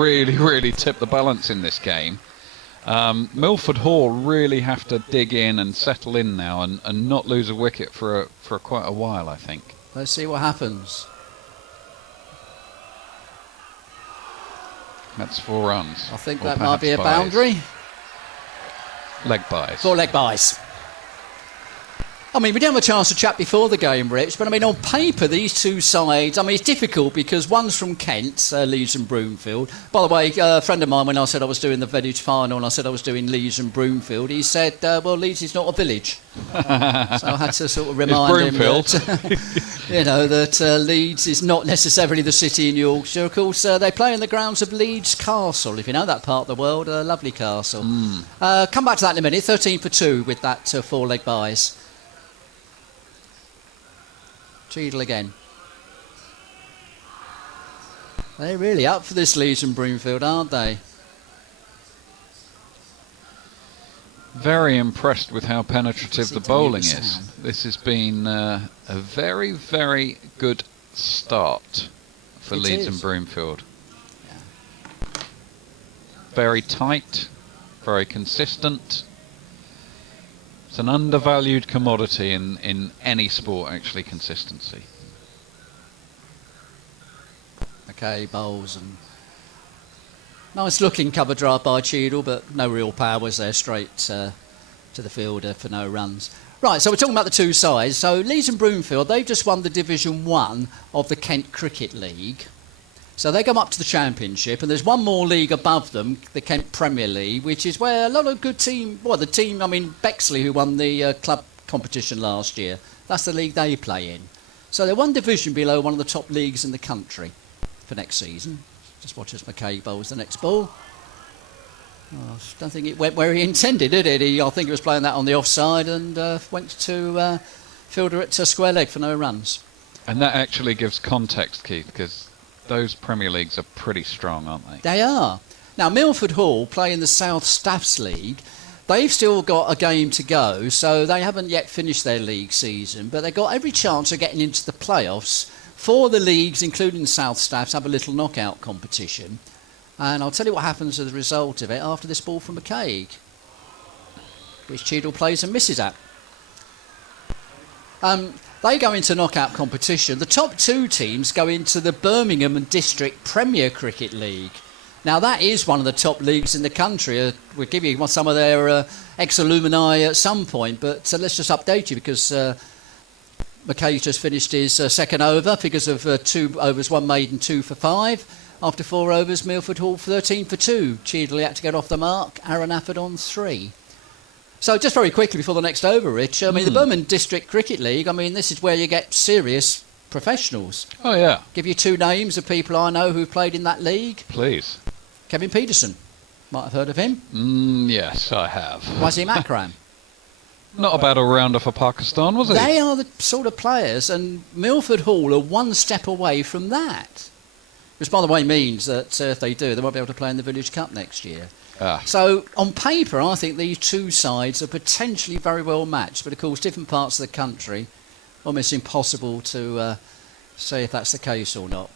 really, really tip the balance in this game. Milford Hall really have to dig in and settle in now and not lose a wicket for quite a while, I think. Let's see what happens. That's 4 runs. I think that might be a boundary. Leg buys. 4 leg buys. I mean, we didn't have a chance to chat before the game, Rich, but I mean, on paper, these two sides, I mean, it's difficult because one's from Kent, Leeds and Broomfield. By the way, a friend of mine, when I said I was doing the village final and I said I was doing Leeds and Broomfield, he said, well, Leeds is not a village. So I had to sort of remind him that, Leeds is not necessarily the city in Yorkshire. Of course, they play in the grounds of Leeds Castle, if you know that part of the world, a lovely castle. Come back to that in a minute, 13 for 2 with that 4 leg buys. Cheadle again. They're really up for this, Leeds and Broomfield, aren't they? Very impressed with how penetrative the bowling is. This has been a very, very good start for Leeds and Broomfield. Yeah. Very tight, very consistent. It's an undervalued commodity in any sport, actually, consistency. Okay, bowls and nice looking cover drive by Cheadle, but no real power was there, straight to the fielder for no runs. Right, so we're talking about the two sides. So Leeds and Broomfield, they've just won the Division 1 of the Kent Cricket League. So they come up to the Championship, and there's one more league above them, the Kent Premier League, which is where a lot of good Bexley, who won the club competition last year, that's the league they play in. So they're one division below one of the top leagues in the country for next season. Just watch as McKay bowls the next ball. Oh, I don't think it went where he intended, did it? I think he was playing that on the offside and went to fielder at square leg for no runs. And that actually gives context, Keith, because those Premier Leagues are pretty strong, aren't they? They are. Now, Milford Hall play in the South Staffs League. They've still got a game to go, so they haven't yet finished their league season, but they've got every chance of getting into the playoffs. 4 of the leagues, including South Staffs, have a little knockout competition. And I'll tell you what happens as a result of it after this ball from McCaig, which Cheadle plays and misses at. They go into knockout competition. The top 2 teams go into the Birmingham and District Premier Cricket League. Now, that is one of the top leagues in the country. We'll give you some of their ex-alumni at some point, but let's just update you because McKay just finished his second over, figures of 2 overs, 1 made and 2 for 5. After 4 overs, Milford Hall 13 for 2. Cheadle had to get off the mark. Aaron Afford on 3. So just very quickly before the next over, Rich, I mean, the Birmingham District Cricket League, I mean, this is where you get serious professionals. Oh, yeah. Give you 2 names of people I know who've played in that league. Please. Kevin Peterson. Might have heard of him. Yes, I have. Wasim Akram. Not a bad all-rounder for Pakistan, was he? They are the sort of players, and Milford Hall are 1 step away from that. Which, by the way, means that if they do, they won't be able to play in the Village Cup next year. So, on paper, I think these 2 sides are potentially very well matched. But, of course, different parts of the country, almost impossible to say if that's the case or not.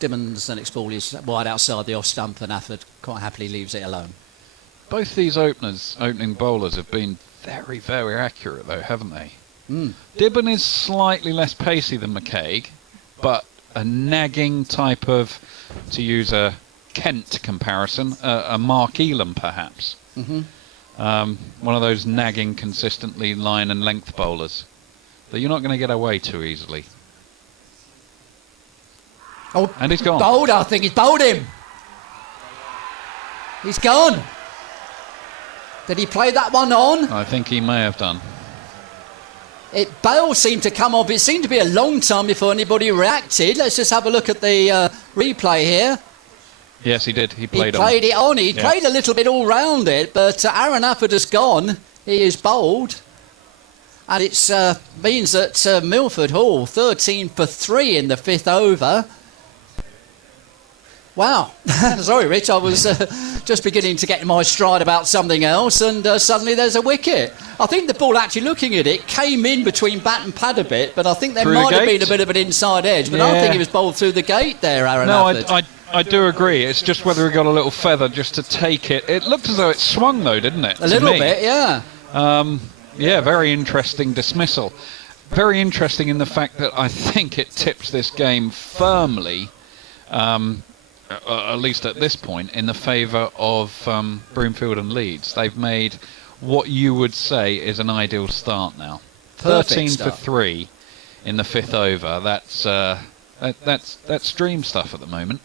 Dimmons, the next ball is wide outside the off stump, and Afford quite happily leaves it alone. Both these opening bowlers, have been very, very accurate, though, haven't they? Dibben is slightly less pacey than McCaig, but a nagging type of, to use a Kent comparison, a Mark Elam perhaps. One of those nagging, consistently line and length bowlers that you're not going to get away too easily. Oh, and he's gone. Bowled, I think he's bowled him. He's gone. Did he play that one on? I think he may have done. Bale seemed to come off. It seemed to be a long time before anybody reacted. Let's just have a look at the replay here. Yes, he did. He played it on. He played a little bit all round it, but Aaron Afford has gone. He is bowled. And it means that Milford Hall, 13 for 3 in the 5th over. Wow. Sorry, Rich, I was just beginning to get in my stride about something else, and suddenly there's a wicket. I think the ball, actually looking at it, came in between bat and pad a bit, but I think there might have been a bit of an inside edge, but I don't think it was bowled through the gate there, Aaron Afford. No, I do agree. It's just whether he got a little feather just to take it. It looked as though it swung, though, didn't it? A little bit, yeah. Yeah, very interesting dismissal. Very interesting in the fact that I think it tips this game firmly, at least at this point, in the favour of Broomfield and Leeds. They've made what you would say is an ideal start now. Perfect 13 start. for 3 in the 5th over. That's dream stuff at the moment.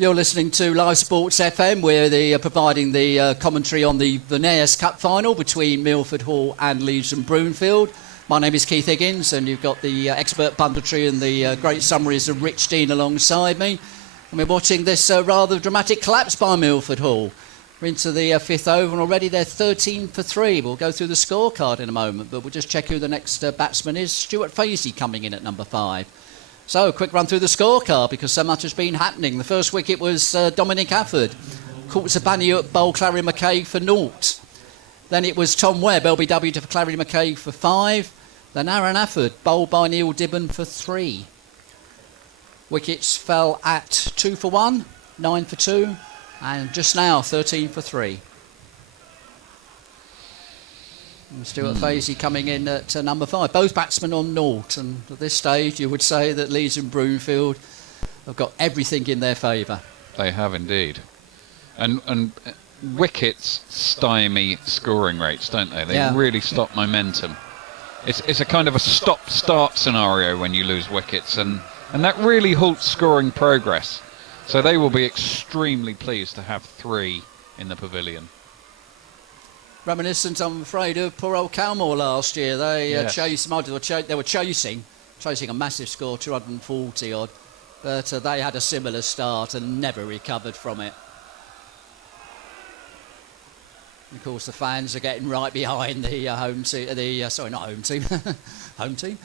You're listening to Live Sports FM. We're providing the commentary on the Voneus Cup final between Milford Hall and Leeds and Broomfield. My name is Keith Higgins, and you've got the expert punditry and the great summaries of Rich Dean alongside me. And we're watching this rather dramatic collapse by Milford Hall. We're into the 5th over, and already they're 13 for 3. We'll go through the scorecard in a moment, but we'll just check who the next batsman is. Stuart Fazy coming in at number 5. So, a quick run through the scorecard, because so much has been happening. The first wicket was Dominic Afford. Caught Sabaniu at bowl Clary McCaig for 0. Then it was Tom Webb, LBW to Clary McCaig for 5. Then Aaron Afford, bowled by Neil Dibben for 3. Wickets fell at 2 for 1, 9 for 2, and just now 13 for 3. And Stuart Fazy coming in at number 5. Both batsmen on 0, and at this stage you would say that Leeds and Broomfield have got everything in their favour. They have indeed. And wickets stymie scoring rates, don't they? They really stop momentum. It's a kind of a stop-start scenario when you lose wickets, and that really halts scoring progress. So they will be extremely pleased to have 3 in the pavilion. Reminiscent, I'm afraid, of poor old Calmore last year. They they were chasing a massive score, 240 odd, but they had a similar start and never recovered from it. Of course, the fans are getting right behind the home team. Home team.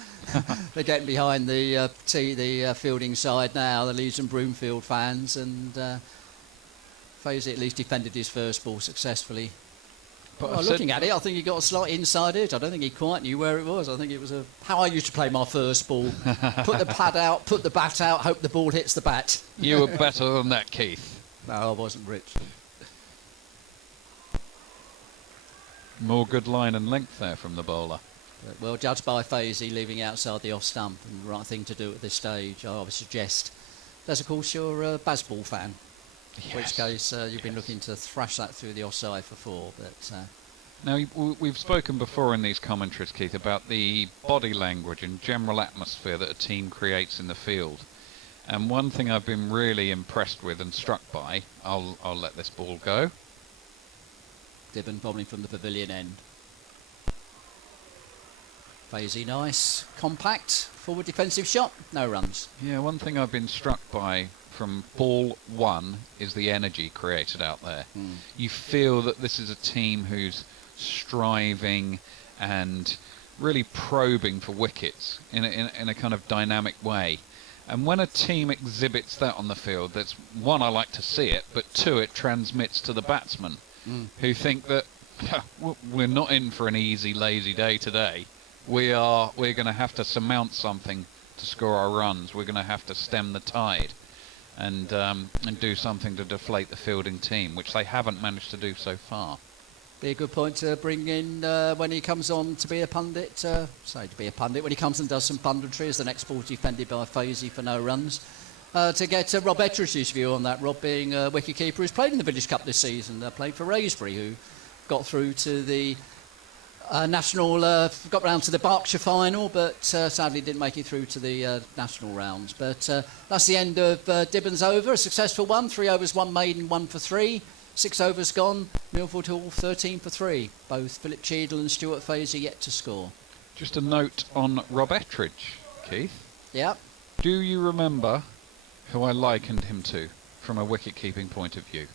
They're getting behind the fielding side now. The Leeds and Broomfield fans, and Fazy at least defended his first ball successfully. But looking at it, I think he got a slight inside edge. I don't think he quite knew where it was. I think it was how I used to play my first ball: put the pad out, put the bat out, hope the ball hits the bat. You were better than that, Keith. No, I wasn't, Rich. More good line and length there from the bowler. But, well, judged by Fazy leaving outside the off stump, and the right thing to do at this stage, I would suggest. As of course you're a Bazball fan, in which case you've been looking to thrash that through the offside for 4. But now we've spoken before in these commentaries, Keith, about the body language and general atmosphere that a team creates in the field. And one thing I've been really impressed with and struck by, I'll let this ball go. Dibben bowling from the pavilion end. Fazy nice, compact, forward defensive shot, no runs. Yeah, one thing I've been struck by from ball 1 is the energy created out there. You feel that this is a team who's striving and really probing for wickets in a kind of dynamic way. And when a team exhibits that on the field, that's one, I like to see it, but 2, it transmits to the batsmen. Who think that we're not in for an easy, lazy day today. We're going to have to surmount something to score our runs. We're going to have to stem the tide and do something to deflate the fielding team, which they haven't managed to do so far. Be a good point to bring in when he comes on to be a pundit. When he comes and does some punditry, as the next ball defended by Fazy for no runs. To get Rob Ettridge's view on that. Rob being a wicketkeeper who's played in the Village Cup this season, played for Raysbury, who got through to the national, got round to the Berkshire final, but sadly didn't make it through to the national rounds. But that's the end of Dibben's over, a successful one. 3 overs, 1 maiden, 1 for 3. 6 overs gone. Milford Hall 13 for 3. Both Philip Cheadle and Stuart Fazy yet to score. Just a note on Rob Ettridge, Keith. Yep. Do you remember who I likened him to from a wicket-keeping point of view?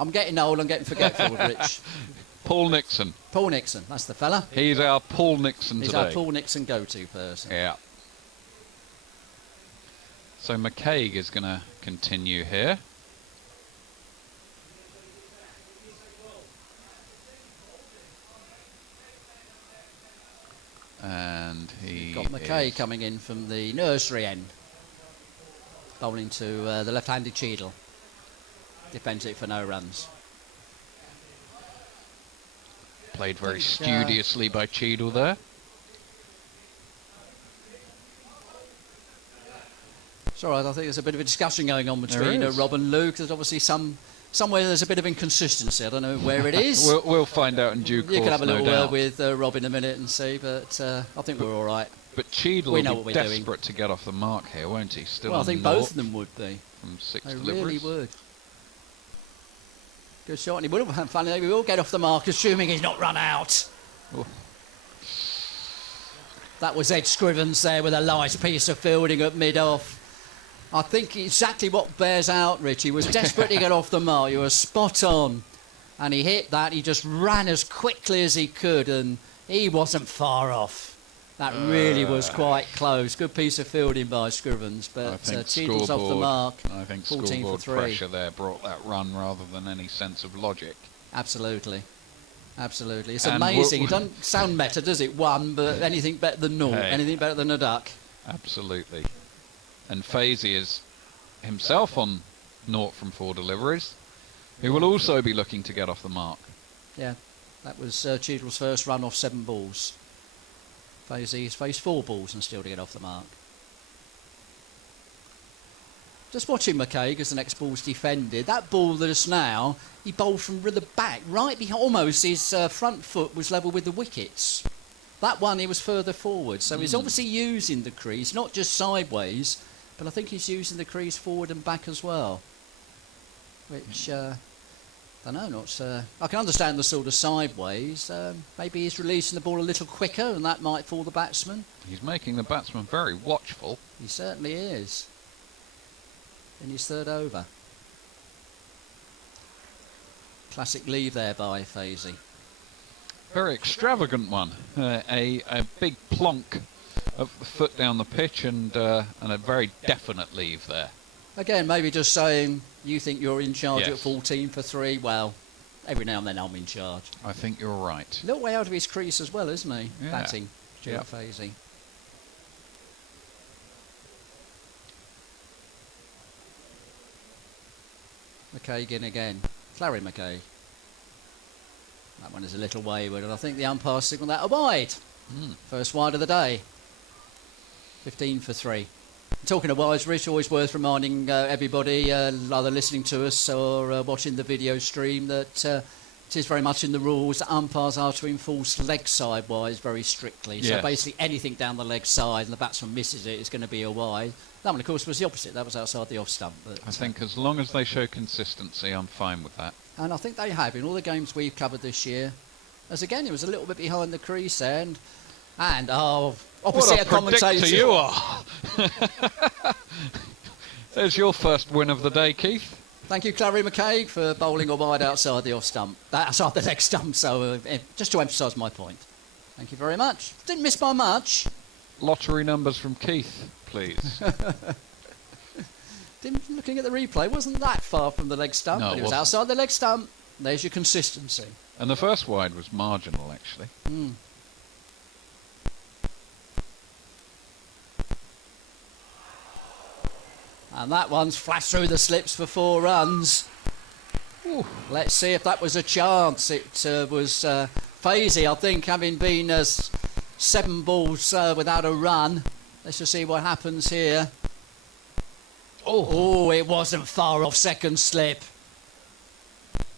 I'm getting old, I'm getting forgetful, Rich. Paul Nixon. Paul Nixon, that's the fella. He's our Paul Nixon He's today. our Paul Nixon go-to person. Yeah. So McCaig is going to continue here. And he got McKay is coming in from the nursery end, bowling to the left-handed Cheadle. Defends it for no runs. played very studiously by Cheadle there. It's all right. I think there's a bit of a discussion going on between Rob and Luke. There's obviously somewhere there's a bit of inconsistency. I don't know where it is. we'll find out in due course. You can have a little word with Rob in a minute and see, but I think we're all right. But Cheadle will be desperate to get off the mark here, won't he? Still, well, I think both of them would be. From 6 they deliveries. Really would. Good shot, and he will. Finally, we will get off the mark, assuming he's not run out. Ooh. That was Ed Scrivens there with a nice piece of fielding at mid-off. I think exactly what bears out, Rich. He was desperate to get off the mark. You were spot on. And he hit that. He just ran as quickly as he could, and he wasn't far off. That really was quite close. Good piece of fielding by Scrivens, but Cheadle's off the mark. I think 14 scoreboard for 3. pressure there brought that run rather than any sense of logic. Absolutely. Absolutely. It's amazing. It doesn't sound better, does it? 1, but anything better than 0. Hey. Anything better than a duck. Absolutely. And Fazy is himself on 0 from 4 deliveries, who will also be looking to get off the mark. Yeah, that was Cheadle's first run off 7 balls. Fazy's faced 4 balls and still to get off the mark. Just watching McKay as the next ball's defended. That ball that is now, he bowled from the back, right behind, almost his front foot was level with the wickets. That one, he was further forward. So he's obviously using the crease, not just sideways, but I think he's using the crease forward and back as well. Which, I don't know, I can understand the sort of sideways. Maybe he's releasing the ball a little quicker and that might fool the batsman. He's making the batsman very watchful. He certainly is. In his 3rd over. Classic leave there by Fazy. Very extravagant one. A big plonk of the foot down the pitch and a very definite leave there. Again, maybe just saying you think you're in charge Yes. at 14 for 3. Well, every now and then I'm in charge. I think you're right. A little way out of his crease as well, isn't he? Yeah. Batting, Stuart Fazy. McKay again. Larry McKay. That one is a little wayward, and I think the umpire signalled that a wide. First wide of the day. 15 for 3. Talking of wides, Rich, always worth reminding everybody, either listening to us or watching the video stream, that it is very much in the rules that umpires are to enforce leg side wides very strictly. So Yes. basically anything down the leg side and the batsman misses it is going to be a wide. That one, of course, was the opposite. That was outside the off stump. But, I think as long as they show consistency, I'm fine with that. and I think they have in all the games we've covered this year. As again, it was a little bit behind the crease there, and opposite What a predictor commentator. you are! There's your first win of the day, Keith. Thank you, Clary McKay, for bowling a wide outside the off stump, outside the leg stump. So just to emphasise my point. Thank you very much. Didn't miss by much. Lottery numbers from Keith, please. Looking at the replay, wasn't that far from the leg stump. No, but it it was wasn't. outside the leg stump. There's your consistency. And the first wide was marginal, actually. And that one's flashed through the slips for 4 runs. Ooh. Let's see if that was a chance. It was Fazy, I think, having been 7 balls without a run. Let's just see what happens here. Oh, it wasn't far off second slip.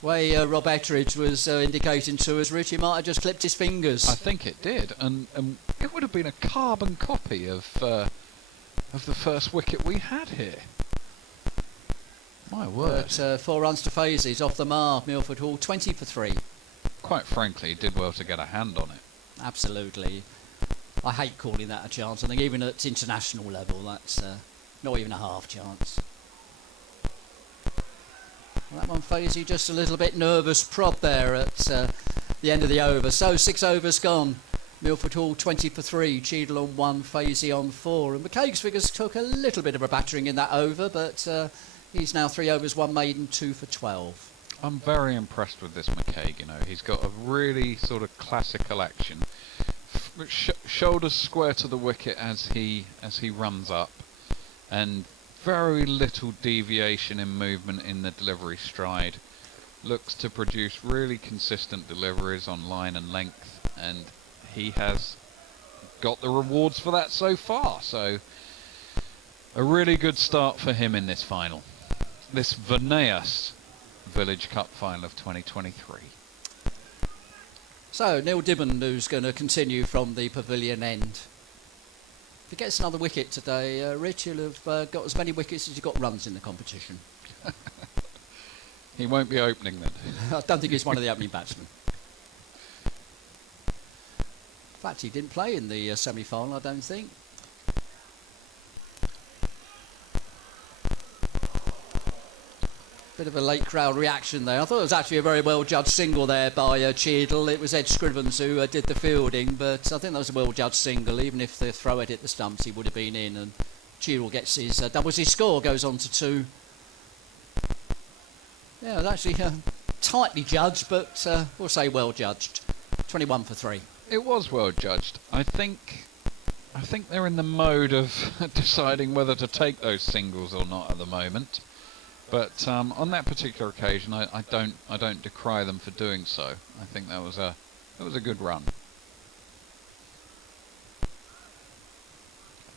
Way Rob Ettridge was indicating to us, Richie might have just clipped his fingers. I think it did, and it would have been a carbon copy of the first wicket we had here. My word. But 4 runs to Fazy's off the mark. Milford Hall 20 for 3. Quite frankly, he did well to get a hand on it. Absolutely. I hate calling that a chance. I think even at international level, that's not even a half chance. That one, Fazy, just a little bit nervous prod there at the end of the over. So 6 overs gone. Milford Hall 20 for 3. Cheadle on 1, Fazy on 4. And McCaig's figures took a little bit of a battering in that over, but He's now 3 overs, 1 maiden, 2 for 12. I'm very impressed with this McCaig. He's got a really sort of classical action. Shoulders square to the wicket as he runs up, and very little deviation in movement in the delivery stride. Looks to produce really consistent deliveries on line and length, and he has got the rewards for that so far. So a really good start for him in this final, this Voneus Village Cup final of 2023. So Neil Dibben, who's going to continue from the pavilion end. If he gets another wicket today, Rich, he'll have got as many wickets as he got runs in the competition. He won't be opening then. I don't think he's one of the opening batsmen. In fact, he didn't play in the semi-final, I don't think. Bit of a late crowd reaction there. I thought it was actually a very well judged single there by Cheadle. It was Ed Scrivens who did the fielding, but I think that was a well judged single. Even if the throw had hit the stumps, he would have been in, and Cheadle gets his doubles his score, goes on to 2. Yeah, it was actually tightly judged, but we'll say well judged. 21 for 3. It was well judged. I think they're in the mode of deciding whether to take those singles or not at the moment. But on that particular occasion, I don't decry them for doing so. I think that was a good run.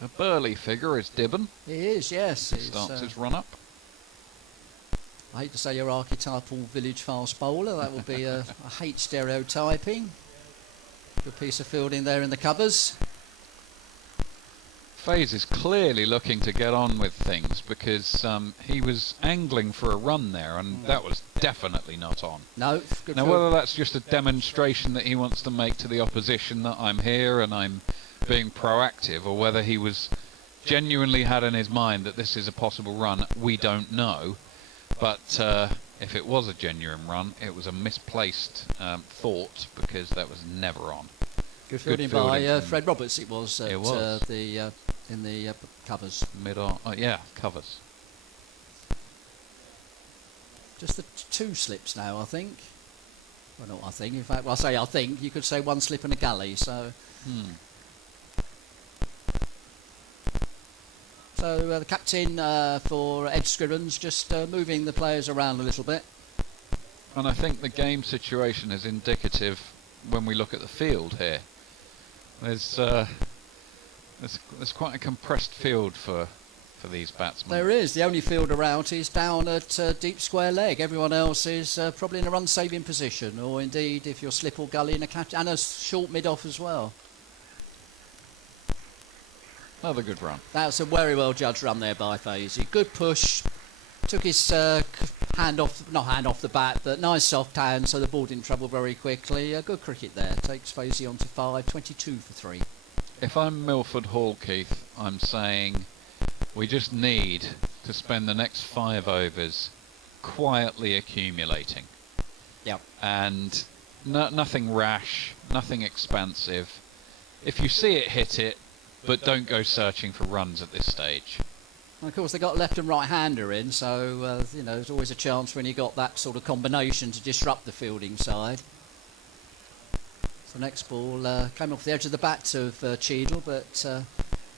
A burly figure is Dibben. He is, yes. He starts his run up. I hate to say your archetypal village fast bowler. That would be I hate stereotyping. Good piece of fielding there in the covers. Faze is clearly looking to get on with things, because he was angling for a run there, and that was definitely not on. No. Good now, whether that's just a demonstration that he wants to make to the opposition that I'm here and I'm being proactive, or whether he was genuinely had in his mind that this is a possible run, we don't know. But if it was a genuine run, it was a misplaced thought, because that was never on. Good fielding by Fred Roberts. It was at in the covers. Mid-on, yeah, covers. Just the 2 slips now, I think. Well, not I think. In fact, well, I say I think. You could say 1 slip and a galley. So. So the captain for Ed Scrivens just moving the players around a little bit. And I think the game situation is indicative when we look at the field here. There's quite a compressed field for these batsmen. There is. The only fielder out is down at deep square leg. Everyone else is probably in a run-saving position, or indeed, if you're slip or gully, in a catch, and a short mid-off as well. Another good run. That's a very well judged run there by Fazy. Good push. Took his not hand off the bat, but nice soft hand, so the ball didn't trouble very quickly. Good cricket there. Takes Fazy on to 5, 22 for 3. If I'm Milford Hall, Keith, I'm saying we just need to spend the next 5 overs quietly accumulating. Yep. And nothing rash, nothing expansive. If you see it, hit it, but don't go searching for runs at this stage. And of course, they got left and right-hander in, so there's always a chance when you got that sort of combination to disrupt the fielding side. So next ball came off the edge of the bat of Cheadle, but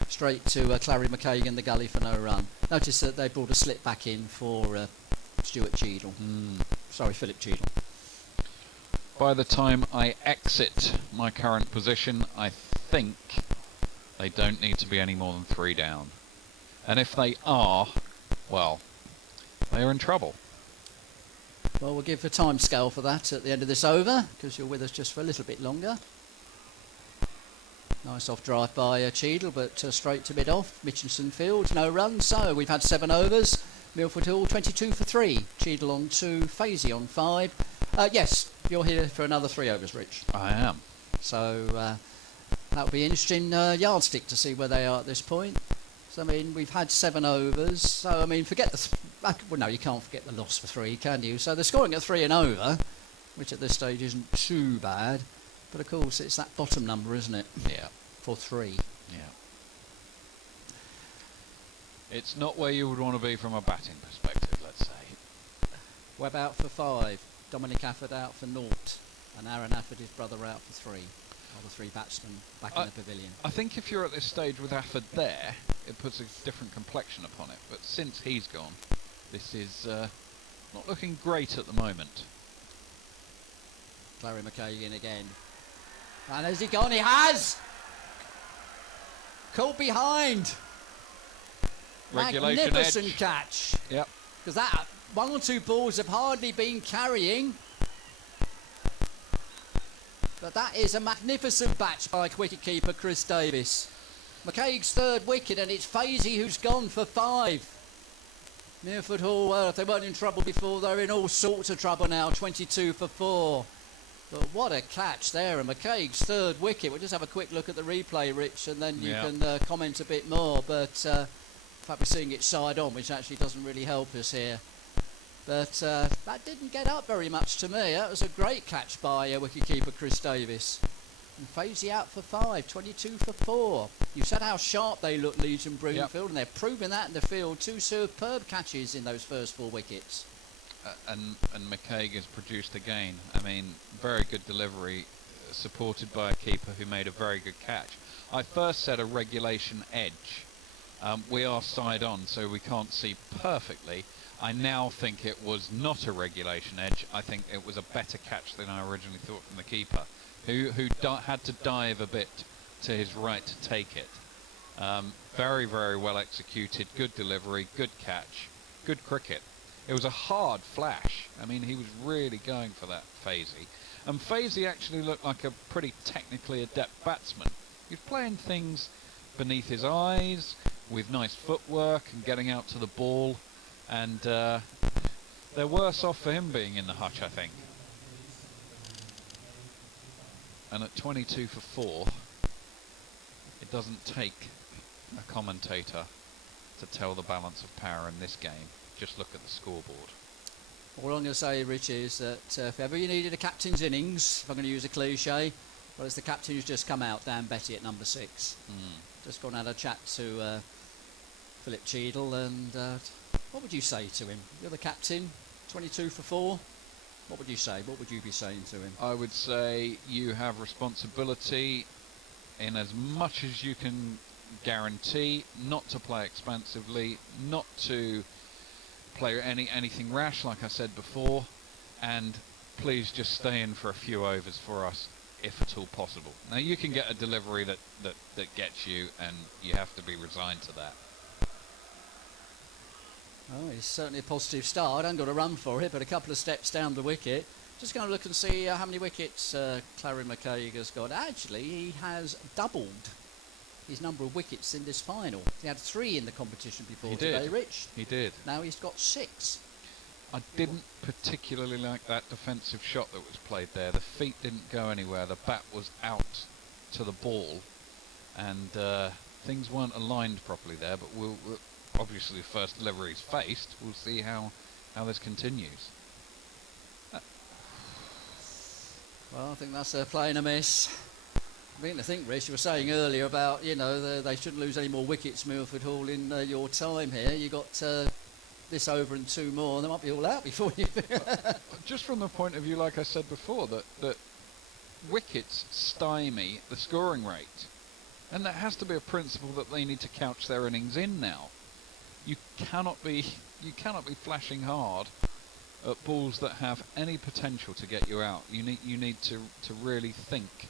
straight to Clary McCaig in the gully for no run. Notice that they brought a slip back in for Stuart Cheadle. Sorry, Philip Cheadle. By the time I exit my current position, I think they don't need to be any more than 3 down. And if they are, well, they are in trouble. Well, we'll give a time scale for that at the end of this over, because you're with us just for a little bit longer. Nice off drive by Cheadle, but straight to mid-off. Mitchinson fields, no runs. So we've had 7 overs. Milford Hall 22 for 3. Cheadle on 2, Fazy on 5. Yes, you're here for another 3 overs, Rich. I am. So that'll be an interesting yardstick to see where they are at this point. So, I mean, we've had 7 overs. So, I mean, forget the... well, no, you can't forget the loss for 3, can you? So they're scoring at 3 and over, which at this stage isn't too bad. But, of course, it's that bottom number, isn't it? Yeah. For 3. Yeah. It's not where you would want to be from a batting perspective. Webb out for 5. Dominic Afford out for 0. And Aaron Afford, his brother, out for 3. All the 3 batsmen back in the pavilion. I think if you're at this stage with Afford there, it puts a different complexion upon it. But since he's gone, this is not looking great at the moment. Larry McKay in again. And has he gone? He has! Caught behind. Regulation Magnificent edge. catch. Yep. Because that 1 or 2 balls have hardly been carrying. But that is a magnificent batch by wicketkeeper Chris Davis. McCaig's 3rd wicket, and it's Fazy who's gone for 5. Milford Hall, well, if they weren't in trouble before, they're in all sorts of trouble now. 22 for 4. But what a catch there, and McCaig's 3rd wicket. We'll just have a quick look at the replay, Rich, and then you can comment a bit more. But in fact, we're seeing it side on, which actually doesn't really help us here. But that didn't get up very much to me. That was a great catch by wicketkeeper Chris Davis. And Fazy out for 5, 22 for 4. You said how sharp they look, Leeds and Broomfield, and they're proving that in the field. 2 superb catches in those first 4 wickets. And McCaig has produced again. I mean, very good delivery, supported by a keeper who made a very good catch. I first said a regulation edge. We are side on, so we can't see perfectly. I now think it was not a regulation edge. I think it was a better catch than I originally thought from the keeper, who had to dive a bit to his right to take it. Very, very well executed, good delivery, good catch, good cricket. It was a hard flash. I mean, he was really going for that Fazy. And Fazy actually looked like a pretty technically adept batsman. He was playing things beneath his eyes, with nice footwork and getting out to the ball. And they're worse off for him being in the hutch, I think. And at 22 for 4, it doesn't take a commentator to tell the balance of power in this game. Just look at the scoreboard. All I'm going to say, Rich, is that if ever you needed a captain's innings, if I'm going to use a cliche, well, it's the captain who's just come out, Dan Betty at number 6. Just gone and had a chat to Philip Cheadle, and what would you say to him? You're the captain, 22 for 4. What would you say? What would you be saying to him? I would say you have responsibility in as much as you can guarantee not to play expansively, not to play anything rash, like I said before, and please just stay in for a few overs for us, if at all possible. Now, you can get a delivery that gets you, and you have to be resigned to that. Oh, it's certainly a positive start. I haven't got a run for it, but a couple of steps down the wicket. Just going to look and see how many wickets Larry McCaig has got. Actually, he has doubled his number of wickets in this final. He had 3 in the competition before today, Rich. He did. Now he's got 6. I didn't particularly like that defensive shot that was played there. The feet didn't go anywhere. The bat was out to the ball, and things weren't aligned properly there. But we'll obviously, first delivery is faced. We'll see how this continues. Well, I think that's playing a miss. I mean, I think, Rich, you were saying earlier about, they shouldn't lose any more wickets, Milford Hall, in your time here. You got this over and 2 more, and they might be all out before you. Just from the point of view, like I said before, that wickets stymie the scoring rate, and that has to be a principle that they need to couch their innings in now. You cannot be flashing hard at balls that have any potential to get you out. You need to really think.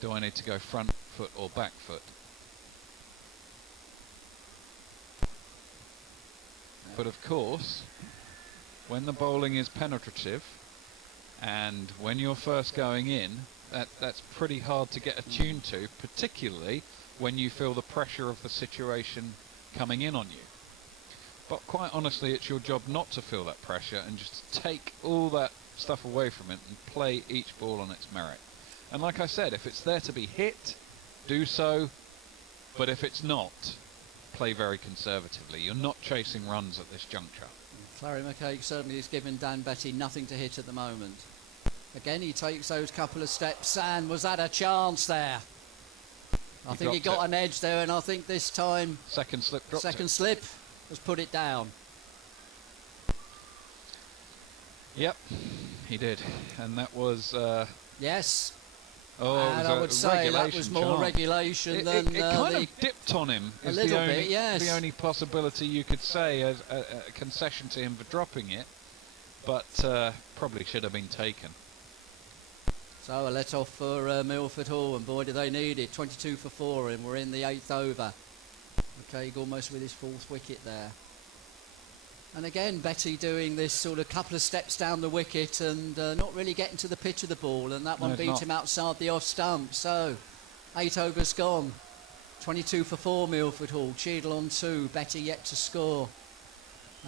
Do I need to go front foot or back foot? But of course, when the bowling is penetrative, and when you're first going in, that's pretty hard to get attuned to, particularly when you feel the pressure of the situation coming in on you. But quite honestly, it's your job not to feel that pressure and just take all that stuff away from it and play each ball on its merit. And like I said, if it's there to be hit, do so. But if it's not, play very conservatively. You're not chasing runs at this juncture. Larry McCaig certainly has given Dan Betty nothing to hit at the moment. Again, he takes those couple of steps, and was that a chance there? I think he got an edge there, and I think this time... Second slip has put it down. Yep, he did, and that was. Yes. Oh, And it was I would say that was more chance. regulation than it kind of dipped on him. A Is little the only, bit, yes. The only possibility you could say as a concession to him for dropping it, but probably should have been taken. So a let off for Milford Hall, and boy do they need it. 22 for 4, and we're in the 8th over. McCaig almost with his 4th wicket there. And again, Betty doing this sort of couple of steps down the wicket and not really getting to the pitch of the ball, and that one beat him outside the off stump. So 8 overs gone. 22 for 4 Milford Hall. Cheadle on 2, Betty yet to score.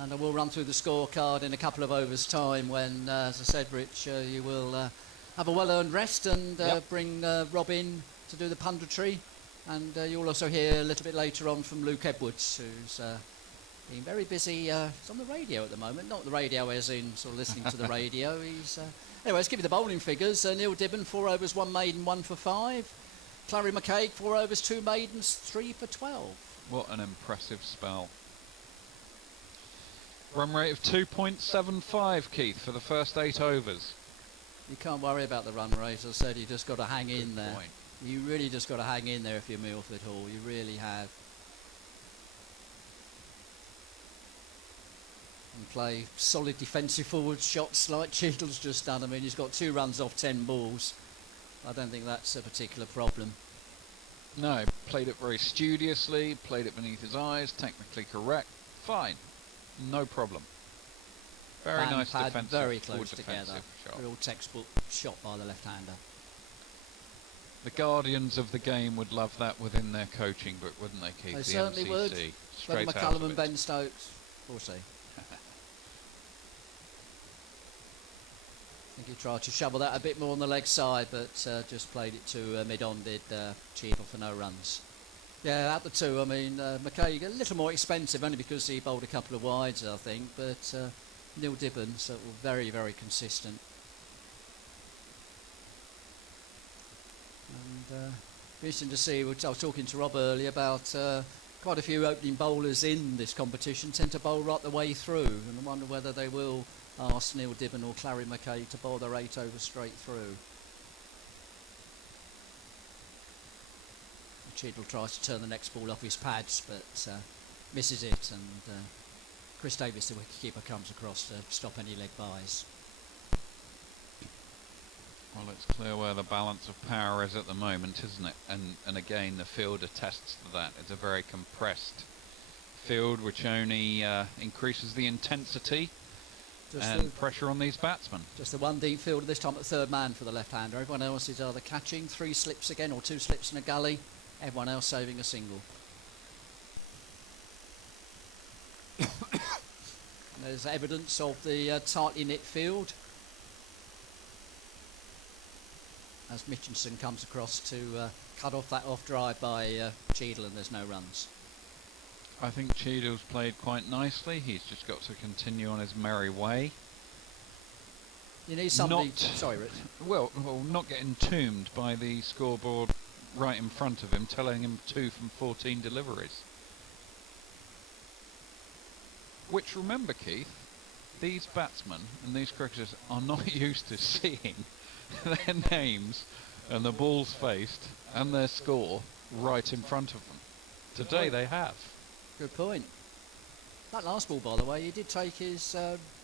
And I will run through the scorecard in a couple of overs' time when, as I said, Rich, you will have a well-earned rest and bring Rob in to do the punditry. And you'll also hear a little bit later on from Luke Edwards, who's been very busy. He's on the radio at the moment, not the radio as in sort of listening to the radio. He's anyway, let's give you the bowling figures. Neil Dibben, 4 overs, 1 maiden, 1 for 5. Clary McCaig, 4 overs, 2 maidens, 3 for 12. What an impressive spell. Run rate of 2.75, Keith, for the first 8 overs. You can't worry about the run rate. As I said, you just got to hang in there. Point. You really just got to hang in there if you're Milford Hall. You really have. And play solid defensive forward shots like Cheadle's just done. I mean, he's got 2 runs off 10 balls. I don't think that's a particular problem. No, played it very studiously, played it beneath his eyes, technically correct. Fine. No problem. Very nice defensive, very close together. Shot. Real textbook shot by the left-hander. The guardians of the game would love that within their coaching book, wouldn't they, Keith? They certainly MCC, would. Straight Ben out McCallum of and it. Ben Stokes. We'll see. I think he tried to shovel that a bit more on the leg side, but just played it to mid-on, did Cheadle for no runs. Yeah, out the 2, I mean, McCaig a little more expensive, only because he bowled a couple of wides, I think, but Neil Dibben, so very, very consistent. And interesting to see, I was talking to Rob earlier about quite a few opening bowlers in this competition tend to bowl right the way through, and I wonder whether they will ask Neil Dibben or Clary McCaig to bowl their 8 overs straight through. Cheadle tries to turn the next ball off his pads, but misses it, and Chris Davis, the wicketkeeper, comes across to stop any leg byes. Well, it's clear where the balance of power is at the moment, isn't it? And again, the field attests to that. It's a very compressed field, which only increases the intensity and pressure on these batsmen. Just the one deep fielder, this time at 3rd man for the left-hander. Everyone else is either catching, 3 slips again, or 2 slips in a gully. Everyone else saving a single. There's evidence of the tightly knit field as Mitchinson comes across to cut off that off drive by Cheadle, and there's no runs. I think Cheadle's played quite nicely. He's just got to continue on his merry way. You need somebody... Sorry, Rich. Well, not get entombed by the scoreboard right in front of him, telling him 2 from 14 deliveries. Which, remember, Keith, these batsmen and these cricketers are not used to seeing their names and the balls faced and their score right in front of them. Today they have. Good point. That last ball, by the way, he did take his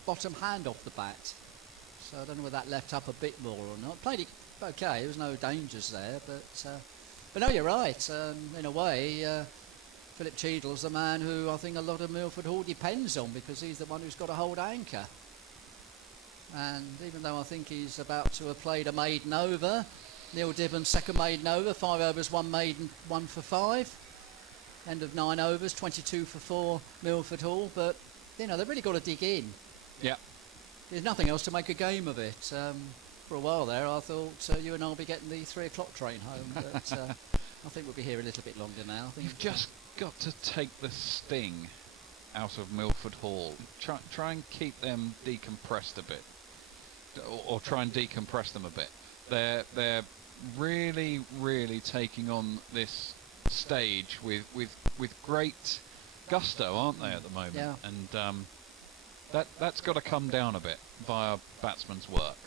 bottom hand off the bat. So I don't know whether that left up a bit more or not. Played it okay, there was no dangers there, but no, you're right. In a way, Philip Cheadle's the man who I think a lot of Milford Hall depends on, because he's the one who's got to hold anchor. And even though I think he's about to have played a maiden over, Neil Dibben's 2nd maiden over, 5 overs, 1 maiden, 1 for 5. End of 9 overs, 22 for 4 Milford Hall, but they've really got to dig in. Yeah. There's nothing else to make a game of it. For a while there, I thought you and I'll be getting the 3 o'clock train home, but I think we'll be here a little bit longer now. You've just got to take the sting out of Milford Hall. Try and keep them decompressed a bit, or try and decompress them a bit. They're really, really taking on this stage with great gusto, aren't they, at the moment? Yeah. And That's got to come down a bit via batsman's work.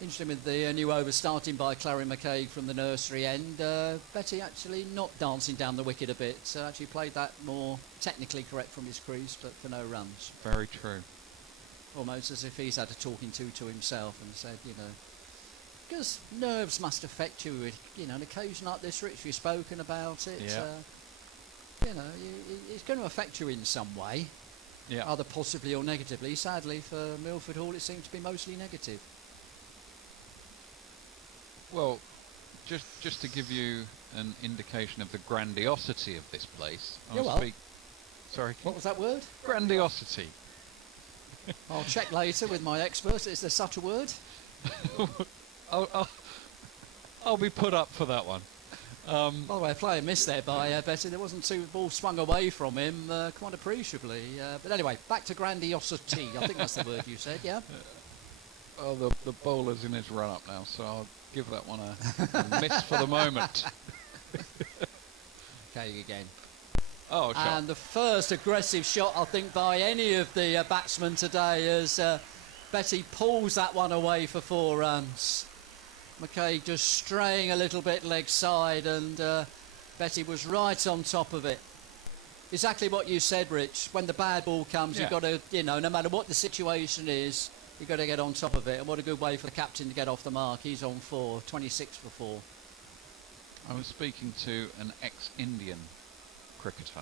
Interesting with the new over starting by Clary McCaig from the nursery end. Betty actually not dancing down the wicket a bit. Actually played that more technically correct from his crease, but for no runs. Very true. Almost as if he's had a talking to himself and said, because nerves must affect you. An occasion like this, Rich, you've spoken about it. Yeah. It's going to affect you in some way. Yeah. Either positively or negatively. Sadly, for Milford Hall, it seemed to be mostly negative. Well, just to give you an indication of the grandiosity of this place. Sorry. What was that word? Grandiosity. I'll check later with my expert. Is there such a word? I'll be put up for that one. By the way, a player missed there by Betty. There wasn't two balls swung away from him quite appreciably. But anyway, back to grandiosity. I think that's the word you said, yeah? Oh, the bowler's in his run-up now, so I'll give that one a miss for the moment. Okay, again. Oh, shot. And the first aggressive shot, I think, by any of the batsmen today as Betty pulls that one away for 4 runs. McCaig just straying a little bit leg side, and Betty was right on top of it. Exactly what you said, Rich. When the bad ball comes, you've got to, no matter what the situation is, you've got to get on top of it. And what a good way for the captain to get off the mark. He's on 4, 26 for 4. I was speaking to an ex-Indian cricketer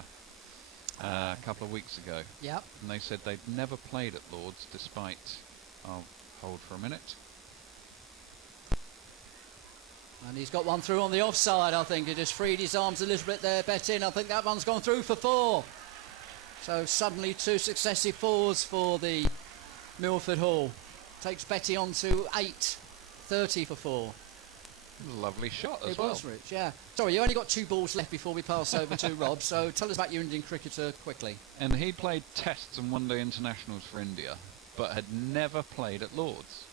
a couple of weeks ago. Yep. And they said they'd never played at Lord's despite... I'll hold for a minute. And he's got one through on the offside, I think. He just freed his arms a little bit there, bet in. I think that one's gone through for 4. So suddenly 2 successive 4s for the Milford Hall. Takes Betty on to 8, 30 for 4. Lovely shot as it well. Was, Rich, yeah. Sorry, you only got 2 balls left before we pass over to Rob, so tell us about your Indian cricketer quickly. And he played tests and one-day internationals for India, but had never played at Lord's.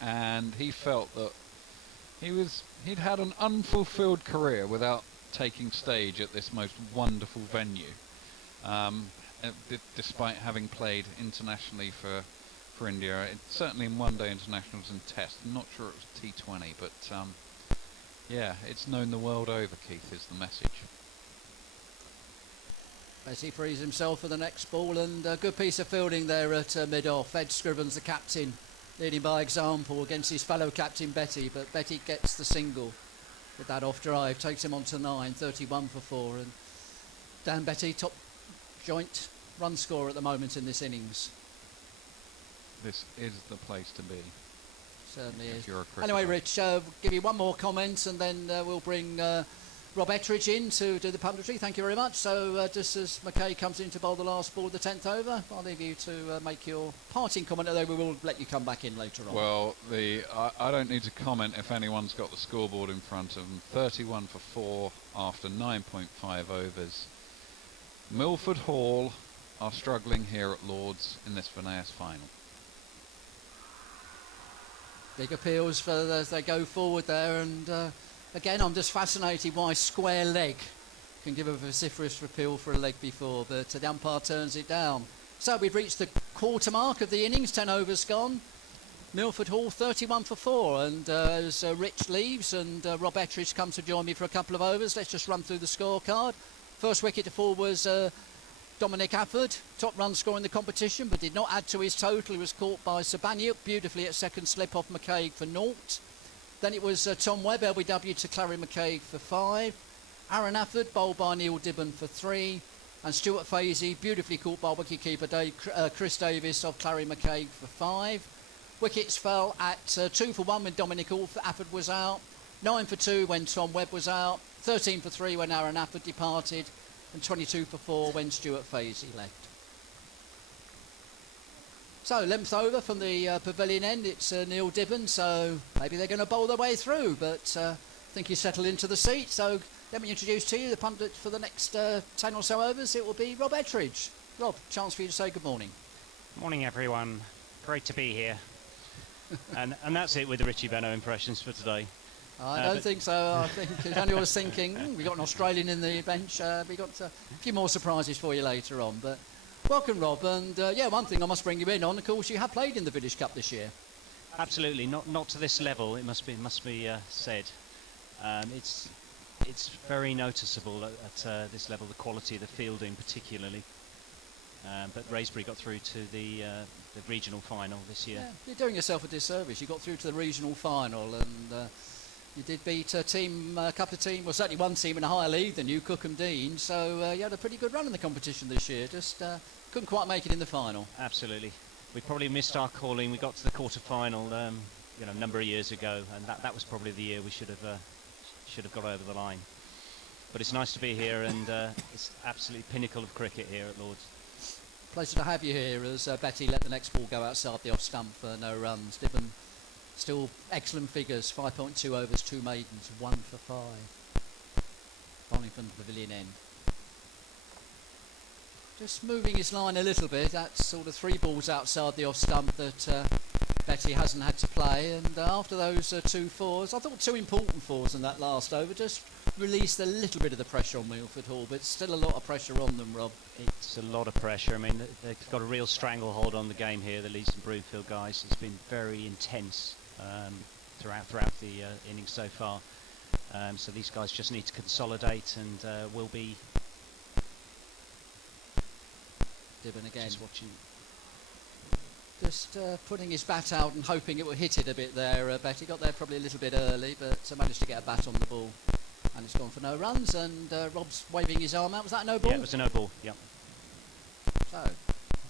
And he felt that he'd had an unfulfilled career without taking stage at this most wonderful venue. Despite having played internationally for India, certainly in one-day internationals and tests. I'm not sure it was T20, but it's known the world over, Keith, is the message. Betty frees himself for the next ball, and a good piece of fielding there at mid-off. Ed Scrivens, the captain, leading by example against his fellow captain Betty, but Betty gets the single with that off drive, takes him on to 9, 31 for 4, and Dan Betty, top joint run scorer at the moment in this innings. This is the place to be. Certainly is. You're a cricketer. Anyway, Rich, give you one more comment, and then we'll bring Rob Ettridge in to do the punditry. Thank you very much. So just as McKay comes in to bowl the last ball of the 10th over, I'll leave you to make your parting comment, although we will let you come back in later on. Well, I don't need to comment if anyone's got the scoreboard in front of them. 31 for 4 after 9.5 overs. Milford Hall are struggling here at Lord's in this Voneus final. Big appeals for as they go forward there, and again I'm just fascinated why square leg can give a vociferous appeal for a leg before, but the umpire turns it down. So we've reached the quarter mark of the innings, 10 overs gone. Milford Hall 31 for 4, and as Rich leaves and Rob Ettridge comes to join me for a couple of overs, let's just run through the scorecard. First wicket to fall was Dominic Afford, top run scorer in the competition, but did not add to his total. He was caught by Sabaniuk beautifully at second slip off McCaig for 0. Then it was Tom Webb, LBW to Clary McCaig for 5. Aaron Afford, bowled by Neil Dibben for 3. And Stuart Fazy, beautifully caught by wicketkeeper Chris Davis of Clary McCaig for 5. Wickets fell at 2 for 1 when Dominic Afford was out. 9 for 2 when Tom Webb was out. 13 for 3 when Aaron Afford departed. And 22 for 4 when Stuart Fazy left. So 11th over from the pavilion end, it's Neil Dibben, so maybe they're going to bowl their way through, but I think he's settled into the seat. So let me introduce to you the pundit for the next 10 or so overs. It will be Rob Ettridge. Rob, chance for you to say good morning. Morning everyone, great to be here. and that's it with the Richie Benno impressions for today. I don't think so. I think Daniel was thinking, we got an Australian in the bench. We got a few more surprises for you later on. But welcome, Rob. And one thing I must bring you in on, of course, you have played in the Village Cup this year. Absolutely, not to this level. It must be said. It's very noticeable at this level, the quality of the fielding particularly. But Raysbury got through to the regional final this year. Yeah, you're doing yourself a disservice. You got through to the regional final, and you did beat a couple of teams, well, certainly one team in a higher league than you, Cookham Dean. So you had a pretty good run in the competition this year. Just couldn't quite make it in the final. Absolutely, we probably missed our calling. We got to the quarter final, a number of years ago, and that was probably the year we should have got over the line. But it's nice to be here, and it's absolutely pinnacle of cricket here at Lord's. Pleasure to have you here as Betty let the next ball go outside the off stump for no runs. Dibben still excellent figures, 5.2 overs, 2 maidens, 1 for 5. Bowling from the pavilion end. Just moving his line a little bit, that's sort of 3 balls outside the off stump that Betty hasn't had to play, and after those 2 fours, I thought 2 important fours in that last over just released a little bit of the pressure on Milford Hall, but still a lot of pressure on them, Rob. It's a lot of pressure. I mean, they've got a real stranglehold on the game here, the Leeds and Broomfield guys. It's been very intense throughout the innings so far. So these guys just need to consolidate, and will be. Dibben again. Just watching. Just putting his bat out and hoping it will hit it a bit there. Betty got there probably a little bit early, but managed to get a bat on the ball. And it's gone for no runs, and Rob's waving his arm out. Was that a no ball? Yeah, it was a no ball, yeah. So,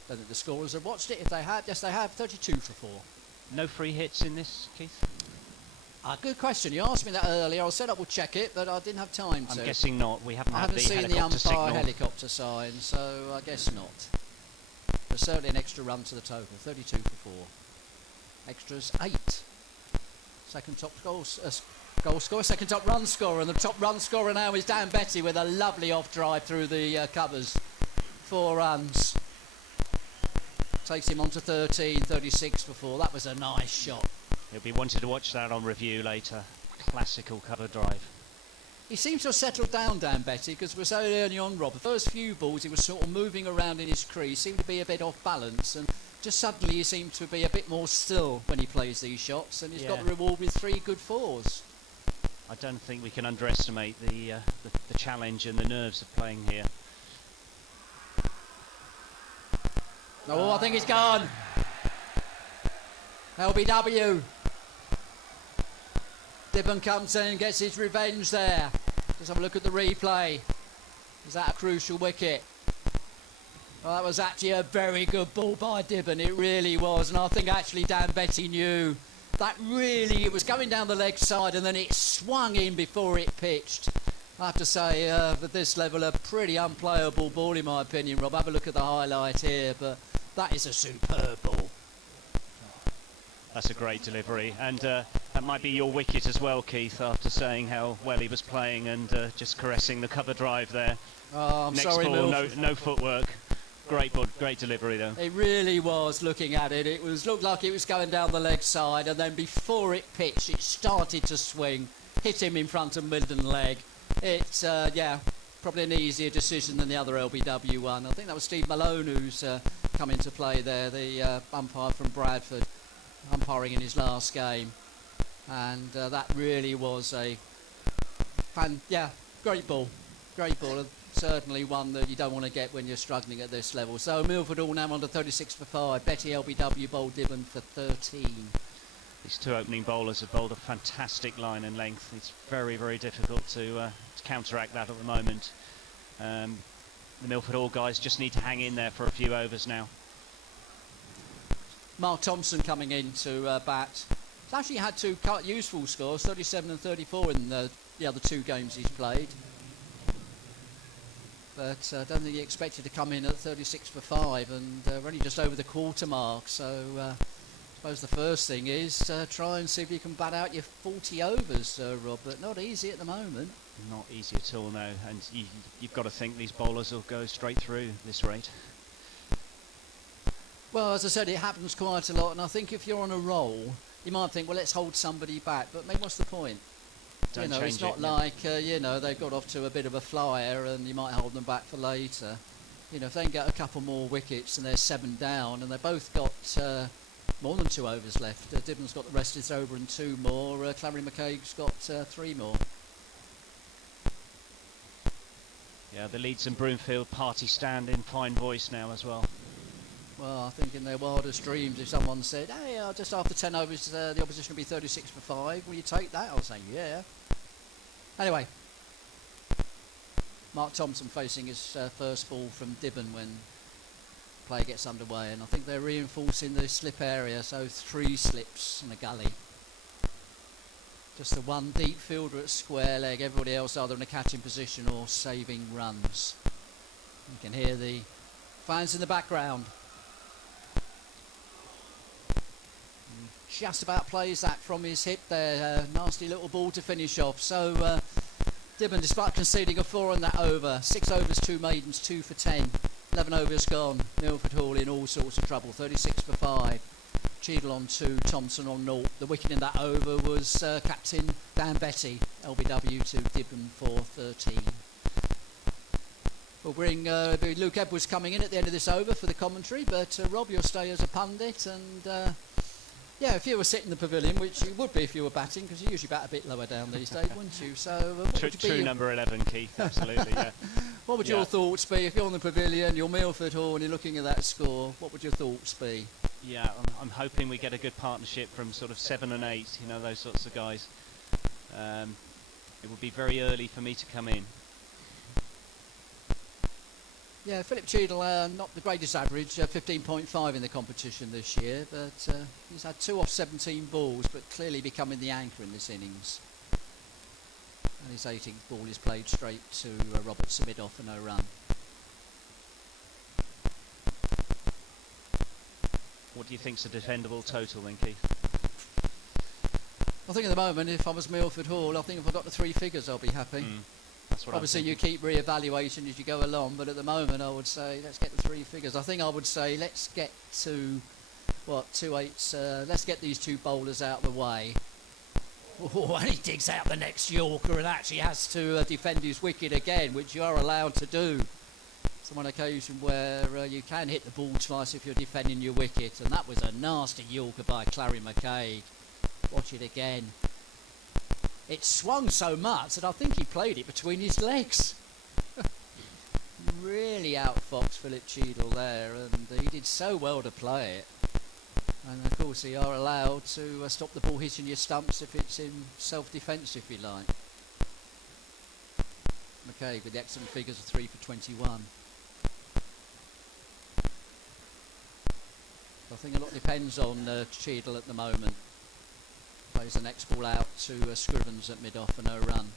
don't think the scorers have watched it. If they have, yes they have, 32 for 4. No free hits in this, Keith? Good question. You asked me that earlier. I said I would check it, but I didn't have time to. I'm guessing not. We haven't I had haven't the seen the helicopter umpire signal. helicopter sign, so I guess not. But certainly an extra run to the total, 32 for 4. Extras 8. Second top goal scorer, second top run scorer, and the top run scorer now is Dan Betty with a lovely off drive through the covers. 4 runs. Takes him on to 13, 36 for 4. That was a nice shot. He'll be wanting to watch that on review later. Classical cover drive. He seems to have settled down, Dan Betty, because we're so early on, Rob. The first few balls he was sort of moving around in his crease, seemed to be a bit off balance, and just suddenly he seemed to be a bit more still when he plays these shots, and he's got the reward with 3 good 4s. I don't think we can underestimate the challenge and the nerves of playing here. Oh, I think he's gone. LBW. Dibben comes in and gets his revenge there. Let's have a look at the replay. Is that a crucial wicket? Well, that was actually a very good ball by Dibben. It really was. And I think actually Dan Betty knew that really it was going down the leg side and then it swung in before it pitched. I have to say, at this level, a pretty unplayable ball in my opinion, Rob. Have a look at the highlight here, but that is a superb ball. That's a great delivery, and that might be your wicket as well, Keith, after saying how well he was playing and just caressing the cover drive there. Oh, I'm Next sorry, ball, Milford. no footwork. Great ball, great delivery though. It really was, looking at it. It looked like it was going down the leg side, and then before it pitched, it started to swing, hit him in front of midden leg. It's, probably an easier decision than the other LBW one. I think that was Steve Malone who's come into play there, the umpire from Bradford, umpiring in his last game. And that really was a great ball. Great ball. Certainly one that you don't want to get when you're struggling at this level. So Milford all now under 36 for 5. Betty LBW bowled Dibben for 13. These 2 opening bowlers have bowled a fantastic line and length. It's very, very difficult to counteract that at the moment. The Milford Hall guys just need to hang in there for a few overs now. Mark Thompson coming in to bat. He's actually had 2 useful scores, 37 and 34 in the other 2 games he's played. But I don't think he expected to come in at 36 for 5, and we're only just over the quarter mark. So I suppose the first thing is try and see if you can bat out your 40 overs, Rob. But not easy at the moment. Not easy at all, no. And you've got to think these bowlers will go straight through this rate. Well, as I said, it happens quite a lot, and I think if you're on a roll, you might think, well, let's hold somebody back. But maybe what's the point? Don't it's change not it. like they've got off to a bit of a flyer and you might hold them back for later. If they can get a couple more wickets and they're 7 down, and they've both got more than 2 overs left. Dibben's got the rest of his over and 2 more. Clary McCaig's got 3 more. Yeah, the Leeds and Broomfield party stand in fine voice now as well. Well, I think in their wildest dreams, if someone said, "Hey, just after 10 overs, the opposition will be 36 for 5, will you take that?" I'll say, yeah. Anyway, Mark Thompson facing his first ball from Dibben when play gets underway, and I think they're reinforcing the slip area, so 3 slips and a gully. Just the one deep fielder at square leg, everybody else either in a catching position or saving runs. You can hear the fans in the background. Just about plays that from his hip there, nasty little ball to finish off. So Dibben, despite conceding a 4 on that over, 6 overs, 2 maidens, 2 for 10, 11 overs gone. Milford Hall in all sorts of trouble, 36 for 5. Cheadle on 2, Thompson on 0. The wicket in that over was captain Dan Betty, LBW to Dibben for 13. We'll bring Luke Edwards coming in at the end of this over for the commentary, but Rob, you'll stay as a pundit, and if you were sitting in the pavilion, which you would be if you were batting, because you usually bat a bit lower down these days, wouldn't you? So True number 11, Keith, absolutely, yeah. What would your thoughts be if you're on the pavilion, you're Milford Hall, and you're looking at that score? What would your thoughts be? Yeah, I'm hoping we get a good partnership from sort of 7 and 8, those sorts of guys. It would be very early for me to come in. Yeah, Philip Cheadle, not the greatest average, 15.5 in the competition this year, but he's had 2 off 17 balls, but clearly becoming the anchor in this innings. And his 18th ball is played straight to Robert Samidoff for no run. What do you think's a defendable total then, Keith? I think at the moment, if I was Milford Hall, I think if I got to 3 figures, I'll be happy. That's what Obviously, you keep re-evaluation as you go along, but at the moment, I would say let's get to 3 figures. I think I would say let's get to 2/8. Let's get these 2 bowlers out of the way. Oh, and he digs out the next Yorker and actually has to defend his wicket again, which you are allowed to do. It's one occasion where you can hit the ball twice if you're defending your wicket, and that was a nasty Yorker by Clary McCaig. Watch it again. It swung so much that I think he played it between his legs. Really outfoxed Philip Cheadle there, and he did so well to play it. And of course, you are allowed to stop the ball hitting your stumps if it's in self-defence, if you like. McCaig with the excellent figures of 3 for 21. I think a lot depends on Cheadle at the moment. Plays the next ball out to Scrivens at mid-off for no run.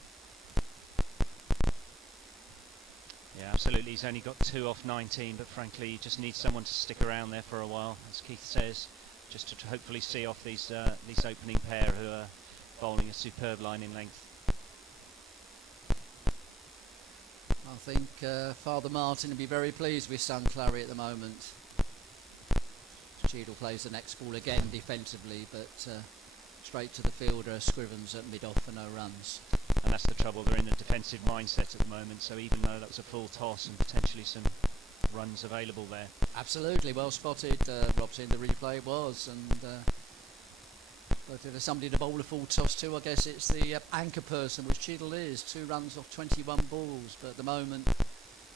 Yeah, absolutely. He's only got 2 off 19, but frankly, he just needs someone to stick around there for a while, as Keith says, just to hopefully see off these opening pair who are bowling a superb line in length. I think Father Martin will be very pleased with son Clary at the moment. Cheadle plays the next ball again defensively, but straight to the fielder, Scrivens at mid-off for no runs. And that's the trouble, they're in a defensive mindset at the moment, so even though that was a full toss and potentially some runs available there. Absolutely, well spotted, Rob, saying the replay was, and but if there's somebody to bowl a full toss to, I guess it's the anchor person, which Cheadle is, 2 runs off 21 balls, but at the moment,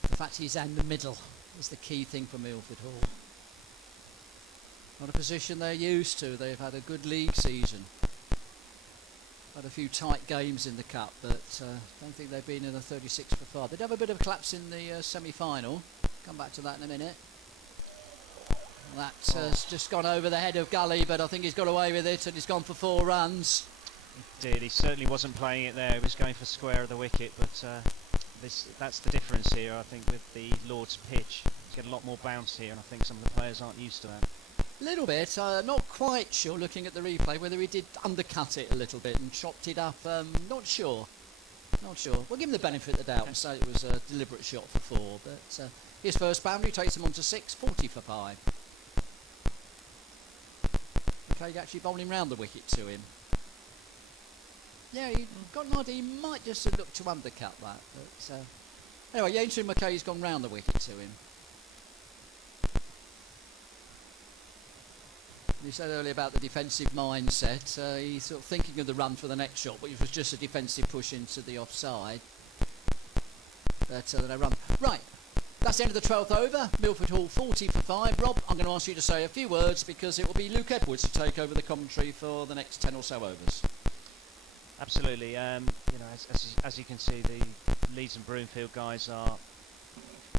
the fact he's in the middle is the key thing for Milford Hall. Not a position they're used to. They've had a good league season. Had a few tight games in the cup, but don't think they've been in a 36 for 5. They'd have a bit of a collapse in the semi-final. Come back to that in a minute. That's just gone over the head of Gully, but I think he's got away with it, and he's gone for 4 runs. He did. He certainly wasn't playing it there. He was going for square of the wicket, but that's the difference here, I think, with the Lord's pitch. You get a lot more bounce here, and I think some of the players aren't used to that. A little bit, not quite sure looking at the replay whether he did undercut it a little bit and chopped it up. Not sure. We'll give him the benefit of the doubt and say it was a deliberate shot for 4, but his first boundary takes him on to 6, 40 for 5. McCaig actually bowling round the wicket to him. Yeah, he got an idea. He might just have looked to undercut that. But anyway, Yainton McKay's gone round the wicket to him. You said earlier about the defensive mindset. He's sort of thinking of the run for the next shot, but it was just a defensive push into the offside. But they run. Right, that's the end of the 12th over. Milford Hall 40 for 5. Rob, I'm going to ask you to say a few words because it will be Luke Edwards to take over the commentary for the next 10 or so overs. Absolutely. As you can see, the Leeds and Broomfield guys are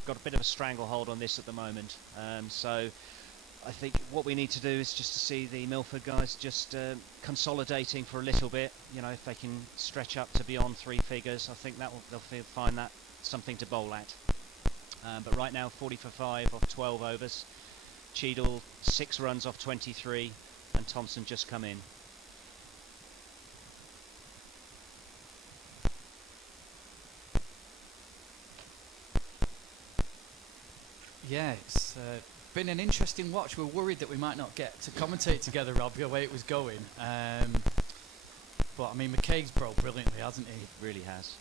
got a bit of a stranglehold on this at the moment. So I think what we need to do is just to see the Milford guys just consolidating for a little bit. If they can stretch up to beyond 3 figures, I think they'll find that something to bowl at. But right now, 40 for 5 off 12 overs. Cheadle 6 runs off 23, and Thompson just come in. Yeah, it's been an interesting watch. We're worried that we might not get to commentate together, Rob, the way it was going. But I mean, McKaig's bowled brilliantly, hasn't he? Really has.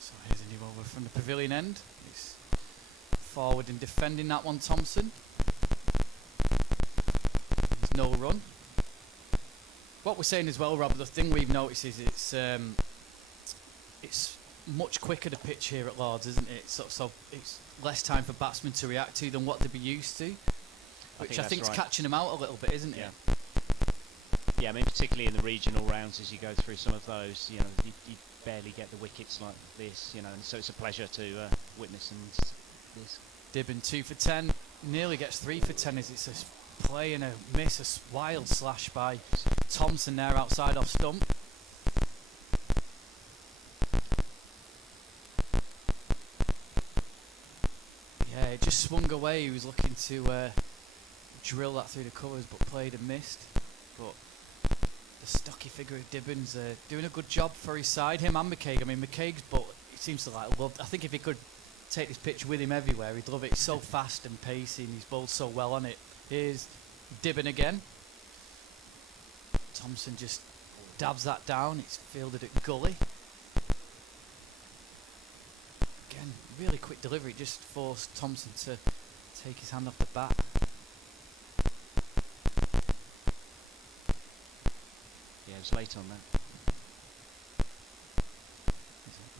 So here's a new over from the pavilion end. He's forward and defending that one, Thompson. There's no run. What we're saying as well, Rob, the thing we've noticed is it's much quicker to pitch here at Lords, isn't it? So it's less time for batsmen to react to than what they'd be used to, which I think is catching them out a little bit, isn't it? Yeah, I mean, particularly in the regional rounds, as you go through some of those, you barely get the wickets like this, and so it's a pleasure to witness this. Dibben 2 for 10, nearly gets 3 for 10 as it's a play and a miss, a wild slash by Thompson there outside off stump. Yeah, it just swung away. He was looking to drill that through the covers, but played and missed. But the stocky figure of Dibben's doing a good job for his side. Him and McKaig. I mean, McKaig's ball, he seems to love. I think if he could take this pitch with him everywhere, he'd love it. It's so fast and pacey, and he's bowled so well on it. Here's Dibben again. Thompson just dabs that down. It's fielded at gully. Again, really quick delivery, just forced Thompson to take his hand off the bat. Yeah, it was late on that.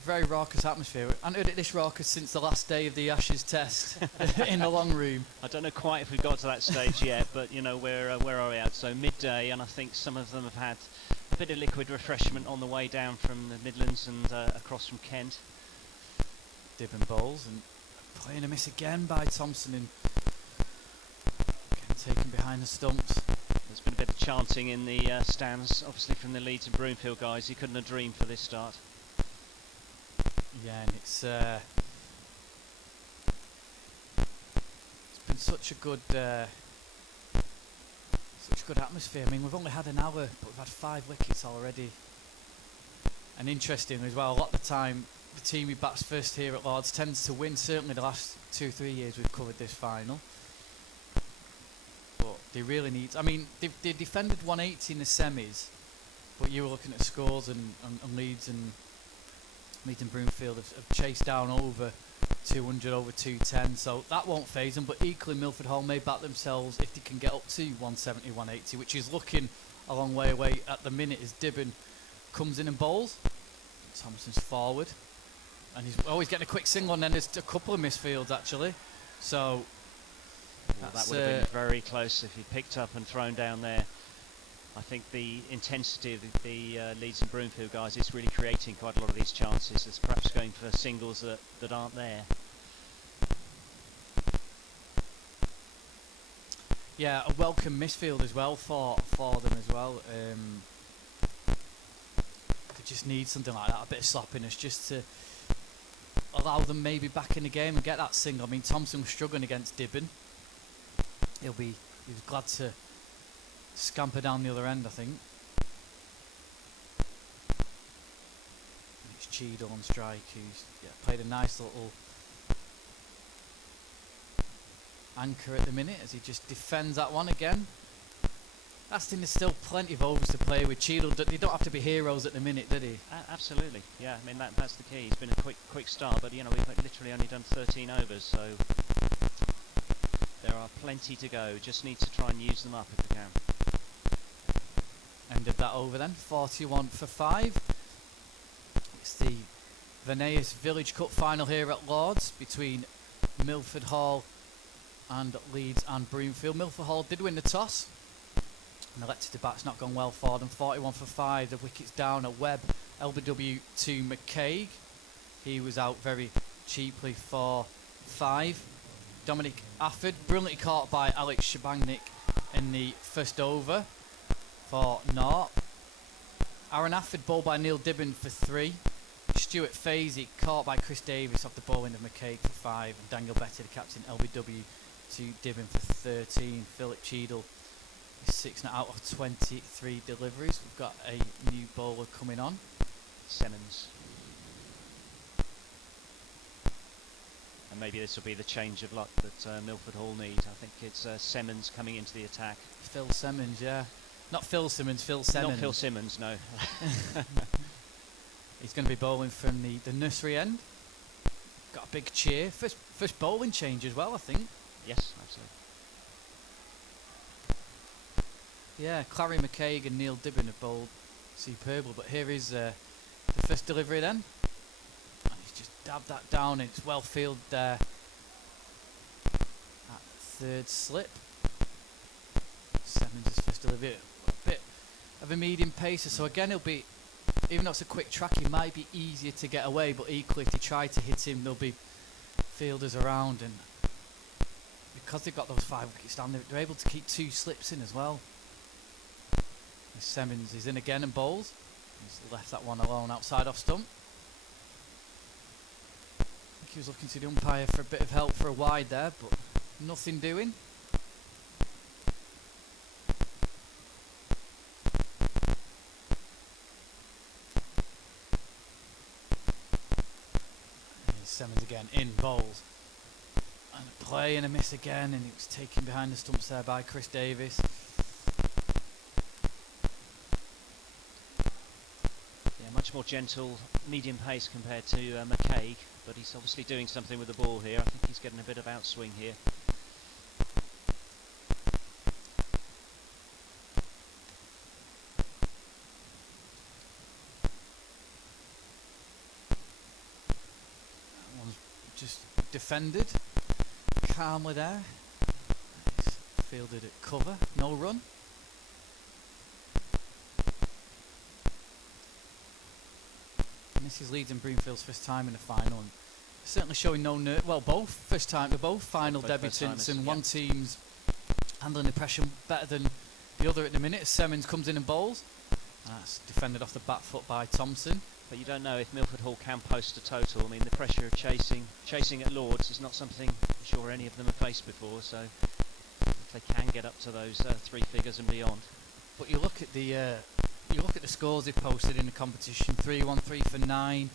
Very raucous atmosphere. I haven't heard it this raucous since the last day of the Ashes test in the long room. I don't know quite if we've got to that stage yet, but where are we at? So midday, and I think some of them have had a bit of liquid refreshment on the way down from the Midlands and across from Kent. Dibben bowls and playing a miss again by Thompson and again taken behind the stumps. There's been a bit of chanting in the stands, obviously from the Leeds and Broomfield guys. You couldn't have dreamed for this start. Yeah, and it's been such a good atmosphere. I mean, we've only had an hour, but we've had 5 wickets already. And interesting as well, a lot of the time the team who bats first here at Lords tends to win. Certainly the last 2-3 years we've covered this final. But they really need... I mean, they defended 180 in the semis, but you were looking at scores and Leeds and Broomfield have chased down over 200, over 210, so that won't faze them. But equally, Milford Hall may bat themselves if they can get up to 170, 180, which is looking a long way away at the minute as Dibben comes in and bowls. Thompson's forward, and he's always getting a quick single, and then there's a couple of misfields actually. So that would have been very close if he picked up and thrown down there. I think the intensity of the Leeds and Broomfield guys is really creating quite a lot of these chances. It's perhaps going for singles that aren't there. Yeah, a welcome misfield as well for them as well. They just need something like that, a bit of sloppiness, just to allow them maybe back in the game and get that single. I mean, Thompson was struggling against Dibben. He was glad to scamper down the other end, I think. And it's Cheadle on strike, who's played a nice little anchor at the minute as he just defends that one again. Aston, there's still plenty of overs to play with. Cheadle, they don't have to be heroes at the minute, do they? Absolutely, yeah. I mean that's the key. It's been a quick start, but we've literally only done 13 overs, so there are plenty to go. Just need to try and use them up if we can. End of that over then, 41 for 5. It's the Voneus Village Cup final here at Lords between Milford Hall and Leeds and Broomfield. Milford Hall did win the toss, and elected to bat's not gone well for them. 41 for 5. The wicket's down at Webb. LBW to McCaig. He was out very cheaply for 5. Dominic Afford, brilliantly caught by Alex Shabangnik in the first over for 0. Aaron Afford bowled by Neil Dibben for 3. Stuart Fazy caught by Chris Davis off the bowling of McCaig for 5. And Daniel Betty, the captain, LBW to Dibben for 13. Philip Cheadle is 6 out of 23 deliveries. We've got a new bowler coming on. Semmons. And maybe this will be the change of luck that Milford Hall need. I think it's Semmons coming into the attack. Phil Semmons, yeah. Not Phil Simmons, Phil Semmons. Not Phil Simmons, no. He's going to be bowling from the nursery end. Got a big cheer. First bowling change as well, I think. Yes, absolutely. Yeah, Clary McCaig and Neil Dibben have bowled superbly, but here is the first delivery then. And he's just dabbed that down. It's well fielded there at third slip. Semmons' first delivery. A bit of a medium pacer, so again he'll be, even though it's a quick track, he might be easier to get away, but equally if they try to hit him, there'll be fielders around, and because they've got those 5 wickets down, they're able to keep 2 slips in as well. Semmons is in again and bowls. He's left that one alone outside off stump. I think he was looking to the umpire for a bit of help for a wide there, but nothing doing. Semmons again in bowls, and a play and a miss again, and he was taken behind the stumps there by Chris Davis. Yeah, much more gentle, medium pace compared to McCaig, but he's obviously doing something with the ball here. I think he's getting a bit of outswing here. Just defended calmly there. He's fielded at cover, no run. And this is Leeds and Broomfield's first time in the final, and certainly showing no both first time, they're both final debutants, and one team's handling the pressure better than the other at the minute. Semmons comes in and bowls. That's defended off the back foot by Thompson. But you don't know if Milford Hall can post a total. I mean, the pressure of chasing at Lords is not something I'm sure any of them have faced before, so if they can get up to those 3 figures and beyond. But you look at the scores they've posted in the competition: 313 for 9,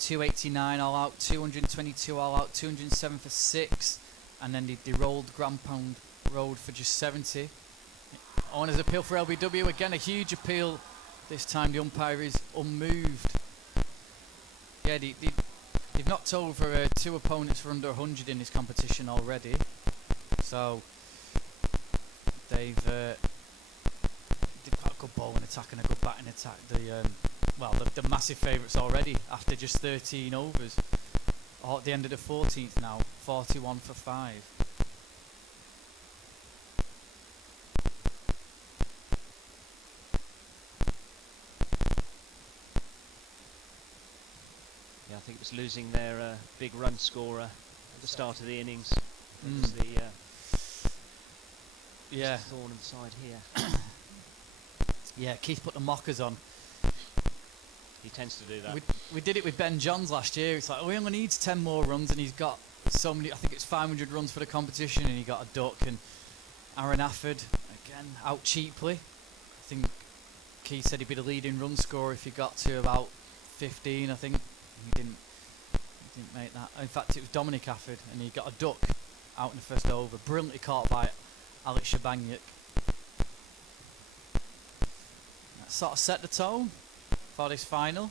289 all out, 222 all out, 207 for 6, and then they rolled Grand Pound Road for just 70. Owner's appeal for LBW, again a huge appeal. This time the umpire is unmoved. Yeah, they've knocked over 2 opponents for under 100 in this competition already. So they've did quite a good bowling attack and a good batting attack. The massive favourites already after just 13 overs. At the end of the 14th now, 41 for 5. Yeah, I think it was losing their big run scorer at the start of the innings. It was the thorn in the side here. Yeah, Keith put the mockers on. He tends to do that. We did it with Ben Johns last year. It's like, he only needs 10 more runs, and he's got so many. I think it's 500 runs for the competition, and he got a duck. And Aaron Afford again out cheaply. I think Keith said he'd be the leading run scorer if he got to about 15. I think he didn't make that. In fact, it was Dominic Afford, and he got a duck out in the first over, brilliantly caught by Alex Shabangnik. sort of set the tone for this final.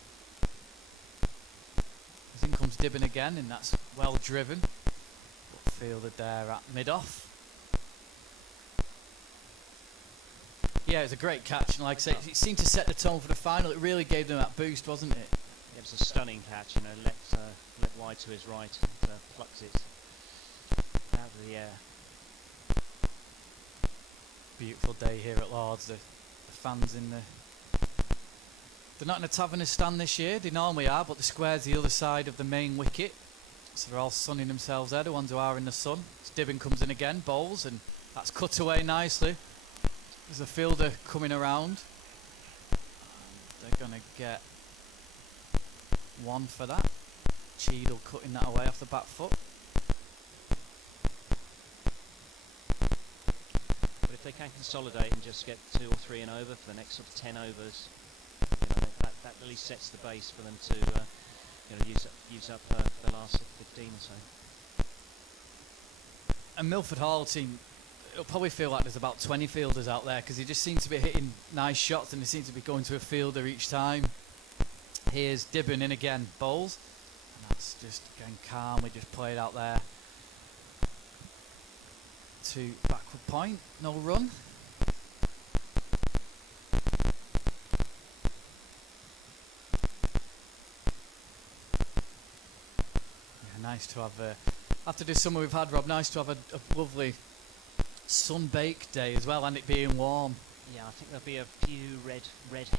As in comes Dibbin again, and that's well driven. Fielded there at mid-off. Yeah, it was a great catch, and like I say, it seemed to set the tone for the final. It really gave them that boost, wasn't it? It was a stunning catch, let wide to his right and plucked it out of the air. Beautiful day here at Lords. The fans they're not in a Taverners stand this year. They normally are, but the square's the other side of the main wicket, so they're all sunning themselves there. The ones who are in the sun. Dibbin comes in again, bowls, and that's cut away nicely. There's a fielder coming around. They're going to get one for that. Cheadle cutting that away off the back foot. But if they can consolidate and just get 2 or 3 and over for the next sort of 10 overs, that at least sets the base for them to use up the last 15 or so. And Milford Hall team, it'll probably feel like there's about 20 fielders out there, because they just seem to be hitting nice shots and they seem to be going to a fielder each time. Here's Dibbin in again, bowls, and that's just again calmly just played out there to backward point, no run. Yeah, nice to have after this summer we've had, Rob, nice to have a lovely sun-baked day as well, and it being warm. Yeah, I think there'll be a few red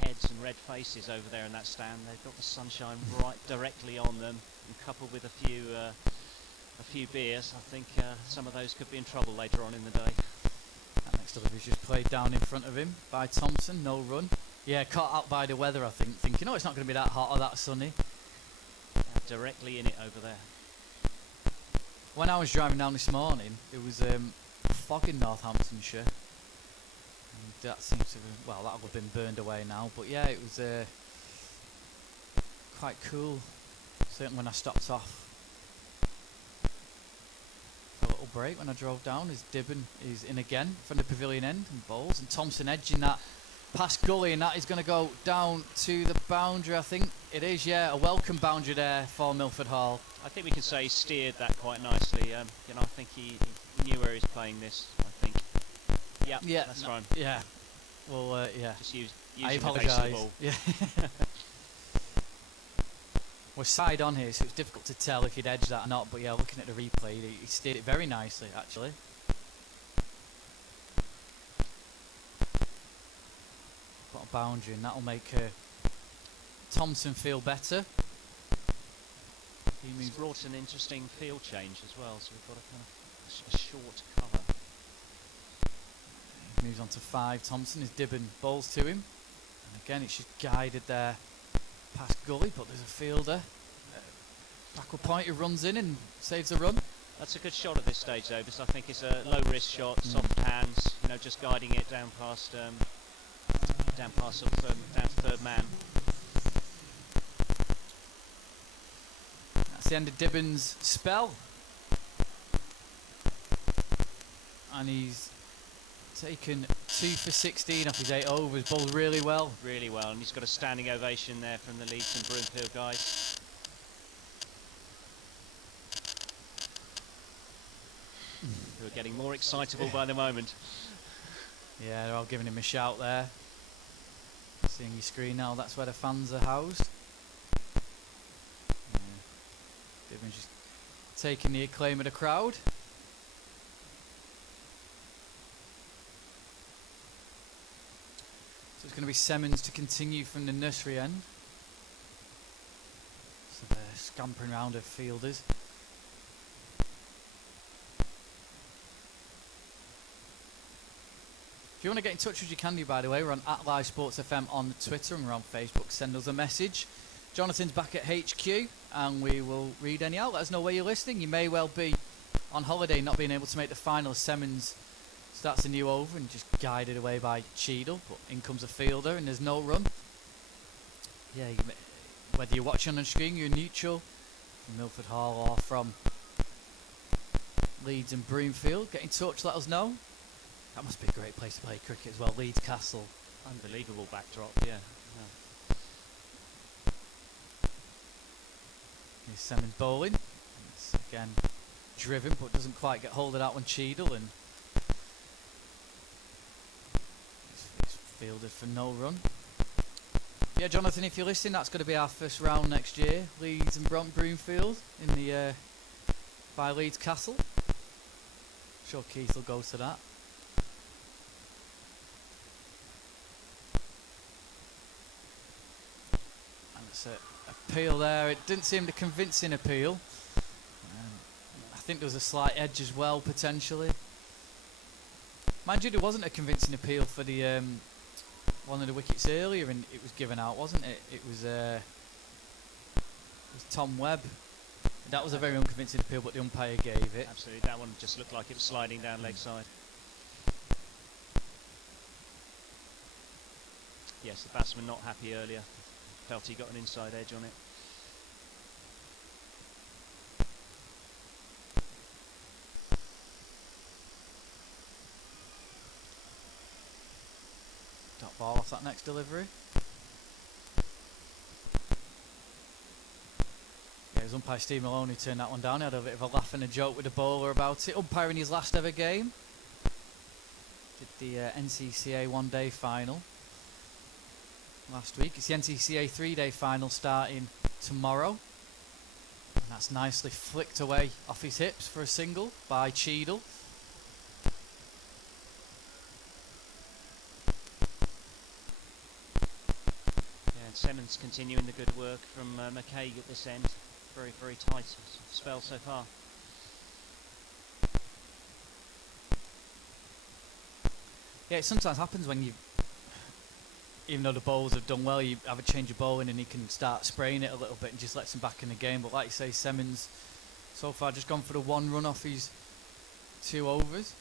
heads and red faces over there in that stand. They've got the sunshine right directly on them, and coupled with a few beers, I think some of those could be in trouble later on in the day. That next delivery is just played down in front of him by Thompson, no run. Yeah, caught out by the weather, I think, thinking, oh, it's not going to be that hot or that sunny. Yeah, directly in it over there. When I was driving down this morning, it was fog in Northamptonshire. And that seems to have, well, that'll have been burned away now. But yeah, it was quite cool, certainly when I stopped off. A little break when I drove down, as Dibbin is in again from the pavilion end and bowls. And Thompson edging that past gully, and that is going to go down to the boundary, I think. It is, yeah, a welcome boundary there for Milford Hall. I think we can say he steered that quite nicely. I think he knew where he was playing this, I think. Yeah, that's fine. Yeah. Well, yeah. Just use I the base of the apologise. ball. Yeah. We're side on here, so it's difficult to tell if he'd edged that or not. But yeah, looking at the replay, he steered it very nicely, actually. Got a boundary, and that'll make Thompson feel better. He's brought an interesting field change as well, so we've got a kind of a short cover. Moves on to 5. Thompson is Dibbin bowls to him, and again it's just guided there past gully, but there's a fielder backward point who runs in and saves the run. That's a good shot at this stage though, because I think it's a low risk shot, soft hands, just guiding it down past down to third man. That's the end of Dibbin's spell, and he's taken 2 for 16 off his 8 overs, bowled really well. Really well, and he's got a standing ovation there from the Leeds and Broomfield guys. Who are getting more excitable by the moment. Yeah, they're all giving him a shout there. Seeing your screen now, that's where the fans are housed. Yeah. Dibbin's just taking the acclaim of the crowd. So it's going to be Semmons to continue from the nursery end. So they're scampering around of fielders. If you want to get in touch with you, can do, by the way. We're on @LiveSportsFM on Twitter, and we're on Facebook. Send us a message. Jonathan's back at HQ, and we will read any out. Let us know where you're listening. You may well be on holiday, not being able to make the final. Semmons starts a new over and just guided away by Cheadle, but in comes a fielder and there's no run. Yeah, whether you're watching on the screen, you're neutral from Milford Hall or from Leeds and Broomfield, get in touch, let us know. That must be a great place to play cricket as well. Leeds Castle Unbelievable backdrop, yeah. Here's Semmens bowling. It's again driven, but doesn't quite get hold of that one, Cheadle, and it's fielded for no run. Yeah, Jonathan, if you're listening, that's going to be our first round next year. Leeds and Broomfield in the by Leeds Castle. I'm sure Keith will go to that. And it's a appeal there. It didn't seem a convincing appeal. I think there was a slight edge as well, potentially. Mind you, there wasn't a convincing appeal for the one of the wickets earlier, and it was given out, wasn't it? It was Tom Webb. That was a very unconvincing appeal, but the umpire gave it. Absolutely, that one just looked like it was sliding down leg side. Yes, the batsman not happy earlier. Felt he got an inside edge on it. Dot ball off that next delivery. Yeah, his umpire Steve Maloney turned that one down. He had a bit of a laugh and a joke with the bowler about it. Umpiring his last ever game. Did the NCCA one-day final last week. It's the NCCA three-day final starting tomorrow. And that's nicely flicked away off his hips for a single by Cheadle. Yeah, and Semmens continuing the good work from McCaig at this end. Very, very tight spell so far. Yeah, it sometimes happens when you, even though the bowlers have done well, you have a change of bowling and he can start spraying it a little bit and just lets him back in the game. But like you say, Semmens so far just gone for the one run off his 2 overs.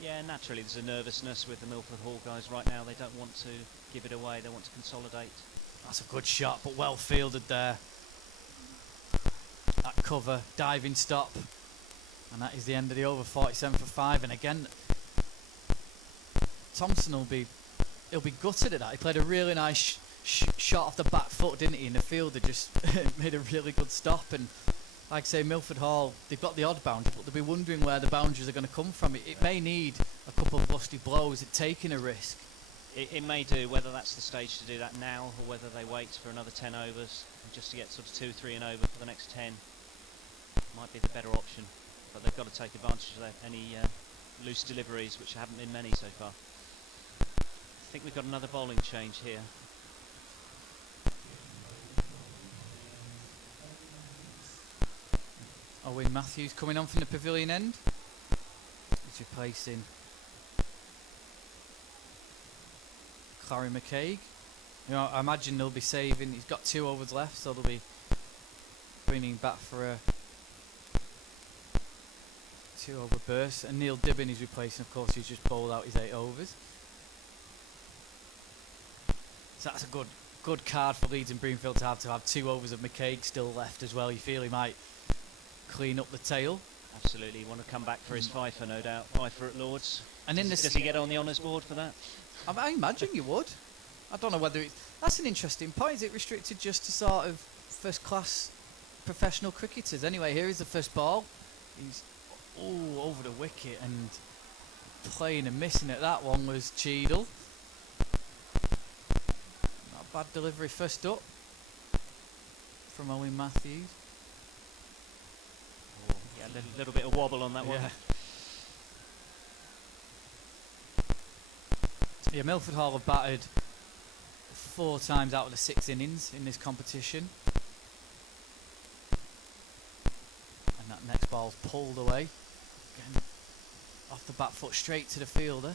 Yeah, naturally there's a nervousness with the Milford Hall guys right now. They don't want to give it away, they want to consolidate. That's a good shot, but well fielded there. That cover, diving stop. And that is the end of the over, 47 for 5. And again, Thompson he'll be gutted at that. He played a really nice shot off the back foot, didn't he? And the fielder just made a really good stop. And like I say, Milford Hall, they've got the odd boundary, but they'll be wondering where the boundaries are going to come from. It may need a couple of lusty blows at taking a risk. It may do, whether that's the stage to do that now or whether they wait for another 10 overs just to get sort of 2, 3 and over for the next 10. Might be the better option, but they've got to take advantage of any loose deliveries, which haven't been many so far. I think we've got another bowling change here. Owen Matthews coming on from the pavilion end. He's replacing Clary McCaig. You know, I imagine they'll be saving. He's got 2 overs left, so they'll be bringing back for a 2 over burst. And Neil Dibbin is replacing, of course, he's just bowled out his 8 overs. So that's a good card for Leeds and Broomfield to have 2 overs of McCaig still left as well. You feel he might clean up the tail. Absolutely, want to come back for his fifer, no doubt. Fifer at Lords. And in does he get on the honours board for that? I imagine you would. I don't know whether that's an interesting point. Is it restricted just to sort of first class professional cricketers? Anyway, here is the first ball. He's over the wicket and playing and missing it. That one was Cheadle. Not a bad delivery first up from Owen Matthews. Oh, yeah, a little bit of wobble on that one. Yeah, Milford Hall have batted 4 times out of the 6 innings in this competition. And that next ball's pulled away. Again, off the back foot straight to the fielder.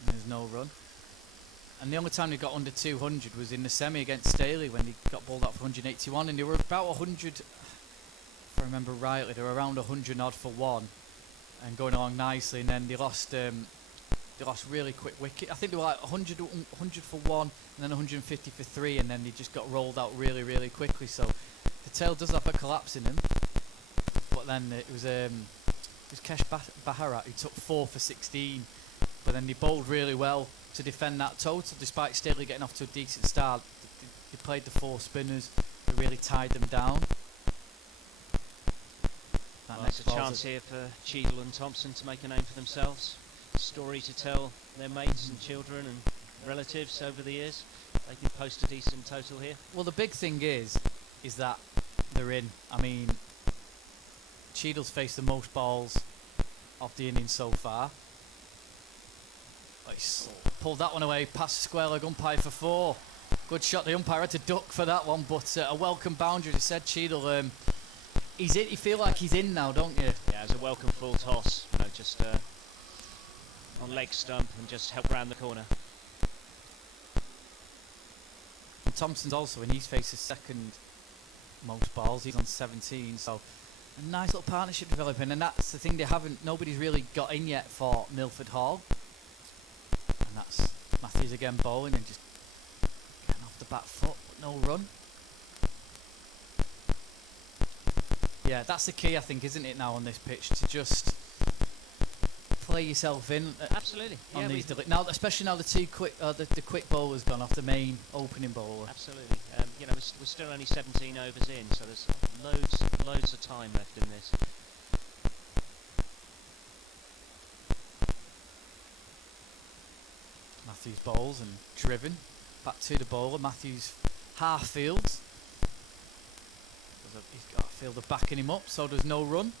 And there's no run. And the only time they got under 200 was in the semi against Staley when they got bowled out for 181. And they were about 100, if I remember rightly, they were around 100 odd for 1. And going along nicely. And then they lost really quick wicket. I think they were like 100 for 1 and then 150 for 3, and then they just got rolled out really, really quickly. So the tail does have a collapse in him. But then it was Kesh Baharat who took 4 for 16. But then they bowled really well to defend that total, despite Staley getting off to a decent start. They played the 4 spinners, they really tied them down. Well, there's a chance here for Cheadle and Thompson to make a name for themselves. Story to tell their mates and children and relatives over the years. They can post a decent total here. Well, the big thing is that they're in. I mean, Cheadle's faced the most balls of the innings so far. He's pulled that one away past the square leg umpire for 4. Good shot. The umpire had to duck for that one, but a welcome boundary. As I said, Cheadle, he's in. You feel like he's in now, don't you? Yeah, it was a welcome full toss. You know, just on leg stump and just help round the corner. And Thompson's also in. He's faced his second most balls. He's on 17, so a nice little partnership developing, and that's the thing nobody's really got in yet for Milford Hall. And that's Matthews again bowling and just getting off the back foot, but no run. Yeah, that's the key, I think, isn't it, now on this pitch, to just play yourself in. Absolutely. On Yeah, these now, especially now the quick bowler's gone off, the main opening bowler. absolutely. You know, we're still only 17 overs in, so there's loads of time left in this. Matthews bowls and driven back to the bowler. Matthews half fields. He's got a fielder backing him up, so there's no run.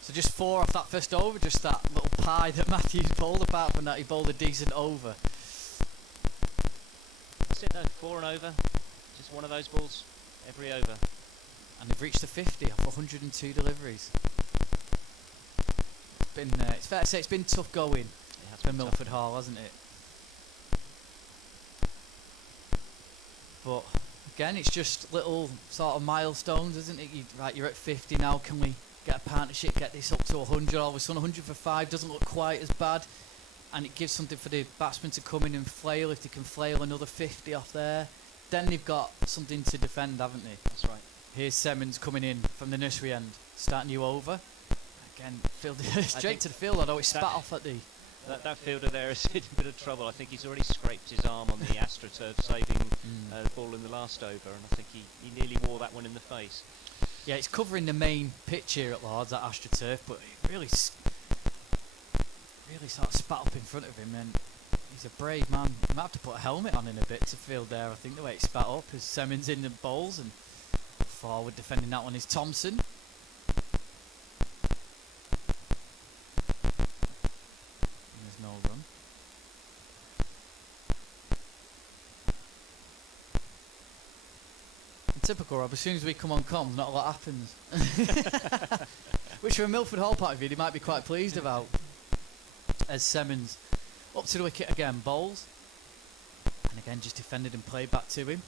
So just 4 off that first over, just that little pie that Matthews bowled. Apart from that, he bowled a decent over. That's it though, 4 and over. Just one of those balls every over. And they've reached the 50 off 102 deliveries. It's fair to say it's been tough going for Milford Hall, hasn't it? But again, it's just little sort of milestones, isn't it? You're at 50 now. Can we get a partnership, get this up to 100? All of a sudden, 100 for 5 doesn't look quite as bad, and it gives something for the batsmen to come in and flail. If they can flail another 50 off there, then they've got something to defend, haven't they? That's right. Here's Semmons coming in from the nursery end, starting you over. Again, fielded straight to the field, although it spat off at the... That fielder there is in a bit of trouble. I think he's already scraped his arm on the AstroTurf saving the ball in the last over, and I think he nearly wore that one in the face. Yeah, it's covering the main pitch here at Lords, that AstroTurf, but it really sort of spat up in front of him, and he's a brave man. He might have to put a helmet on in a bit to field there, I think, the way it spat up. As Semmons in the bowls, and forward defending that one is Thompson. No run. In typical Rob, as soon as we come on comms, not a lot happens. Which from a Milford Hall point of view, they might be quite pleased about. As Semmons up to the wicket again, bowls. And again just defended and played back to him.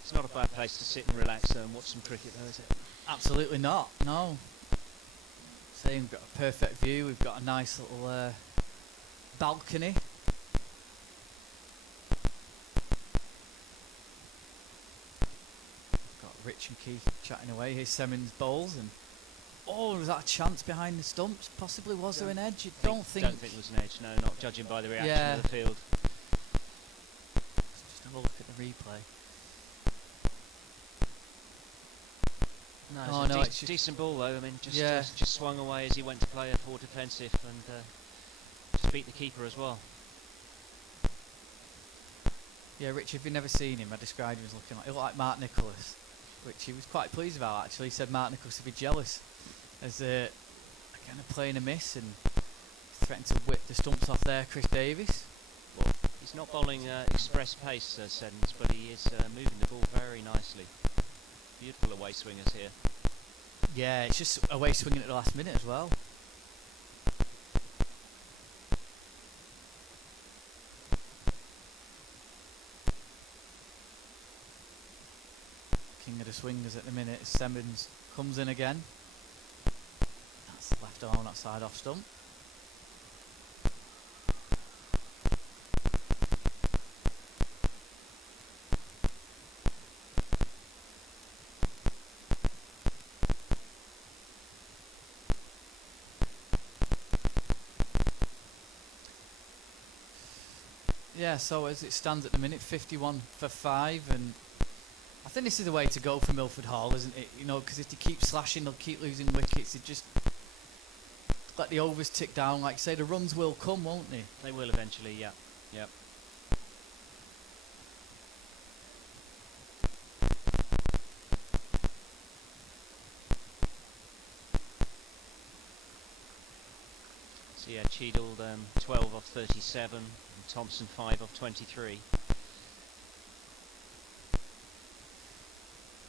It's not a bad place to sit and relax and watch some cricket though, is it? Absolutely not, no. We've got a perfect view. We've got a nice little balcony. Got Rich and Keith chatting away. Here's Semmons bowls, and was that a chance behind the stumps? Possibly. Was there an edge? Don't think it was an edge. No, not judging by the reaction of the field. Let's just have a look at the replay. No, it's a decent ball though. I mean, just swung away as he went to play a poor defensive and just beat the keeper as well. Yeah, Rich, if you've never seen him, I described him as he looked like Mark Nicholas, which he was quite pleased about actually. He said Mark Nicholas would be jealous as again playing a miss and threatened to whip the stumps off there, Chris Davis. Well, he's not bowling express pace, Semmons, but he is moving the ball very nicely. Beautiful away swingers here. Yeah, it's just away swinging at the last minute as well. King of the swingers at the minute. Semmons comes in again. That's left on that side off stump. Yeah, so as it stands at the minute, 51 for 5, and I think this is the way to go for Milford Hall, isn't it? You know, because if they keep slashing, they'll keep losing wickets. They just let the overs tick down. Like say, the runs will come, won't they? They will eventually, yeah. Yep. So yeah, Cheadle 12 off 37, and Thompson 5 off 23.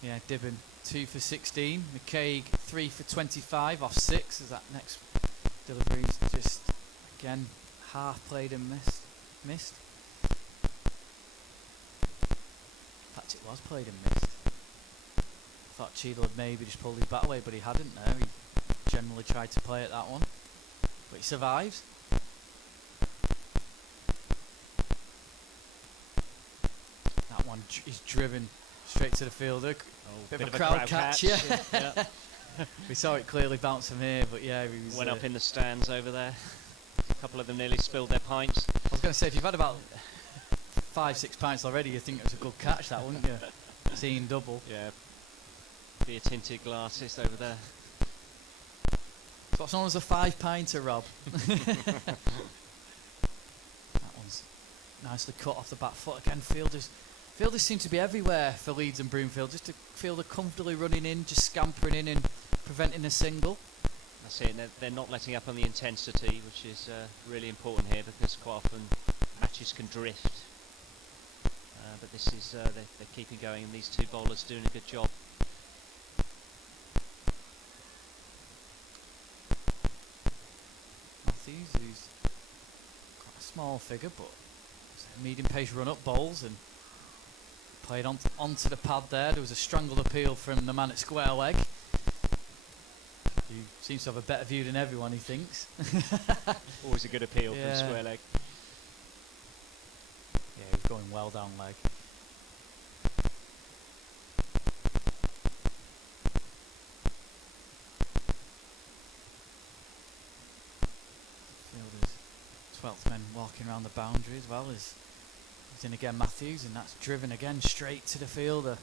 Yeah, Dibben 2 for 16. McCaig 3 for 25 off 6. As that next delivery's just again half played and missed. In fact, it was played and missed. I thought Cheadle had maybe just pulled his bat away, but he hadn't there. He generally tried to play at that one, but he survives. That one is driven straight to the fielder. Oh, Bit of a crowd catch, yeah. We saw it clearly bounce from here, but yeah, he was, went up in the stands over there. A couple of them nearly spilled their pints. I was going to say, if you've had about 5-6 pints already, you think it was a good catch, that, wouldn't you? Seeing double. Yeah. Beer tinted glasses over there. It's what's known as a 5-pinter, Rob. That one's nicely cut off the back foot again. Fielders seem to be everywhere for Leeds and Broomfield. Just a fielder comfortably running in, just scampering in and preventing a single. That's it. They're not letting up on the intensity, which is really important here because quite often matches can drift. But this is they're keeping going, and these two bowlers doing a good job. Matthews, who's quite a small figure, but medium pace run up bowls and played onto the pad there. There was a strangled appeal from the man at square leg, who seems to have a better view than everyone, he thinks. Always a good appeal Yeah. from square leg. Yeah, he was going well down leg. Fielders, 12th men walking around the boundary as well as he's in again, Matthews, and that's driven again straight to the fielder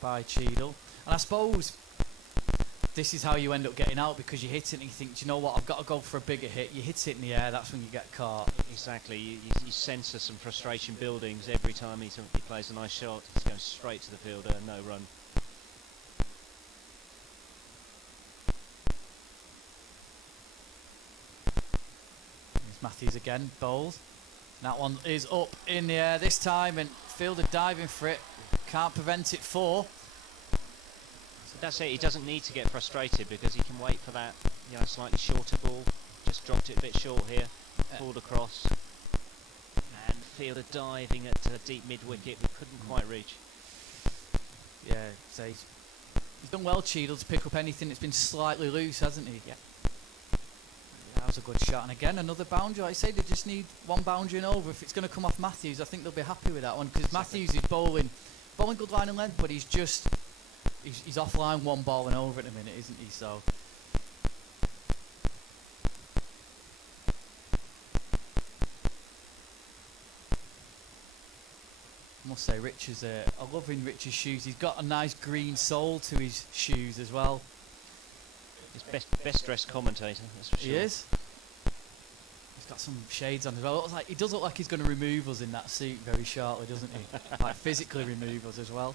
by Cheadle. And I suppose this is how you end up getting out, because you hit it and you think, do you know what, I've got to go for a bigger hit. You hit it in the air, that's when you get caught. Exactly. You sense some frustration building every time he plays a nice shot. He's going straight to the fielder, no run. Here's Matthews again, bowls. That one is up in the air this time, and fielder diving for it. Can't prevent it. 4. So that's it. He doesn't need to get frustrated because he can wait for that, slightly shorter ball. Just dropped it a bit short here. Pulled across. And fielder diving at deep mid wicket. We couldn't quite reach. Yeah, so he's done well, Cheadle, to pick up anything that's been slightly loose, hasn't he? Yeah. That was a good shot, and again another boundary. Like I say, they just need one boundary and over. If it's going to come off Matthews, I think they'll be happy with that one, because Matthews is bowling good line and length, but he's offline one ball and over at the minute, isn't he? So I must say, I'm loving Rich's shoes. He's got a nice green sole to his shoes as well. He's best dressed commentator, that's for sure. He is. He's got some shades on as well. He does look like he's going to remove us in that suit very shortly, doesn't he? Like physically remove us as well.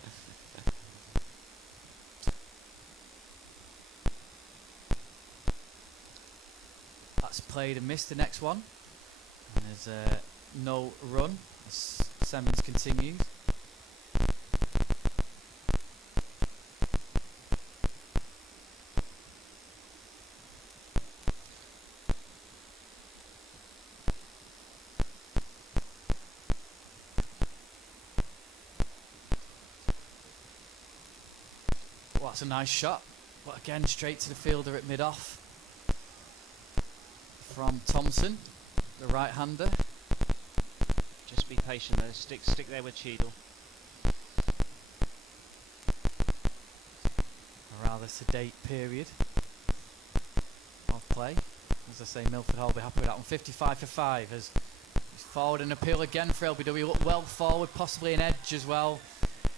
That's played and missed the next one. And there's no run as Simmons continues. Well, that's a nice shot. But again, straight to the fielder at mid-off from Thompson, the right-hander. Just be patient there. Stick there with Cheadle. A rather sedate period of play. As I say, Milford Hall will be happy with that one. 55 for 5 as He's forward and appeal again for LBW. Look well forward, possibly an edge as well.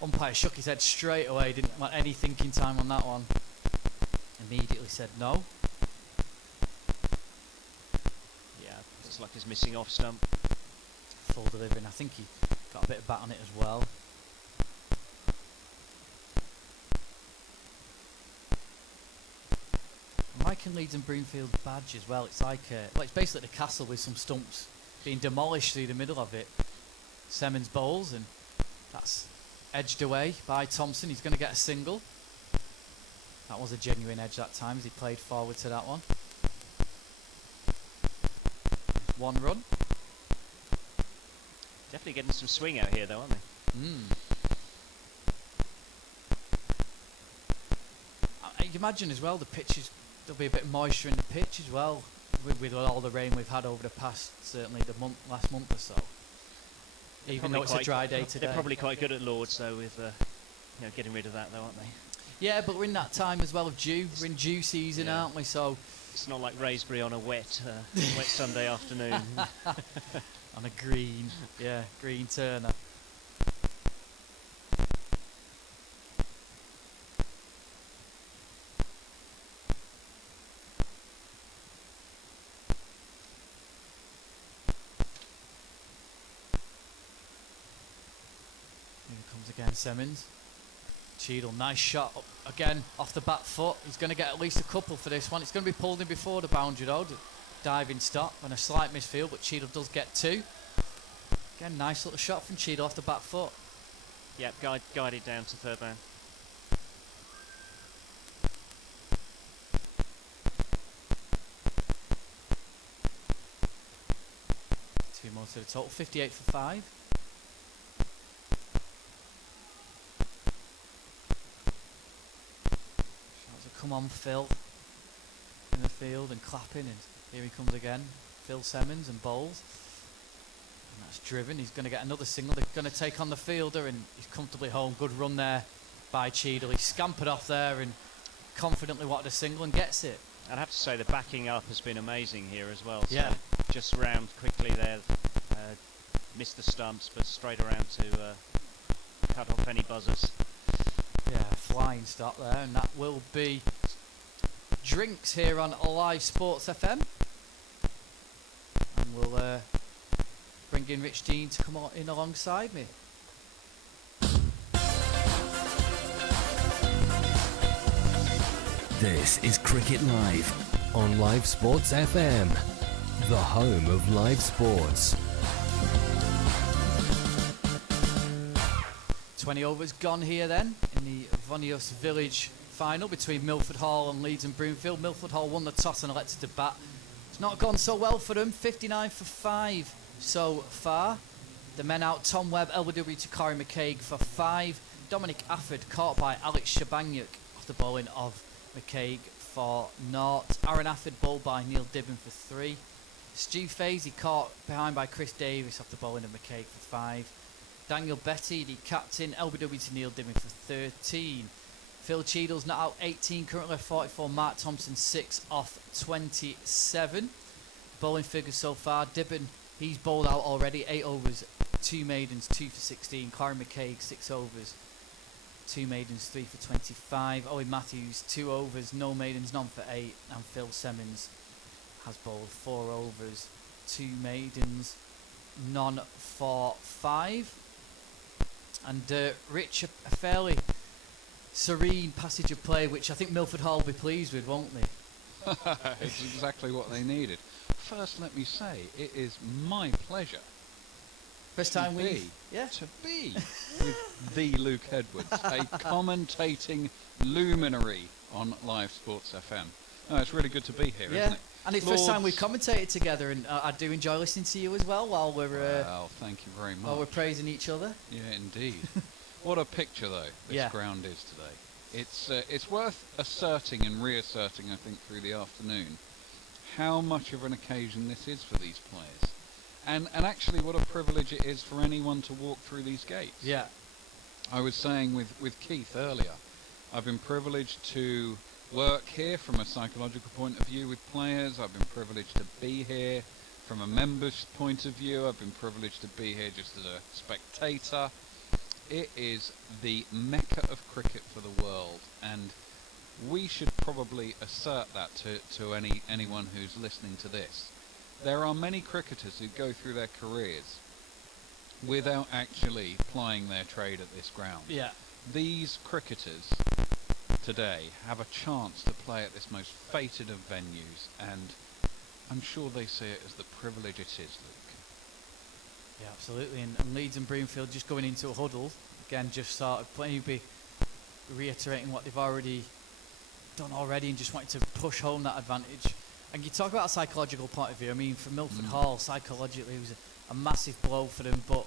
Umpire shook his head straight away, didn't want any thinking time on that one. Immediately said no. Yeah, looks like he's missing off stump. Full delivering. I think he got a bit of bat on it as well. Mike and Leeds and Broomfield badge as well. It's like it's basically the castle with some stumps being demolished through the middle of it. Semmens bowls, and that's edged away by Thompson. He's going to get a single. That was a genuine edge that time as he played forward to that one. 1 run. Definitely getting some swing out here though, aren't they? I imagine as well the pitches, there'll be a bit of moisture in the pitch as well with all the rain we've had over the past, certainly the last month or so. Even though it's a dry day today. They're probably quite good at Lords though with getting rid of that though, aren't they? Yeah, but we're in that time as well of dew. We're in dew season, aren't we? So it's not like Raisbury on a wet Sunday afternoon. On a green, green Turner. Here comes again Semmens. Cheadle, nice shot up again off the back foot. He's going to get at least a couple for this one. It's going to be pulled in before the boundary though. Diving stop and a slight misfield, but Cheadle does get 2. Again, nice little shot from Cheadle off the back foot. Yep, guided down to third man. Two more to the total, 58 for 5. Shouts a come on Phil in the field and clapping, and here he comes again. Phil Semmens and bowls. And that's driven. He's going to get another single. They're going to take on the fielder, and he's comfortably home. Good run there by Cheadle. He scampered off there and confidently wanted a single and gets it. I'd have to say the backing up has been amazing here as well. So Yeah. just round quickly there. Missed the stumps, but straight around to cut off any buzzers. Yeah, flying stop there, and that will be drinks here on Live Sports FM. And we'll bring in Rich Dean to come in alongside me. This is Cricket Live on Live Sports FM, the home of live sports. 20 overs gone here then in the Voneus Village final between Milford Hall and Leeds and Broomfield. Milford Hall won the toss and elected to bat. It's not gone so well for them, 59 for 5 so far. The men out, Tom Webb, LBW to Corey McCaig for 5. Dominic Afford caught by Alex Shabanyuk off the bowling of McCaig for 0. Aaron Afford bowled by Neil Dibben for 3. Stu Fazy caught behind by Chris Davis off the bowling of McCaig for 5. Daniel Betty, the captain, LBW to Neil Dibben for 13. Phil Cheadle's not out, 18 currently, 44. Mark Thompson 6 off 27. Bowling figures so far. Dibben, he's bowled out already, 8 overs, 2 maidens, 2 for 16. Corey McCaig 6 overs, 2 maidens, 3 for 25. Owen Matthews 2 overs, no maidens, none for 8. And Phil Semmens has bowled 4 overs, 2 maidens, none for 5. And Rich, a fairly serene passage of play, which I think Milford Hall will be pleased with, won't they? It's exactly what they needed. First, let me say, it is my pleasure First time to be with the Luke Edwards, a commentating luminary on Live Sports FM. No, it's really good to be here, isn't it? And it's the first time we've commentated together, and I do enjoy listening to you as well while we're well, thank you very much. while we're praising each other. Yeah, indeed. What a picture, though, this ground is today. It's worth asserting and reasserting, I think, through the afternoon, how much of an occasion this is for these players. And actually what a privilege it is for anyone to walk through these gates. Yeah. I was saying with Keith earlier, I've been privileged to work here from a psychological point of view with players. I've been privileged to be here from a member's point of view. I've been privileged to be here just as a spectator. It is the mecca of cricket for the world, and we should probably assert that to anyone who's listening to this. There are many cricketers who go through their careers without actually plying their trade at this ground. Yeah. These cricketers today have a chance to play at this most fated of venues, and I'm sure they see it as the privilege it is, Luke. Yeah, absolutely. And Leeds and Broomfield just going into a huddle. Again, just sort of maybe reiterating what they've already done and just wanting to push home that advantage. And you talk about a psychological point of view. I mean, for Milford Hall, psychologically, it was a massive blow for them. But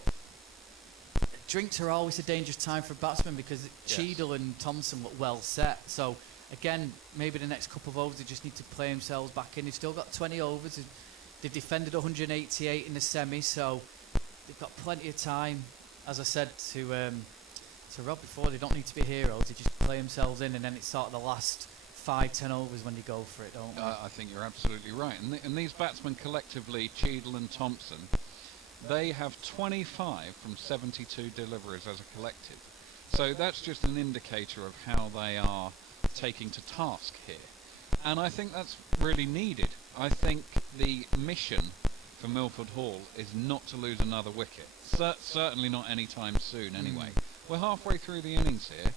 drinks are always a dangerous time for batsmen because Cheadle and Thompson look well set. So, again, maybe the next couple of overs, they just need to play themselves back in. They've still got 20 overs. They've defended 188 in the semi, so they've got plenty of time. As I said to Rob before, they don't need to be heroes. They just play themselves in, and then it's sort of the last 5-10 overs when they go for it, don't they? I think you're absolutely right. And these batsmen collectively, Cheadle and Thompson, they have 25 from 72 deliveries as a collective. So that's just an indicator of how they are taking to task here. And I think that's really needed. I think the mission for Milford Hall is not to lose another wicket. Certainly not anytime soon anyway. We're halfway through the innings here.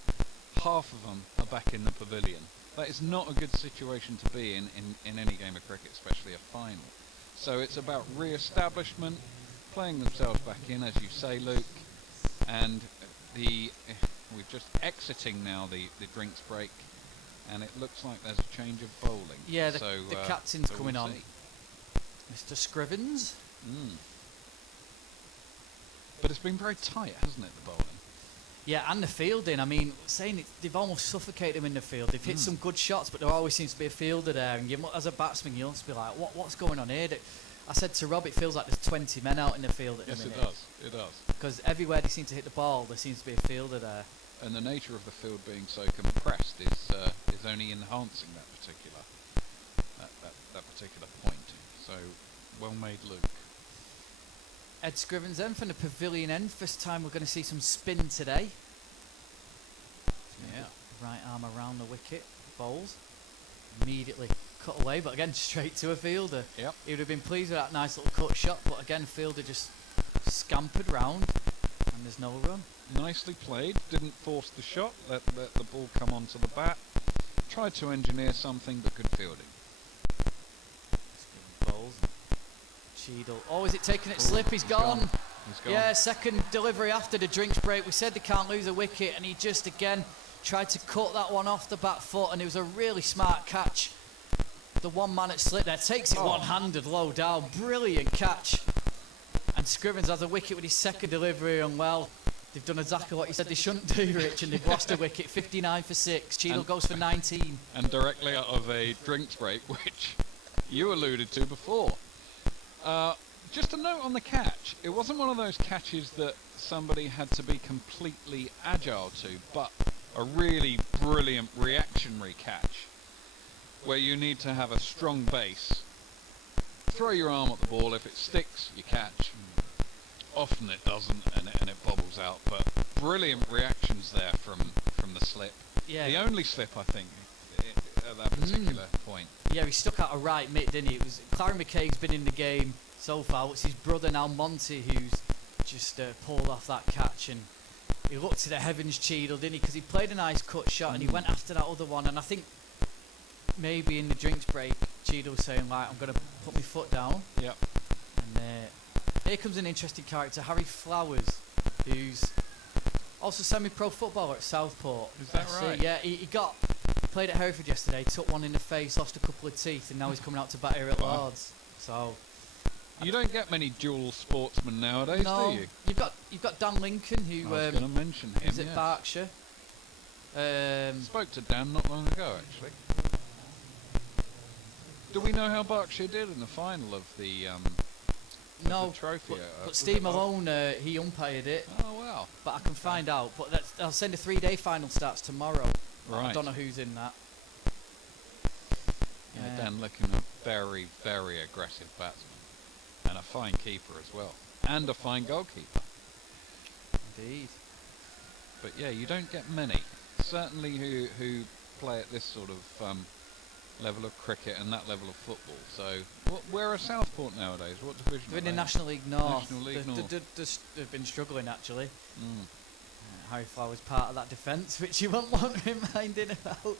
Half of them are back in the pavilion. That is not a good situation to be in any game of cricket, especially a final. So it's about re-establishment, playing themselves back in, as you say, Luke, and we're just exiting now the drinks break, and it looks like there's a change of bowling. Yeah, the captain's coming on. See. Mr. Scrivens. But it's been very tight, hasn't it, the bowling? Yeah, and the fielding. I mean, they've almost suffocated him in the field. They've hit some good shots, but there always seems to be a fielder there. And as a batsman, you must be like, what's going on here? I said to Rob, it feels like there's 20 men out in the field at the minute. Yes, it does. Because everywhere they seem to hit the ball, there seems to be a fielder there. And the nature of the field being so compressed is only enhancing that particular point. So, well made, Luke. Ed Scrivens then from the pavilion end. First time we're going to see some spin today. Yeah. Right arm around the wicket, bowls. Immediately cut away, but again straight to a fielder. Yep. He would have been pleased with that nice little cut shot, but again fielder just scampered round and there's no run. Nicely played, didn't force the shot, let the ball come onto the bat. Tried to engineer something, but good fielding. Bowls. Cheadle. Oh, is it taking it slip? He's gone. He's gone. Yeah, second delivery after the drinks break. We said they can't lose a wicket, and he just again tried to cut that one off the back foot, and it was a really smart catch. The one man at slip there takes it one-handed low down. Brilliant catch. And Scrivens has a wicket with his second delivery, and well, they've done exactly what he said they shouldn't do, Rich, and they've lost a wicket. 59 for 6. Cheadle goes for 19. And directly out of a drinks break, which you alluded to before. Just a note on the catch. It wasn't one of those catches that somebody had to be completely agile to, but a really brilliant reactionary catch where you need to have a strong base. Throw your arm at the ball. If it sticks, you catch. Often it doesn't, and it bobbles out. But brilliant reactions there from the slip. Yeah. The only slip, I think, at that particular point. Yeah, he stuck out a right mid, didn't he? It was Clarence McKaig's been in the game so far. It's his brother now, Monty, who's just pulled off that catch, and he looked to the heavens, Cheadle, didn't he? Because he played a nice cut shot, and he went after that other one. And I think maybe in the drinks break, Cheadle was saying, like, I'm going to put my foot down. Yep. And here comes an interesting character, Harry Flowers, who's also semi-pro footballer at Southport. Is that right? Yeah, he played at Hereford yesterday, took one in the face, lost a couple of teeth, and now he's coming out to bat here at Lords. So you don't get many dual sportsmen nowadays, no, do you? You've got Dan Lincoln, who I was going to mention him. is at Berkshire. Spoke to Dan not long ago, actually. Do we know how Berkshire did in the final of the no trophy? But Steve Malone, he umpired it. Oh wow! But I can find out. But I'll send a 3-day final starts tomorrow. Right. I don't know who's in that. Yeah, Dan looking a very, very aggressive batsman. And a fine keeper as well. And a fine goalkeeper. Indeed. But yeah, you don't get many. Certainly who play at this sort of level of cricket and that level of football. So, where are Southport nowadays? What division? They're in are the they National League North. National League North. They've been struggling actually. Mm. Harry Flower's part of that defence, which you won't want reminding about.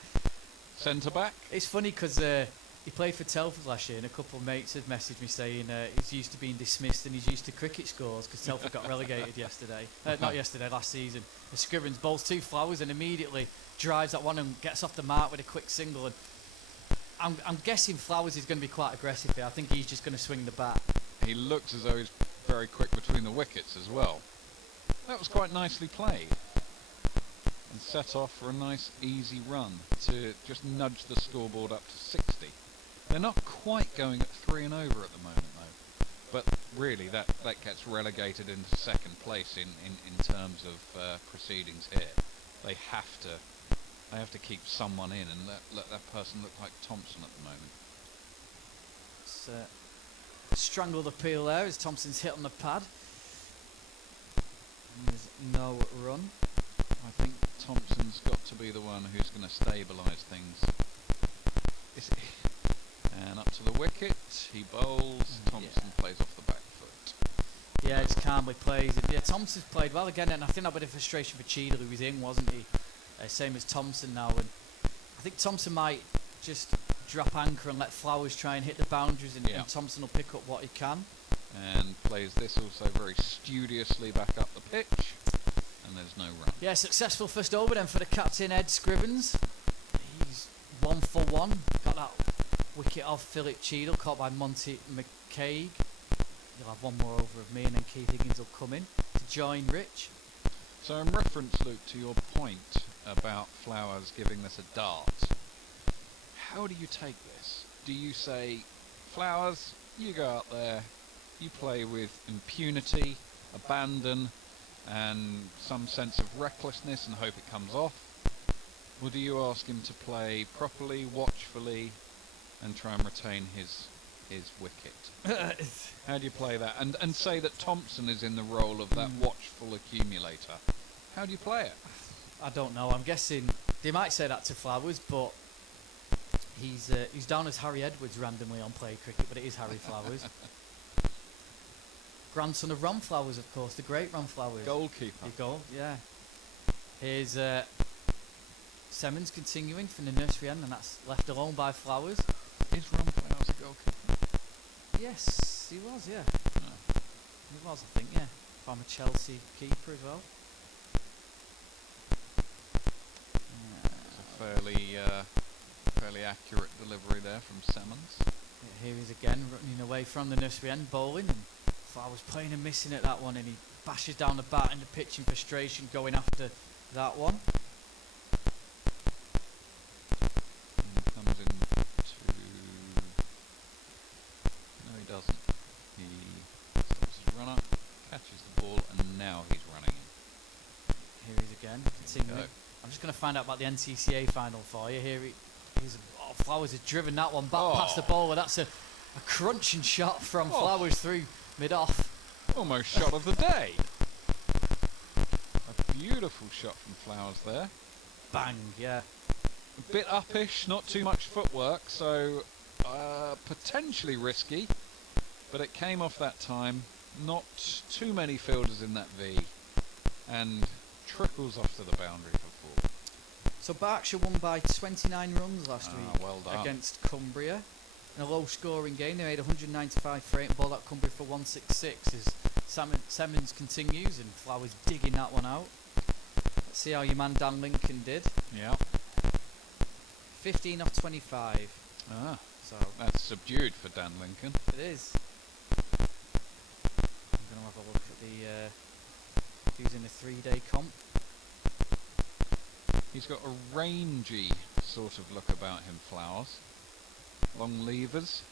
Centre back? It's funny because he played for Telford last year, and a couple of mates had messaged me saying he's used to being dismissed and he's used to cricket scores because Telford got relegated yesterday. Not yesterday, last season. The Scrivens bowls 2 Flowers and immediately drives that one and gets off the mark with a quick single. And I'm guessing Flowers is going to be quite aggressive here. I think he's just going to swing the bat. He looks as though he's very quick between the wickets as well. That was quite nicely played. And set off for a nice easy run to just nudge the scoreboard up to 60. They're not quite going at 3 and over at the moment though. But really that gets relegated into second place in terms of proceedings here. They have to keep someone in, and let that person look like Thompson at the moment. Strangled appeal there as Thompson's hit on the pad. And there's no run. I think Thompson's got to be the one who's going to stabilise things. And up to the wicket, he bowls. Thompson plays off the back foot. Yeah, it's calmly plays. Yeah, Thompson's played well again, and I think that bit of frustration for Cheadle, who was in, wasn't he? Same as Thompson now, and I think Thompson might just drop anchor and let Flowers try and hit the boundaries, and Thompson will pick up what he can. And plays this also very studiously back up the pitch, and there's no run. Yeah, successful first over then for the captain, Ed Scrivens. He's 1 for 1. Got that wicket off Philip Cheadle, caught by Monty McCaig. He'll have one more over of me, and then Keith Higgins will come in to join Rich. So in reference, Luke, to your point about Flowers giving this a dart, how do you take this? Do you say, Flowers, you go out there, you play with impunity, abandon, and some sense of recklessness and hope it comes off? Or do you ask him to play properly, watchfully, and try and retain his wicket? How do you play that? And say that Thompson is in the role of that watchful accumulator. How do you play it? I don't know. I'm guessing they might say that to Flowers, but he's down as Harry Edwards randomly on Play Cricket, but it is Harry Flowers. Grandson of Ron Flowers, of course, the great Ron Flowers. Goalkeeper. Your goal, yeah. Here's Semmons continuing from the nursery end, and that's left alone by Flowers. Is Ron Flowers a goalkeeper? Yes, he was, yeah. No. He was, I think, yeah. Former Chelsea keeper as well. It's a fairly accurate delivery there from Semmons. Yeah, here he's again running away from the nursery end, bowling, and Flowers playing and missing at that one, and he bashes down the bat in the pitch in frustration, going after that one. And comes in to... No, he doesn't. He stops his run up, catches the ball, and now he's running in. Here he's again, continuing. I'm just going to find out about the NCCA final for you. Here Flowers has driven that one back past the bowler. That's a crunching shot from Flowers through mid-off. Almost shot of the day. A beautiful shot from Flowers there. Bang, yeah. A bit uppish, not too much footwork, so potentially risky, but it came off that time. Not too many fielders in that V, and trickles off to the boundary for 4. So Berkshire won by 29 runs last week well done. against Cumbria. In a low-scoring game, they made 195 for 8 and bowled out Cumbria for 166 as Semmons continues and Flowers digging that one out. Let's see how your man Dan Lincoln did. Yeah. 15 off 25. So that's subdued for Dan Lincoln. It is. I'm going to have a look at the who's in the 3-day comp. He's got a rangy sort of look about him, Flowers. Long levers.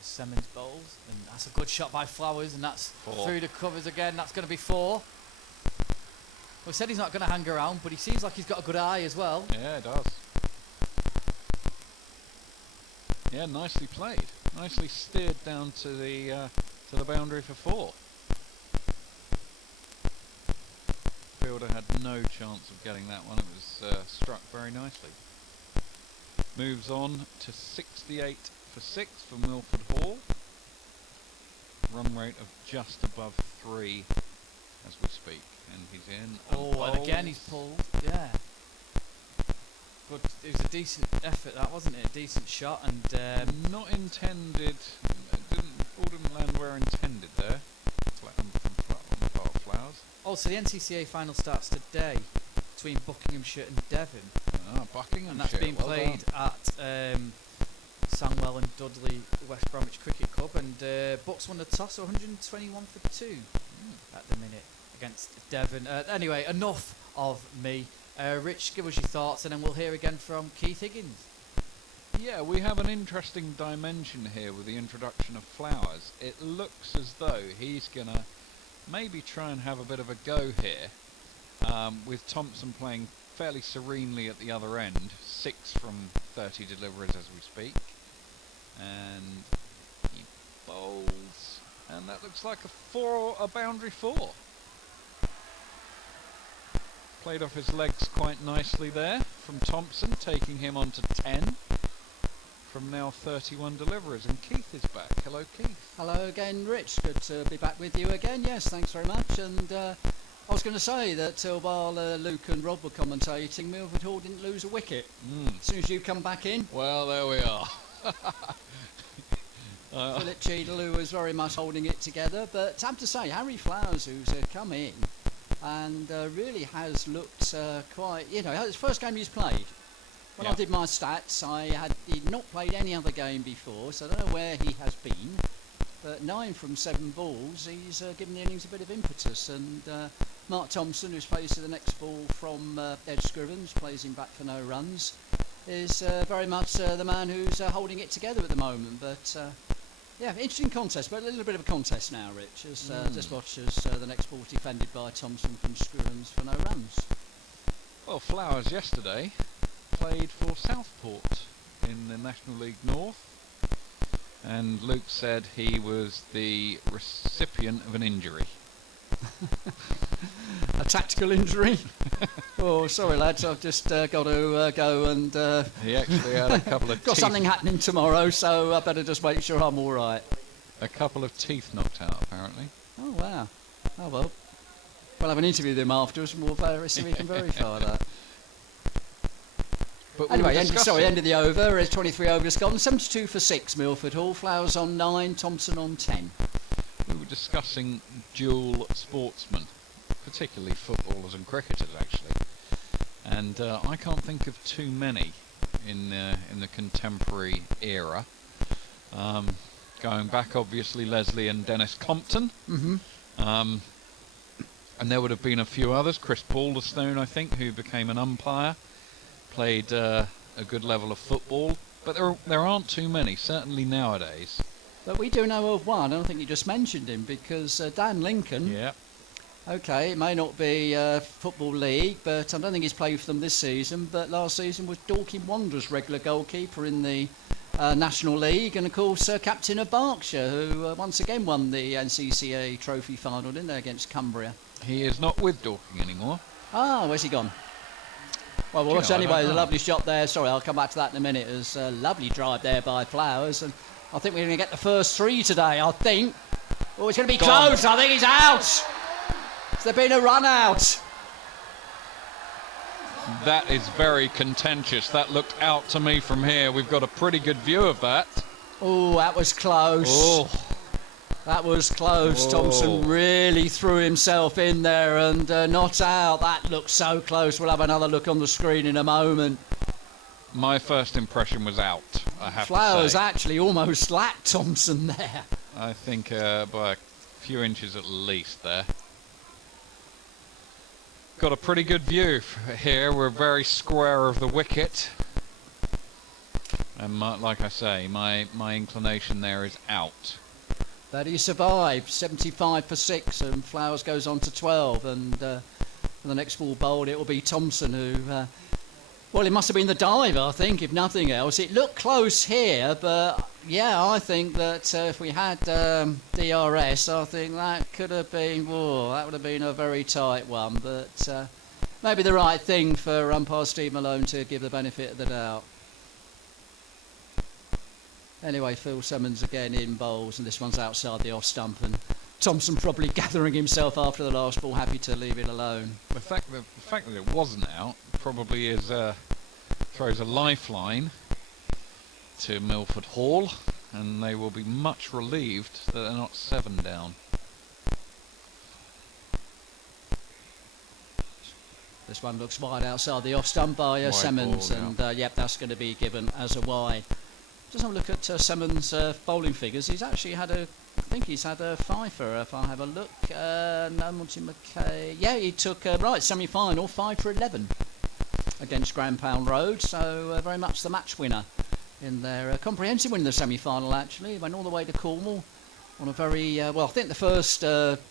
Semmons bowls, and that's a good shot by Flowers, and that's 4. Through the covers again. That's going to be 4. We said he's not going to hang around, but he seems like he's got a good eye as well. Yeah, it does. Yeah, nicely played. Nicely steered down to the boundary for 4. Fielder had no chance of getting that one. It was struck very nicely. Moves on to 68 for 6 for Milford Hall. Run rate of just above 3 as we speak, and he's in. And again he's pulled. Yeah. But it was a decent effort, that, wasn't it? A decent shot, and not intended. Ball didn't land where intended there. Flat on the part of Flowers. also the NCCA final starts today between Buckinghamshire and Devon. Buckinghamshire. And that's being played at Sandwell and Dudley West Bromwich Cricket Club, and Bucks won the toss, 121 for 2 at the minute against Devon. Anyway, enough of me. Rich, give us your thoughts, and then we'll hear again from Keith Higgins. Yeah, we have an interesting dimension here with the introduction of Flowers. It looks as though he's going to maybe try and have a bit of a go here, with Thompson playing fairly serenely at the other end, 6 from 30 deliveries as we speak. And he bowls, and that looks like a boundary 4. Played off his legs quite nicely there from Thompson, taking him on to 10 from now 31 deliveries. And Keith is back. Hello, Keith. Hello again, Rich. Good to be back with you again. Yes, thanks very much. And I was going to say that while Luke and Rob were commentating, Milford Hall didn't lose a wicket. As soon as you come back in, Well, there we are. Philip Cheadle, who was very much holding it together. But I have to say, Harry Flowers, who's come in and really has looked quite, it's the first game he's played. When I did my stats, he'd not played any other game before, so I don't know where he has been. But 9 from 7 balls, he's given the innings a bit of impetus. And Mark Thompson, who's plays to the next ball from Ed Scrivens, plays him back for no runs, is very much the man who's holding it together at the moment. But interesting contest, but a little bit of a contest now, Rich. As just watch as the next ball defended by Thompson from Scrivens for no runs. Well, Flowers yesterday played for Southport in the National League North, and Luke said he was the recipient of an injury. A tactical injury? Oh, sorry lads, I've just got to go and... He actually had a couple of got something happening tomorrow, so I better just make sure I'm all right. A couple of teeth knocked out, apparently. Oh, wow. Oh, well. We'll have an interview with him afterwards, and we'll see if we can verify that. But anyway, end of the over. It's 23 overs gone. 72 for 6, Milford Hall. Flowers on 9, Thompson on 10. We were discussing dual sportsmen, particularly footballers and cricketers, actually. And I can't think of too many in the contemporary era. Going back, obviously, Leslie and Dennis Compton. And there would have been a few others. Chris Balderstone, I think, who became an umpire. Played a good level of football, but there aren't too many, certainly nowadays. But we do know of one. I don't think you just mentioned him, because Dan Lincoln. Yeah. Okay, it may not be Football League, but I don't think he's played for them this season. But last season was Dorking Wanderers regular goalkeeper in the National League, and of course captain of Berkshire, who once again won the NCCA Trophy final, didn't they, against Cumbria? He is not with Dorking anymore. Ah, where's he gone? Well, we'll watch anyway. There's a lovely shot there. Sorry, I'll come back to that in a minute. There's a lovely drive there by Flowers, and I think we're going to get the first 3 today, I think. Oh, it's going to be close. I think he's out. Has there been a run out? That is very contentious. That looked out to me from here. We've got a pretty good view of that. Oh, that was close. Oh. That was close. Thompson really threw himself in there and not out. That looks so close. We'll have another look on the screen in a moment. My first impression was out, I have Flowers to say. actually almost slapped Thompson there. I think by a few inches at least there. Got a pretty good view here. We're very square of the wicket. And like I say, my inclination there is out. But he survived, 75 for 6, and Flowers goes on to 12. And for the next ball bowled, it will be Thompson, who Well, it must have been the dive, I think, if nothing else. It looked close here, but yeah, I think that if we had DRS, I think that could have been, that would have been a very tight one. But maybe the right thing for umpire Steve Malone to give the benefit of the doubt. Anyway, Phil Simmons again in bowls, and this one's outside the off stump, and Thompson probably gathering himself after the last ball, happy to leave it alone. The fact that it wasn't out probably is throws a lifeline to Milford Hall, and they will be much relieved that they're not 7 down. This one looks wide outside the off stump by Simmons, ball, and yep, that's going to be given as a wide. Just have a look at Simmons' bowling figures. He's actually had I think he's had a fifer, if I have a look. No, Monty McKay. Yeah, he took, semi-final, 5 for 11 against Grand Pound Road, so very much the match winner in their comprehensive win in the semi-final, actually. Went all the way to Cornwall on a very, I think the first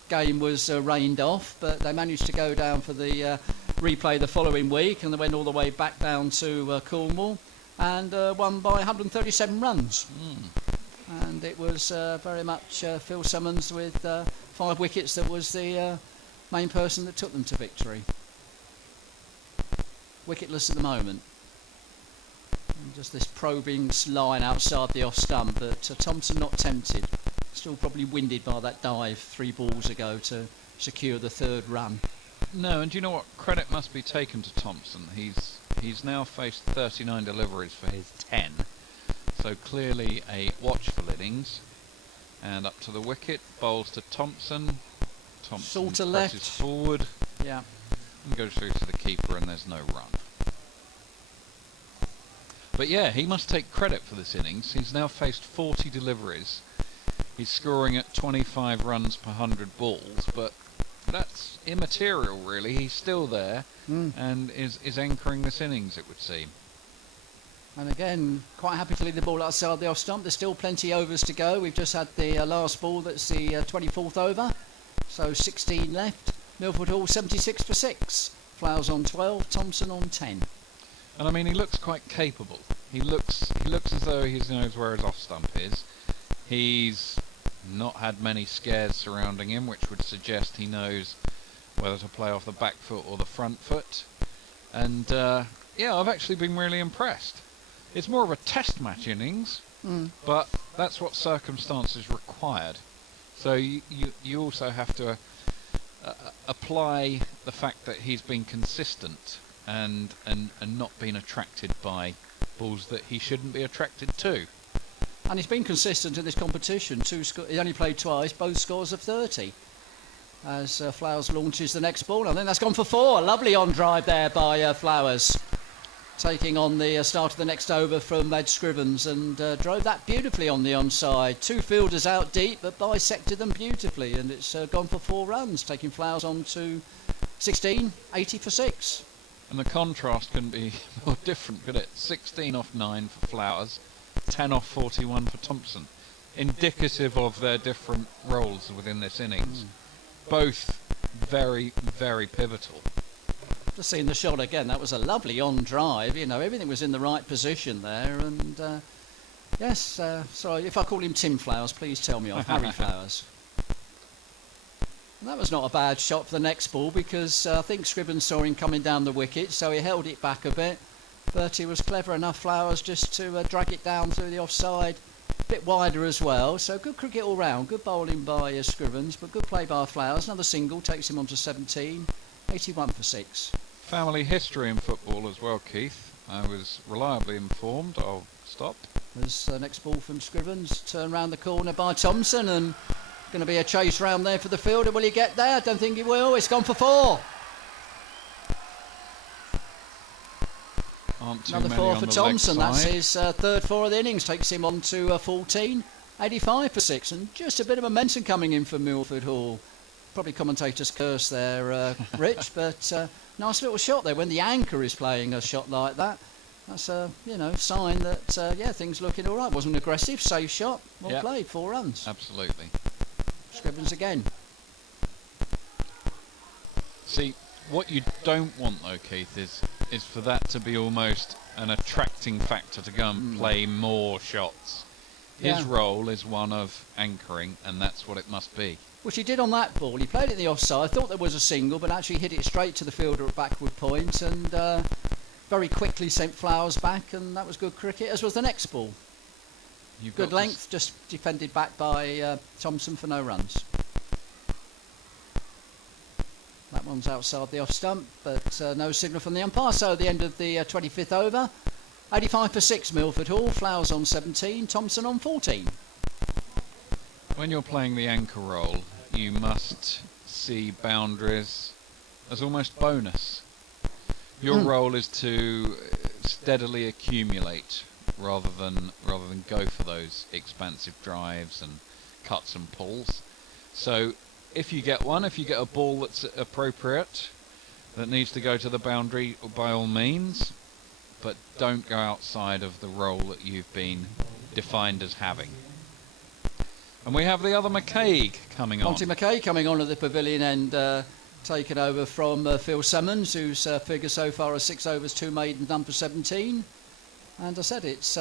game was rained off, but they managed to go down for the replay the following week, and they went all the way back down to Cornwall and won by 137 runs. And it was very much Phil Simmons with 5 wickets that was the main person that took them to victory. Wicketless at the moment. And just this probing line outside the off stump, but Thompson not tempted. Still probably winded by that dive 3 balls ago to secure the 3rd run. No, and do you know what? Credit must be taken to Thompson. He's now faced 39 deliveries for his 10. So clearly a watchful innings. And up to the wicket, bowls to Thompson. Thompson Sort of presses left. forward. Yeah. And goes through to the keeper, and there's no run. But yeah, he must take credit for this innings. He's now faced 40 deliveries. He's scoring at 25 runs per 100 balls, but that's immaterial, really. He's still there and is anchoring this innings, it would seem. And again, quite happy to leave the ball outside the off stump. There's still plenty overs to go. We've just had the last ball, that's the 24th over. So 16 left. Milford Hall 76 for 6. Flowers on 12, Thompson on 10. And I mean, he looks quite capable. He looks as though he knows where his off stump is. He's not had many scares surrounding him, which would suggest he knows whether to play off the back foot or the front foot. And yeah, I've actually been really impressed. It's more of a test match innings, but that's what circumstances required. So you also have to apply the fact that he's been consistent and not been attracted by balls that he shouldn't be attracted to. And he's been consistent in this competition. He only played twice, both scores of 30. As Flowers launches the next ball, I think that's gone for 4. Lovely on drive there by Flowers, taking on the start of the next over from Ed Scrivens, and drove that beautifully on the onside. 2 fielders out deep, but bisected them beautifully, and it's gone for 4 runs, taking Flowers on to 16, 80 for 6. And the contrast couldn't be more different, could it? 16 off 9 for Flowers, 10 off 41 for Thompson. Indicative of their different roles within this innings. Both very, very pivotal. Just seeing the shot again, that was a lovely on drive. You know, everything was in the right position there. And yes, sorry, if I call him Tim Flowers, please tell me off. Harry Flowers. And that was not a bad shot for the next ball, because I think Scrivens saw him coming down the wicket, so he held it back a bit. But he was clever enough, Flowers, just to drag it down through the offside. A bit wider as well, so good cricket all round. Good bowling by Scrivens, but good play by Flowers. Another single takes him on to 17, 81 for 6. Family history in football as well, Keith. I was reliably informed. I'll stop. There's the next ball from Scrivens, turn round the corner by Thompson, and going to be a chase round there for the fielder. Will he get there? I don't think he will. It's gone for 4. Another 4 for Thompson. That's his 3rd 4 of the innings. Takes him on to 14, 85 for 6. And just a bit of momentum coming in for Milford Hall. Probably commentator's curse there, Rich, but nice little shot there when the anchor is playing a shot like that. That's a sign that yeah, things looking all right. Wasn't aggressive, safe shot, well played, 4 runs. Absolutely. Scrivens again. See, what you don't want though, Keith, is is for that to be almost an attracting factor to go and play more shots. His Yeah. role is one of anchoring, and that's what it must be. Which he did on that ball. He played it in the offside, thought there was a single, but actually hit it straight to the fielder at backward point, and very quickly sent Flowers back, and that was good cricket, as was the next ball. You've Good got length, just defended back by Thompson for no runs. That one's outside the off stump, but no signal from the umpire. So the end of the 25th over. 85 for 6, Milford Hall. Flowers on 17, Thompson on 14. When you're playing the anchor role, you must see boundaries as almost bonus. Your role is to steadily accumulate rather than go for those expansive drives and cuts and pulls. So if you get a ball that's appropriate, that needs to go to the boundary, by all means, but don't go outside of the role that you've been defined as having. And we have the other McCaig coming on. Monty McKay coming on at the pavilion and taken over from Phil Summons, whose figure so far is 6 overs, 2 maiden, number 17. And I said it's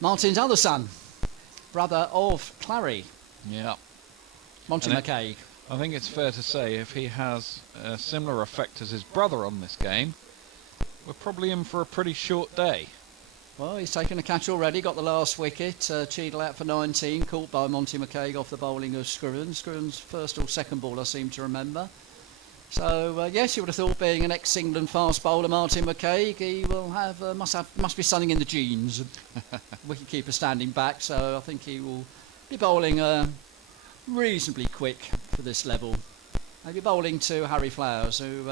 Martin's other son, brother of Clary, Yeah. Monty And McKay. I think it's fair to say if he has a similar effect as his brother on this game, we're probably in for a pretty short day. Well, he's taken a catch already, got the last wicket. Cheadle out for 19, caught by Monty McCaig off the bowling of Scriven. Scriven's first or second ball, I seem to remember. So, yes, you would have thought, being an ex-England fast bowler, Martin McCaig, he will must be something in the genes. Wicketkeeper standing back, so I think he will be bowling reasonably quick for this level. He'll be bowling to Harry Flowers, who,